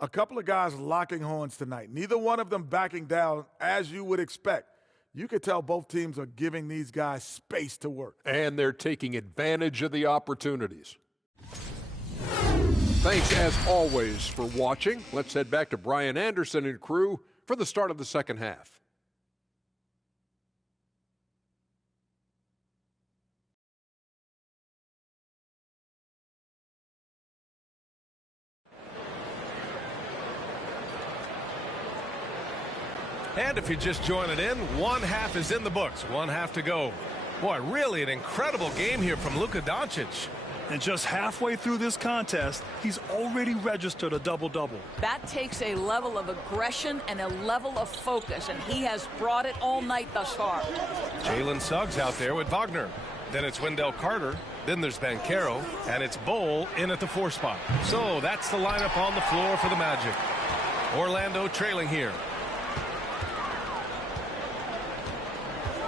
A couple of guys locking horns tonight. Neither one of them backing down as you would expect. You could tell both teams are giving these guys space to work. And they're taking advantage of the opportunities. Thanks, as always, for watching. Let's head back to Brian Anderson and crew for the start of the second half. And if you're just joining in, one half is in the books. One half to go. Boy, really an incredible game here from Luka Doncic. And just halfway through this contest, he's already registered a double-double. That takes a level of aggression and a level of focus, and he has brought it all night thus far. Jalen Suggs out there with Wagner. Then it's Wendell Carter. Then there's Banchero. And it's Bol in at the 4 spot. So that's the lineup on the floor for the Magic. Orlando trailing here.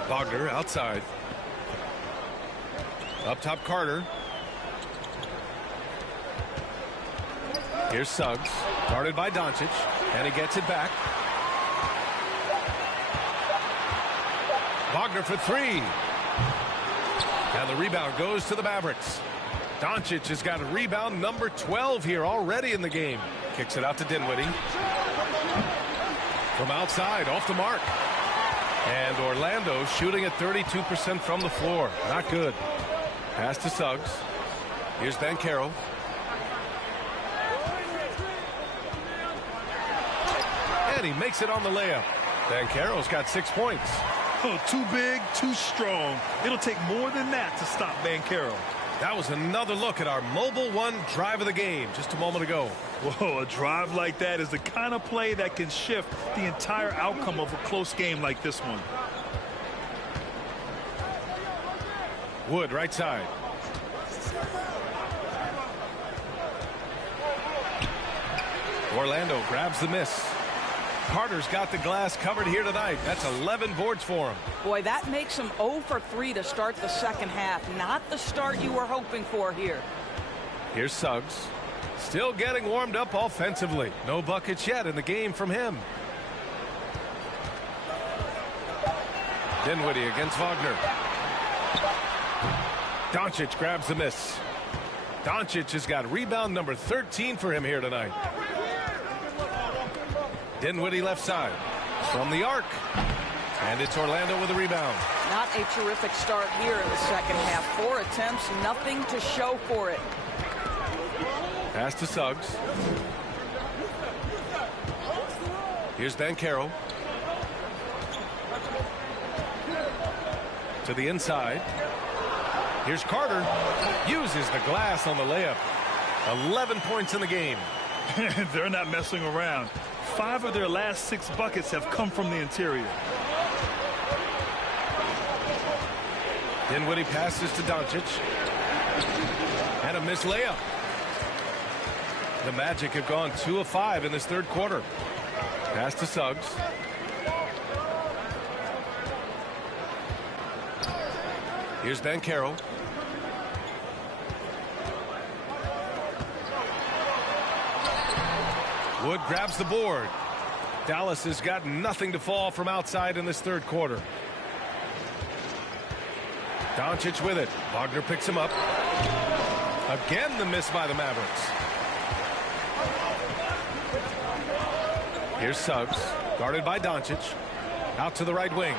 Wagner outside. Up top, Carter. Here's Suggs, guarded by Doncic, and he gets it back. Wagner for 3. And the rebound goes to the Mavericks. Doncic has got a rebound number 12 here already in the game. Kicks it out to Dinwiddie. From outside, off the mark. And Orlando shooting at 32% from the floor. Not good. Pass to Suggs. Here's Banchero. And he makes it on the layup. Banchero's got 6 points. Oh, too big, too strong. It'll take more than that to stop Banchero. That was another look at our Mobile One drive of the game just a moment ago. Whoa, a drive like that is the kind of play that can shift the entire outcome of a close game like this one. Wood, right side. Orlando grabs the miss. Carter's got the glass covered here tonight. That's 11 boards for him. Boy, that makes him 0 for 3 to start the second half. Not the start you were hoping for here. Here's Suggs. Still getting warmed up offensively. No buckets yet in the game from him. Dinwiddie against Wagner. Doncic grabs the miss. Doncic has got rebound number 13 for him here tonight. Dinwiddie left side from the arc, and it's Orlando with a rebound. Not a terrific start here in the second half. 4 attempts, nothing to show for it. Pass to Suggs. Here's Banchero. To the inside. Here's Carter. Uses the glass on the layup. 11 points in the game. They're not messing around. 5 of their last 6 buckets have come from the interior. Dinwiddie passes to Doncic. And a missed layup. The Magic have gone 2 of 5 in this third quarter. Pass to Suggs. Here's Banchero. Wood grabs the board. Dallas has got nothing to fall from outside in this third quarter. Doncic with it. Wagner picks him up. Again, the miss by the Mavericks. Here's Suggs, guarded by Doncic. Out to the right wing.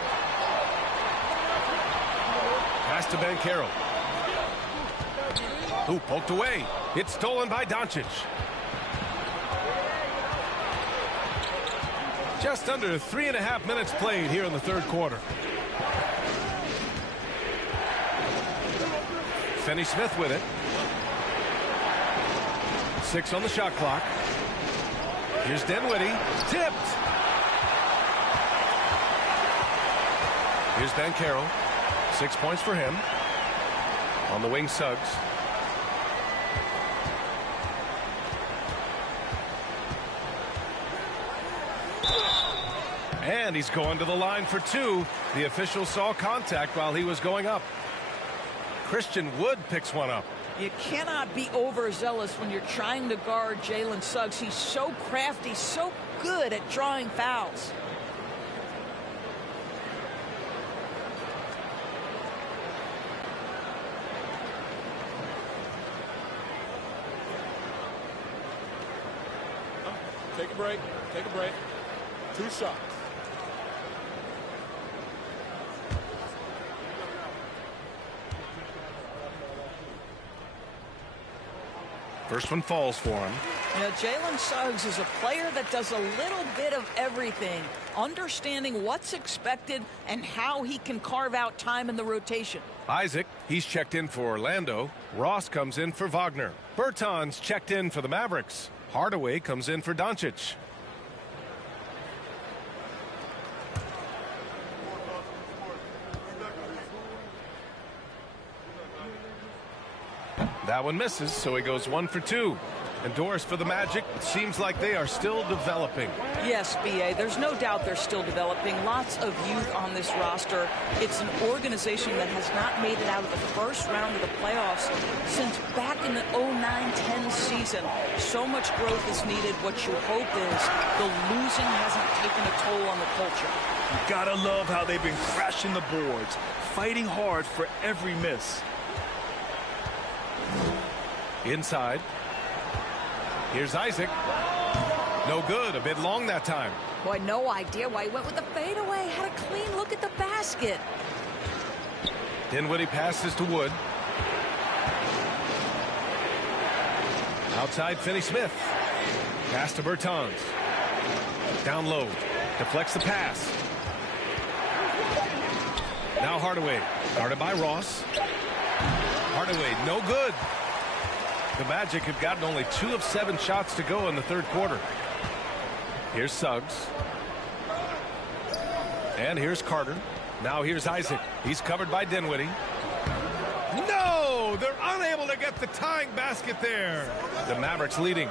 Pass to Banchero. Who poked away. It's stolen by Doncic. Just under 3.5 minutes played here in the third quarter. Finney-Smith with it. 6 on the shot clock. Here's Dinwiddie. Tipped. Here's Banchero. 6 points for him. On the wing, Suggs. And he's going to the line for 2. The official saw contact while he was going up. Christian Wood picks one up. You cannot be overzealous when you're trying to guard Jalen Suggs. He's so crafty, so good at drawing fouls. Take a break. Take a break. 2 shots. First one falls for him. You know, Jalen Suggs is a player that does a little bit of everything, understanding what's expected and how he can carve out time in the rotation. Isaac, he's checked in for Orlando. Ross comes in for Wagner. Bertans checked in for the Mavericks. Hardaway comes in for Doncic. That one misses, so he goes 1 for 2. And Doris for the Magic, it seems like they are still developing. Yes, B.A., there's no doubt they're still developing. Lots of youth on this roster. It's an organization that has not made it out of the first round of the playoffs since back in the 09-10 season. So much growth is needed. What you hope is the losing hasn't taken a toll on the culture. You gotta love how they've been crashing the boards, fighting hard for every miss. Inside. Here's Isaac. No good. A bit long that time. Boy, no idea why he went with the fadeaway. Had a clean look at the basket. Dinwiddie passes to Wood. Outside, Finney-Smith. Pass to Bertans. Down low. Deflects the pass. Now Hardaway. Guarded by Ross. Hardaway, no good. The Magic have gotten only 2 of 7 shots to go in the third quarter. Here's Suggs. And here's Carter. Now here's Isaac. He's covered by Dinwiddie. No! They're unable to get the tying basket there. The Mavericks leading.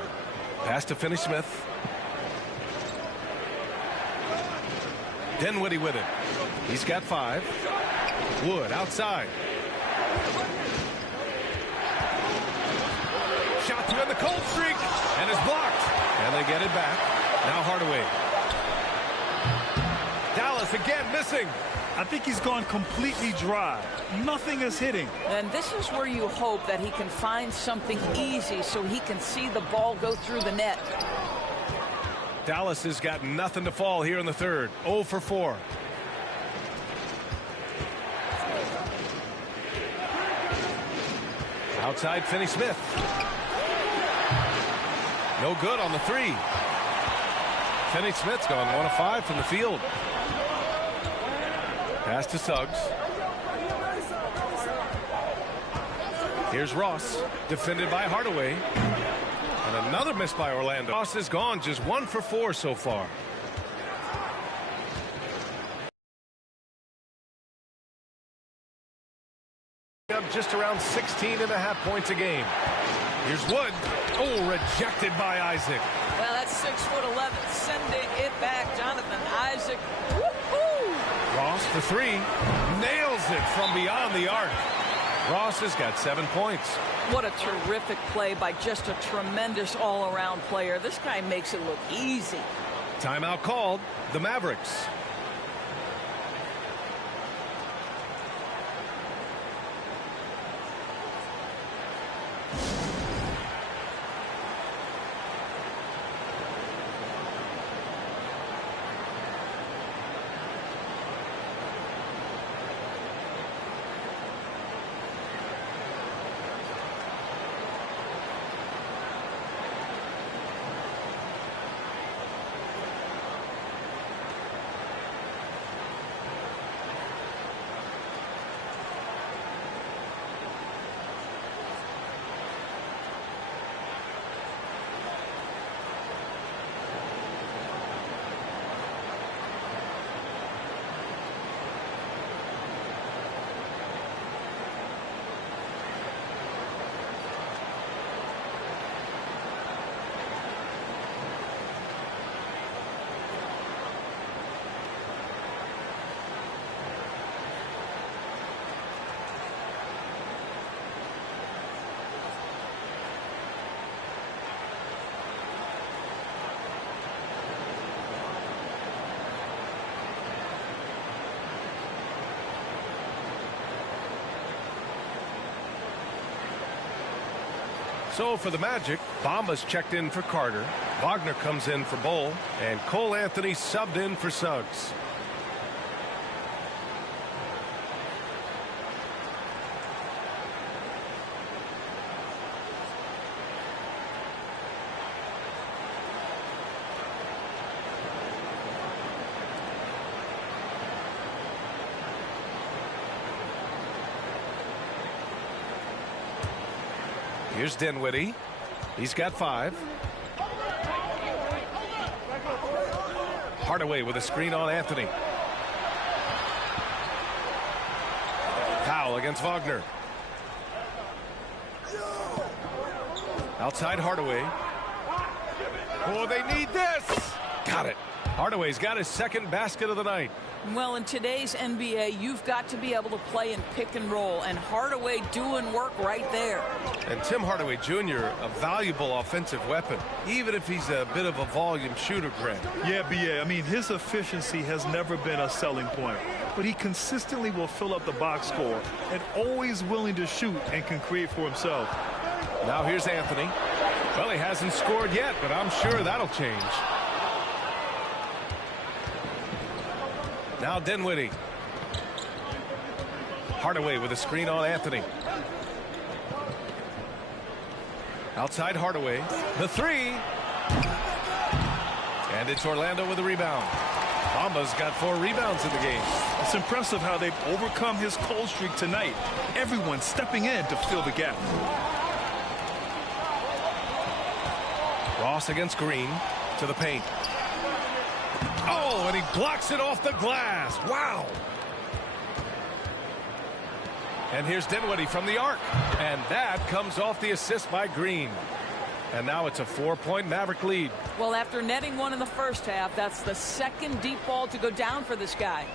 Pass to Finney-Smith. Dinwiddie with it. He's got 5. Wood outside. Shot through in the cold streak and is blocked. And they get it back. Now Hardaway. Dallas again missing. I think he's gone completely dry. Nothing is hitting. And this is where you hope that he can find something easy so he can see the ball go through the net. Dallas has got nothing to fall here in the third. 0 for 4. Outside, Finney-Smith. No good on the 3. Finney-Smith's gone 1 of 5 from the field. Pass to Suggs. Here's Ross, defended by Hardaway. And another miss by Orlando. Ross is gone, just 1 for 4 so far. Up just around 16.5 points a game. Here's Wood. Oh, rejected by Isaac. Well, that's 6'11", sending it back. Jonathan Isaac. Woo-hoo! Ross for 3. Nails it from beyond the arc. Ross has got 7 points. What a terrific play by just a tremendous all-around player. This guy makes it look easy. Timeout called. The Mavericks. So for the Magic, Bamba's checked in for Carter. Wagner comes in for Bull. And Cole Anthony subbed in for Suggs. Here's Dinwiddie. He's got 5. Hardaway with a screen on Anthony. Foul against Wagner. Outside Hardaway. Oh, they need this. Got it. Hardaway's got his second basket of the night. Well, in today's NBA, you've got to be able to play in pick and roll, and Hardaway doing work right there. And Tim Hardaway Jr., a valuable offensive weapon, even if he's a bit of a volume shooter, Grant. Yeah, B.A. I mean, his efficiency has never been a selling point, but he consistently will fill up the box score and always willing to shoot and can create for himself. Now here's Anthony. Well, he hasn't scored yet, but I'm sure that'll change. Now Dinwiddie. Hardaway with a screen on Anthony. Outside Hardaway. The 3. And it's Orlando with a rebound. Bamba's got 4 rebounds in the game. It's impressive how they've overcome his cold streak tonight. Everyone stepping in to fill the gap. Ross against Green to the paint. Oh, and he blocks it off the glass. Wow. And here's Dinwiddie from the arc. And that comes off the assist by Green. And now it's a 4-point Maverick lead. Well, after netting one in the first half, that's the second deep ball to go down for this guy.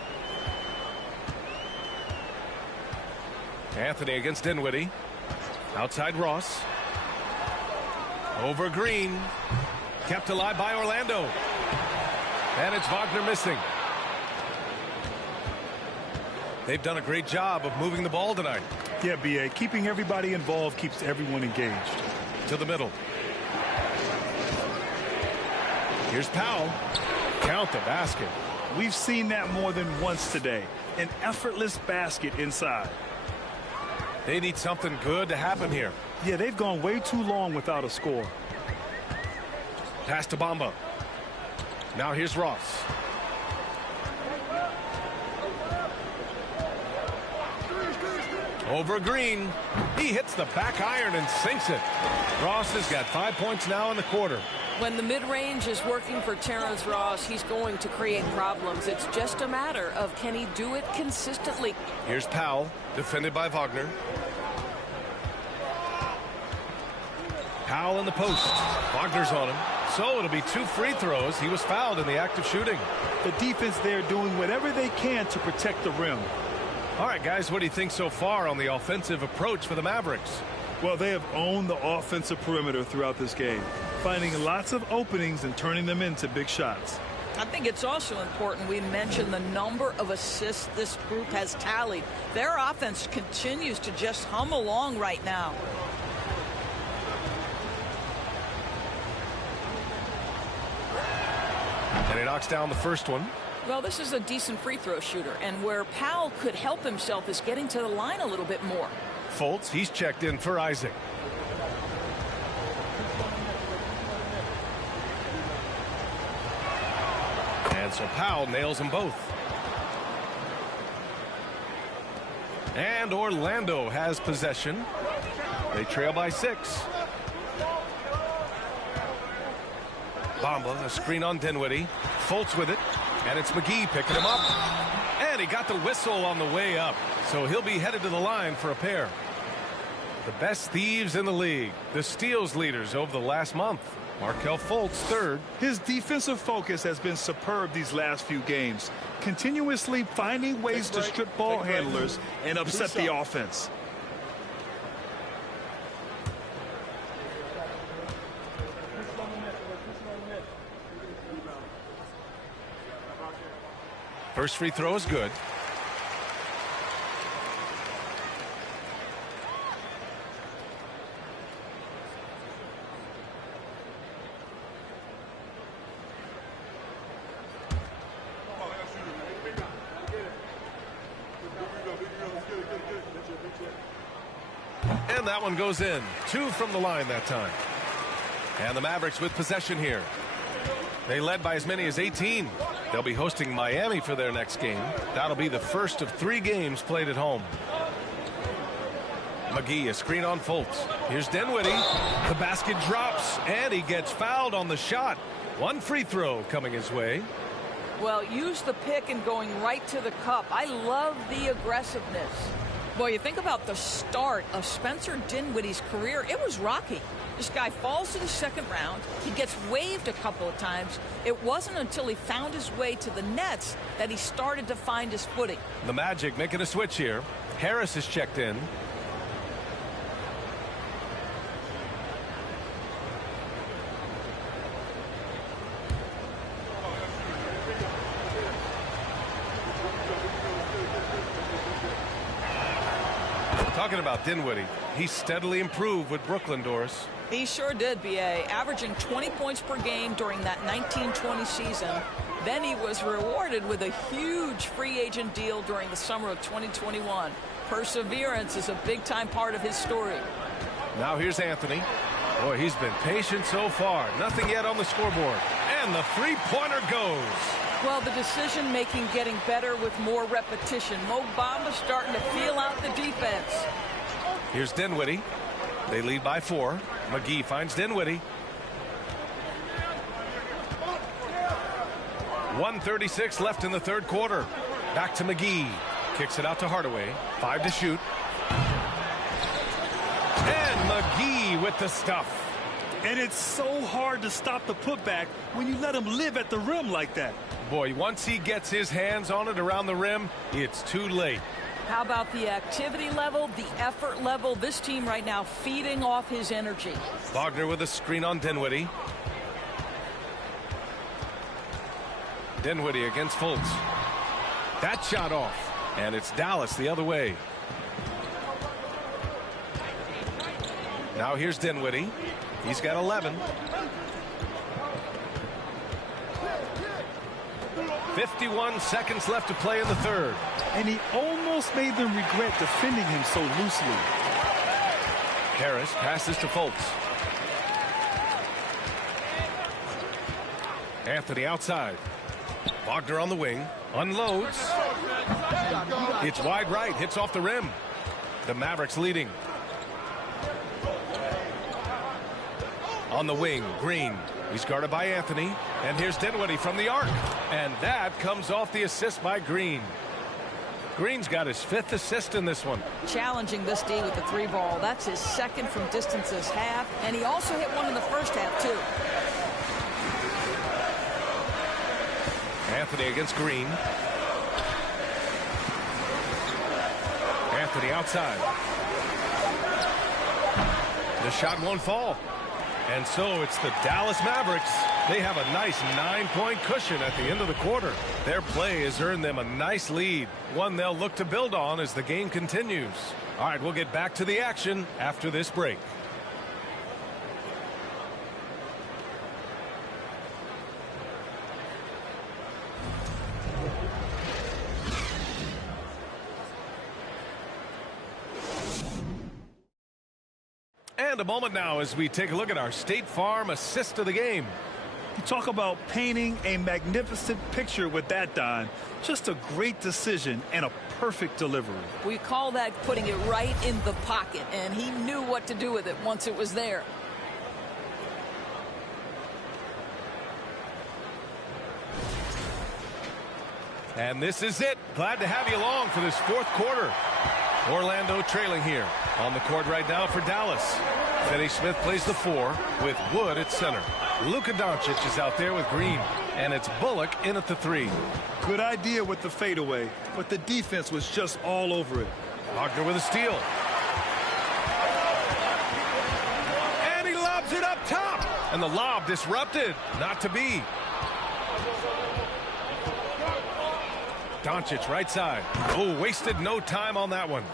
Anthony against Dinwiddie. Outside Ross. Over Green. Kept alive by Orlando. And it's Wagner missing. They've done a great job of moving the ball tonight. Yeah, B.A. Keeping everybody involved keeps everyone engaged. To the middle. Here's Powell. Count the basket. We've seen that more than once today. An effortless basket inside. They need something good to happen here. Yeah, they've gone way too long without a score. Pass to Bamba. Now here's Ross. Over Green. He hits the back iron and sinks it. Ross has got 5 points now in the quarter. When the mid-range is working for Terrence Ross, he's going to create problems. It's just a matter of can he do it consistently. Here's Powell, defended by Wagner. Powell in the post. Wagner's on him. So it'll be 2 free throws. He was fouled in the act of shooting. The defense there doing whatever they can to protect the rim. All right, guys, what do you think so far on the offensive approach for the Mavericks? Well, they have owned the offensive perimeter throughout this game, finding lots of openings and turning them into big shots. I think it's also important we mention the number of assists this group has tallied. Their offense continues to just hum along right now. And he knocks down the first one. Well, this is a decent free throw shooter, and where Powell could help himself is getting to the line a little bit more. Fultz, he's checked in for Isaac. And so Powell nails them both. And Orlando has possession. They trail by 6. Bamba, a screen on Dinwiddie. Fultz with it. And it's McGee picking him up. And he got the whistle on the way up. So he'll be headed to the line for a pair. The best thieves in the league. The steals leaders over the last month. Markelle Fultz, third. His defensive focus has been superb these last few games. Continuously finding ways to strip ball handlers and upset the offense. First free throw is good. And that one goes in. 2 from the line that time. And the Mavericks with possession here. They led by as many as 18. They'll be hosting Miami for their next game. That'll be the first of 3 games played at home. McGee, a screen on Fultz. Here's Dinwiddie. The basket drops, and he gets fouled on the shot. 1 free throw coming his way. Well, use the pick and going right to the cup. I love the aggressiveness. Boy, you think about the start of Spencer Dinwiddie's career. It was rocky. This guy falls to the second round. He gets waived a couple of times. It wasn't until he found his way to the Nets that he started to find his footing. The Magic making a switch here. Harris is checked in. Talking about Dinwiddie, he steadily improved with Brooklyn, Doris. He sure did, B.A., averaging 20 points per game during that 1920 season. Then he was rewarded with a huge free agent deal during the summer of 2021. Perseverance is a big-time part of his story. Now here's Anthony. Boy, he's been patient so far. Nothing yet on the scoreboard. And the three-pointer goes. Well, the decision-making getting better with more repetition. Mo Bamba's starting to feel out the defense. Here's Dinwiddie. They lead by 4. McGee finds Dinwiddie. 1:36 left in the third quarter. Back to McGee. Kicks it out to Hardaway. 5 to shoot. And McGee with the stuff. And it's so hard to stop the putback when you let him live at the rim like that. Boy, once he gets his hands on it around the rim, it's too late. How about the activity level, the effort level? This team right now feeding off his energy. Wagner with a screen on Dinwiddie. Dinwiddie against Fultz. That shot off. And it's Dallas the other way. Now here's Dinwiddie. He's got 11. 51 seconds left to play in the third. And he almost made them regret defending him so loosely. Harris passes to Fultz. Anthony outside. Wagner on the wing. Unloads. It's wide right. Hits off the rim. The Mavericks leading. On the wing, Green. He's guarded by Anthony. And here's Dinwiddie from the arc. And that comes off the assist by Green. Green's got his 5th assist in this one. Challenging this D with the 3 ball. That's his 2nd from distance this half. And he also hit one in the first half, too. Anthony against Green. Anthony outside. The shot won't fall. And so it's the Dallas Mavericks. They have a nice 9-point cushion at the end of the quarter. Their play has earned them a nice lead, one they'll look to build on as the game continues. All right, we'll get back to the action after this break. And a moment now as we take a look at our State Farm assist of the game. You talk about painting a magnificent picture with that, Don. Just a great decision and a perfect delivery. We call that putting it right in the pocket, and he knew what to do with it once it was there. And this is it. Glad to have you along for this 4th quarter. Orlando trailing here on the court right now for Dallas. Finney Smith plays the 4 with Wood at center. Luka Doncic is out there with Green, and it's Bullock in at the 3. Good idea with the fadeaway, but the defense was just all over it. Wagner with a steal. And he lobs it up top. And the lob disrupted. Not to be. Doncic right side. Oh, wasted no time on that one.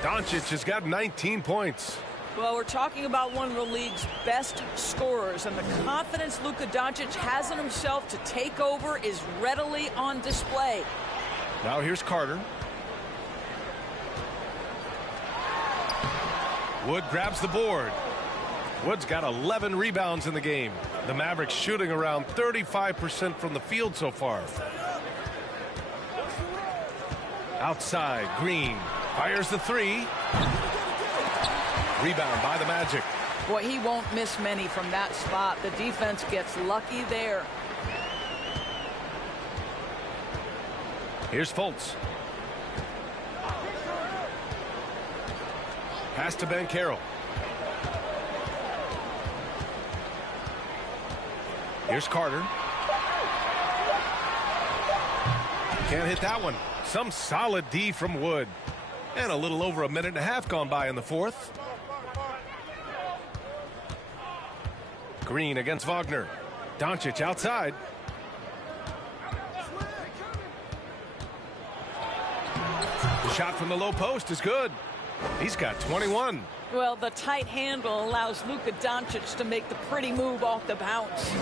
Doncic has got 19 points. Well, we're talking about one of the league's best scorers, and the confidence Luka Doncic has in himself to take over is readily on display. Now here's Carter. Wood grabs the board. Wood's got 11 rebounds in the game. The Mavericks shooting around 35% from the field so far. Outside, Green fires the three. Rebound by the Magic. Boy, he won't miss many from that spot. The defense gets lucky there. Here's Fultz. Pass to Banchero. Here's Carter. Can't hit that one. Some solid D from Wood. And a little over a minute and a half gone by in the fourth. Green against Wagner. Doncic outside. The shot from the low post is good. He's got 21. Well, the tight handle allows Luka Doncic to make the pretty move off the bounce.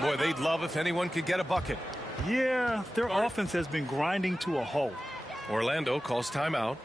Boy, they'd love if anyone could get a bucket. Yeah, their offense has been grinding to a halt. Orlando calls timeout.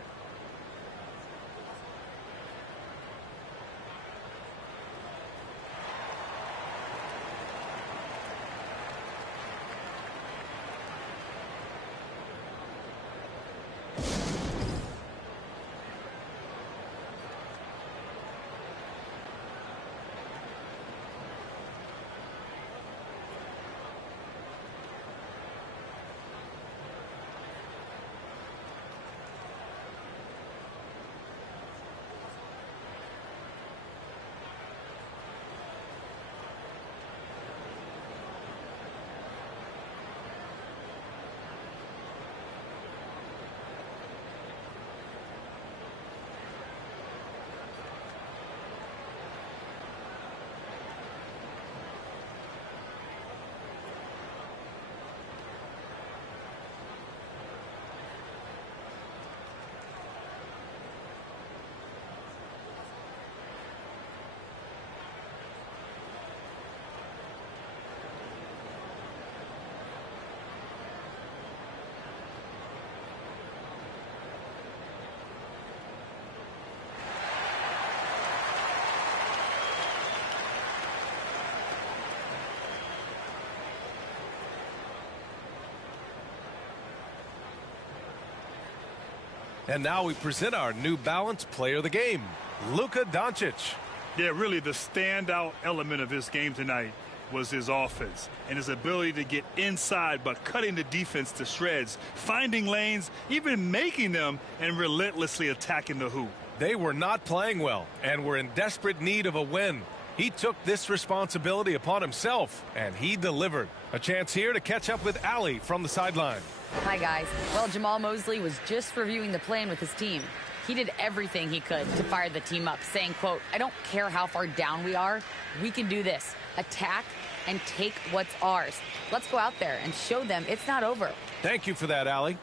And now we present our New Balance player of the game, Luka Doncic. Yeah, really the standout element of his game tonight was his offense and his ability to get inside but cutting the defense to shreds, finding lanes, even making them, and relentlessly attacking the hoop. They were not playing well and were in desperate need of a win. He took this responsibility upon himself, and he delivered. A chance here to catch up with Allie from the sideline. Hi, guys. Well, Jamal Mosley was just reviewing the plan with his team. He did everything he could to fire the team up, saying, quote, "I don't care how far down we are. We can do this. Attack and take what's ours. Let's go out there and show them it's not over." Thank you for that, Allie.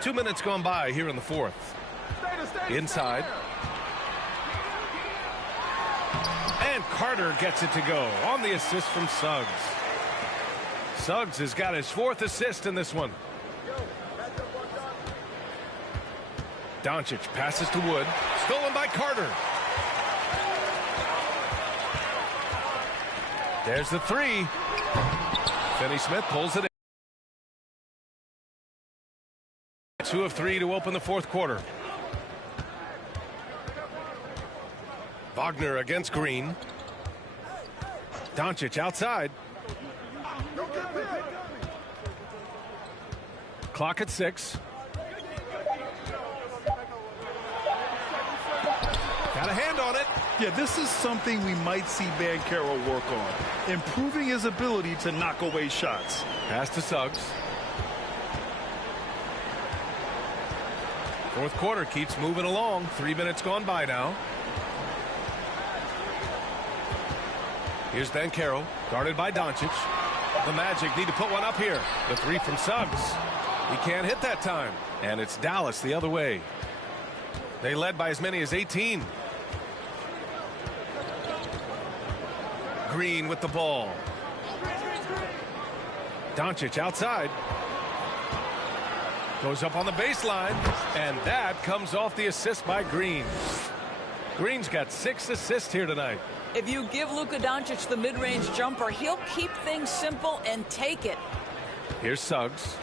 Two minutes gone by here in the fourth. Inside. And Carter gets it to go on the assist from Suggs. Suggs has got his fourth assist in this one. Doncic passes to Wood. Stolen by Carter. There's the three. Finney-Smith pulls it in. 2 of 3 to open the fourth quarter. Wagner against Green. Doncic outside. Clock at 6. Got a hand on it. Yeah, this is something we might see Banchero work on, improving his ability to knock away shots. Pass to Suggs. Fourth quarter keeps moving along. 3 minutes gone by now. Here's Banchero, guarded by Doncic. The Magic need to put one up here. The three from Suggs. He can't hit that time. And it's Dallas the other way. They led by as many as 18. Green with the ball. Doncic outside. Goes up on the baseline, and that comes off the assist by Green. Green's got 6 assists here tonight. If you give Luka Doncic the mid-range jumper, he'll keep things simple and take it. Here's Suggs.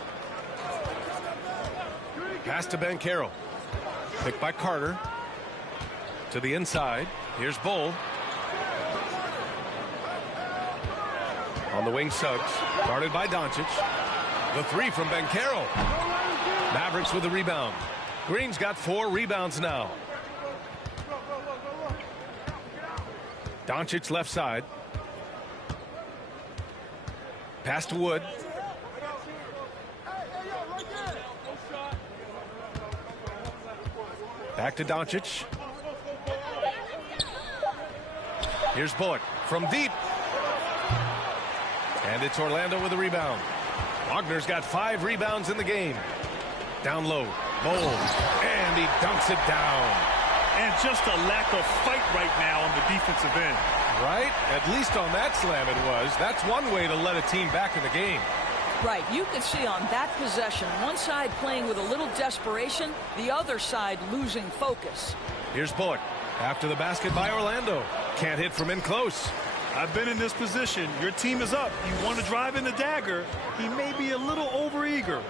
Pass to Banchero. Picked by Carter. To the inside. Here's Bull. On the wing, Suggs. Guarded by Doncic. The 3 from Banchero. Mavericks with the rebound. Green's got 4 rebounds now. Doncic left side. Pass to Wood. Back to Doncic. Here's Bullock from deep. And it's Orlando with a rebound. Wagner's got 5 rebounds in the game. Down low. Bowl. And he dunks it down. And just a lack of fight right now on the defensive end. Right? At least on that slam it was. That's one way to let a team back in the game. Right. You could see on that possession, one side playing with a little desperation, the other side losing focus. Here's Bullock. After the basket by Orlando. Can't hit from in close. I've been in this position. Your team is up. You want to drive in the dagger. He may be a little overeager.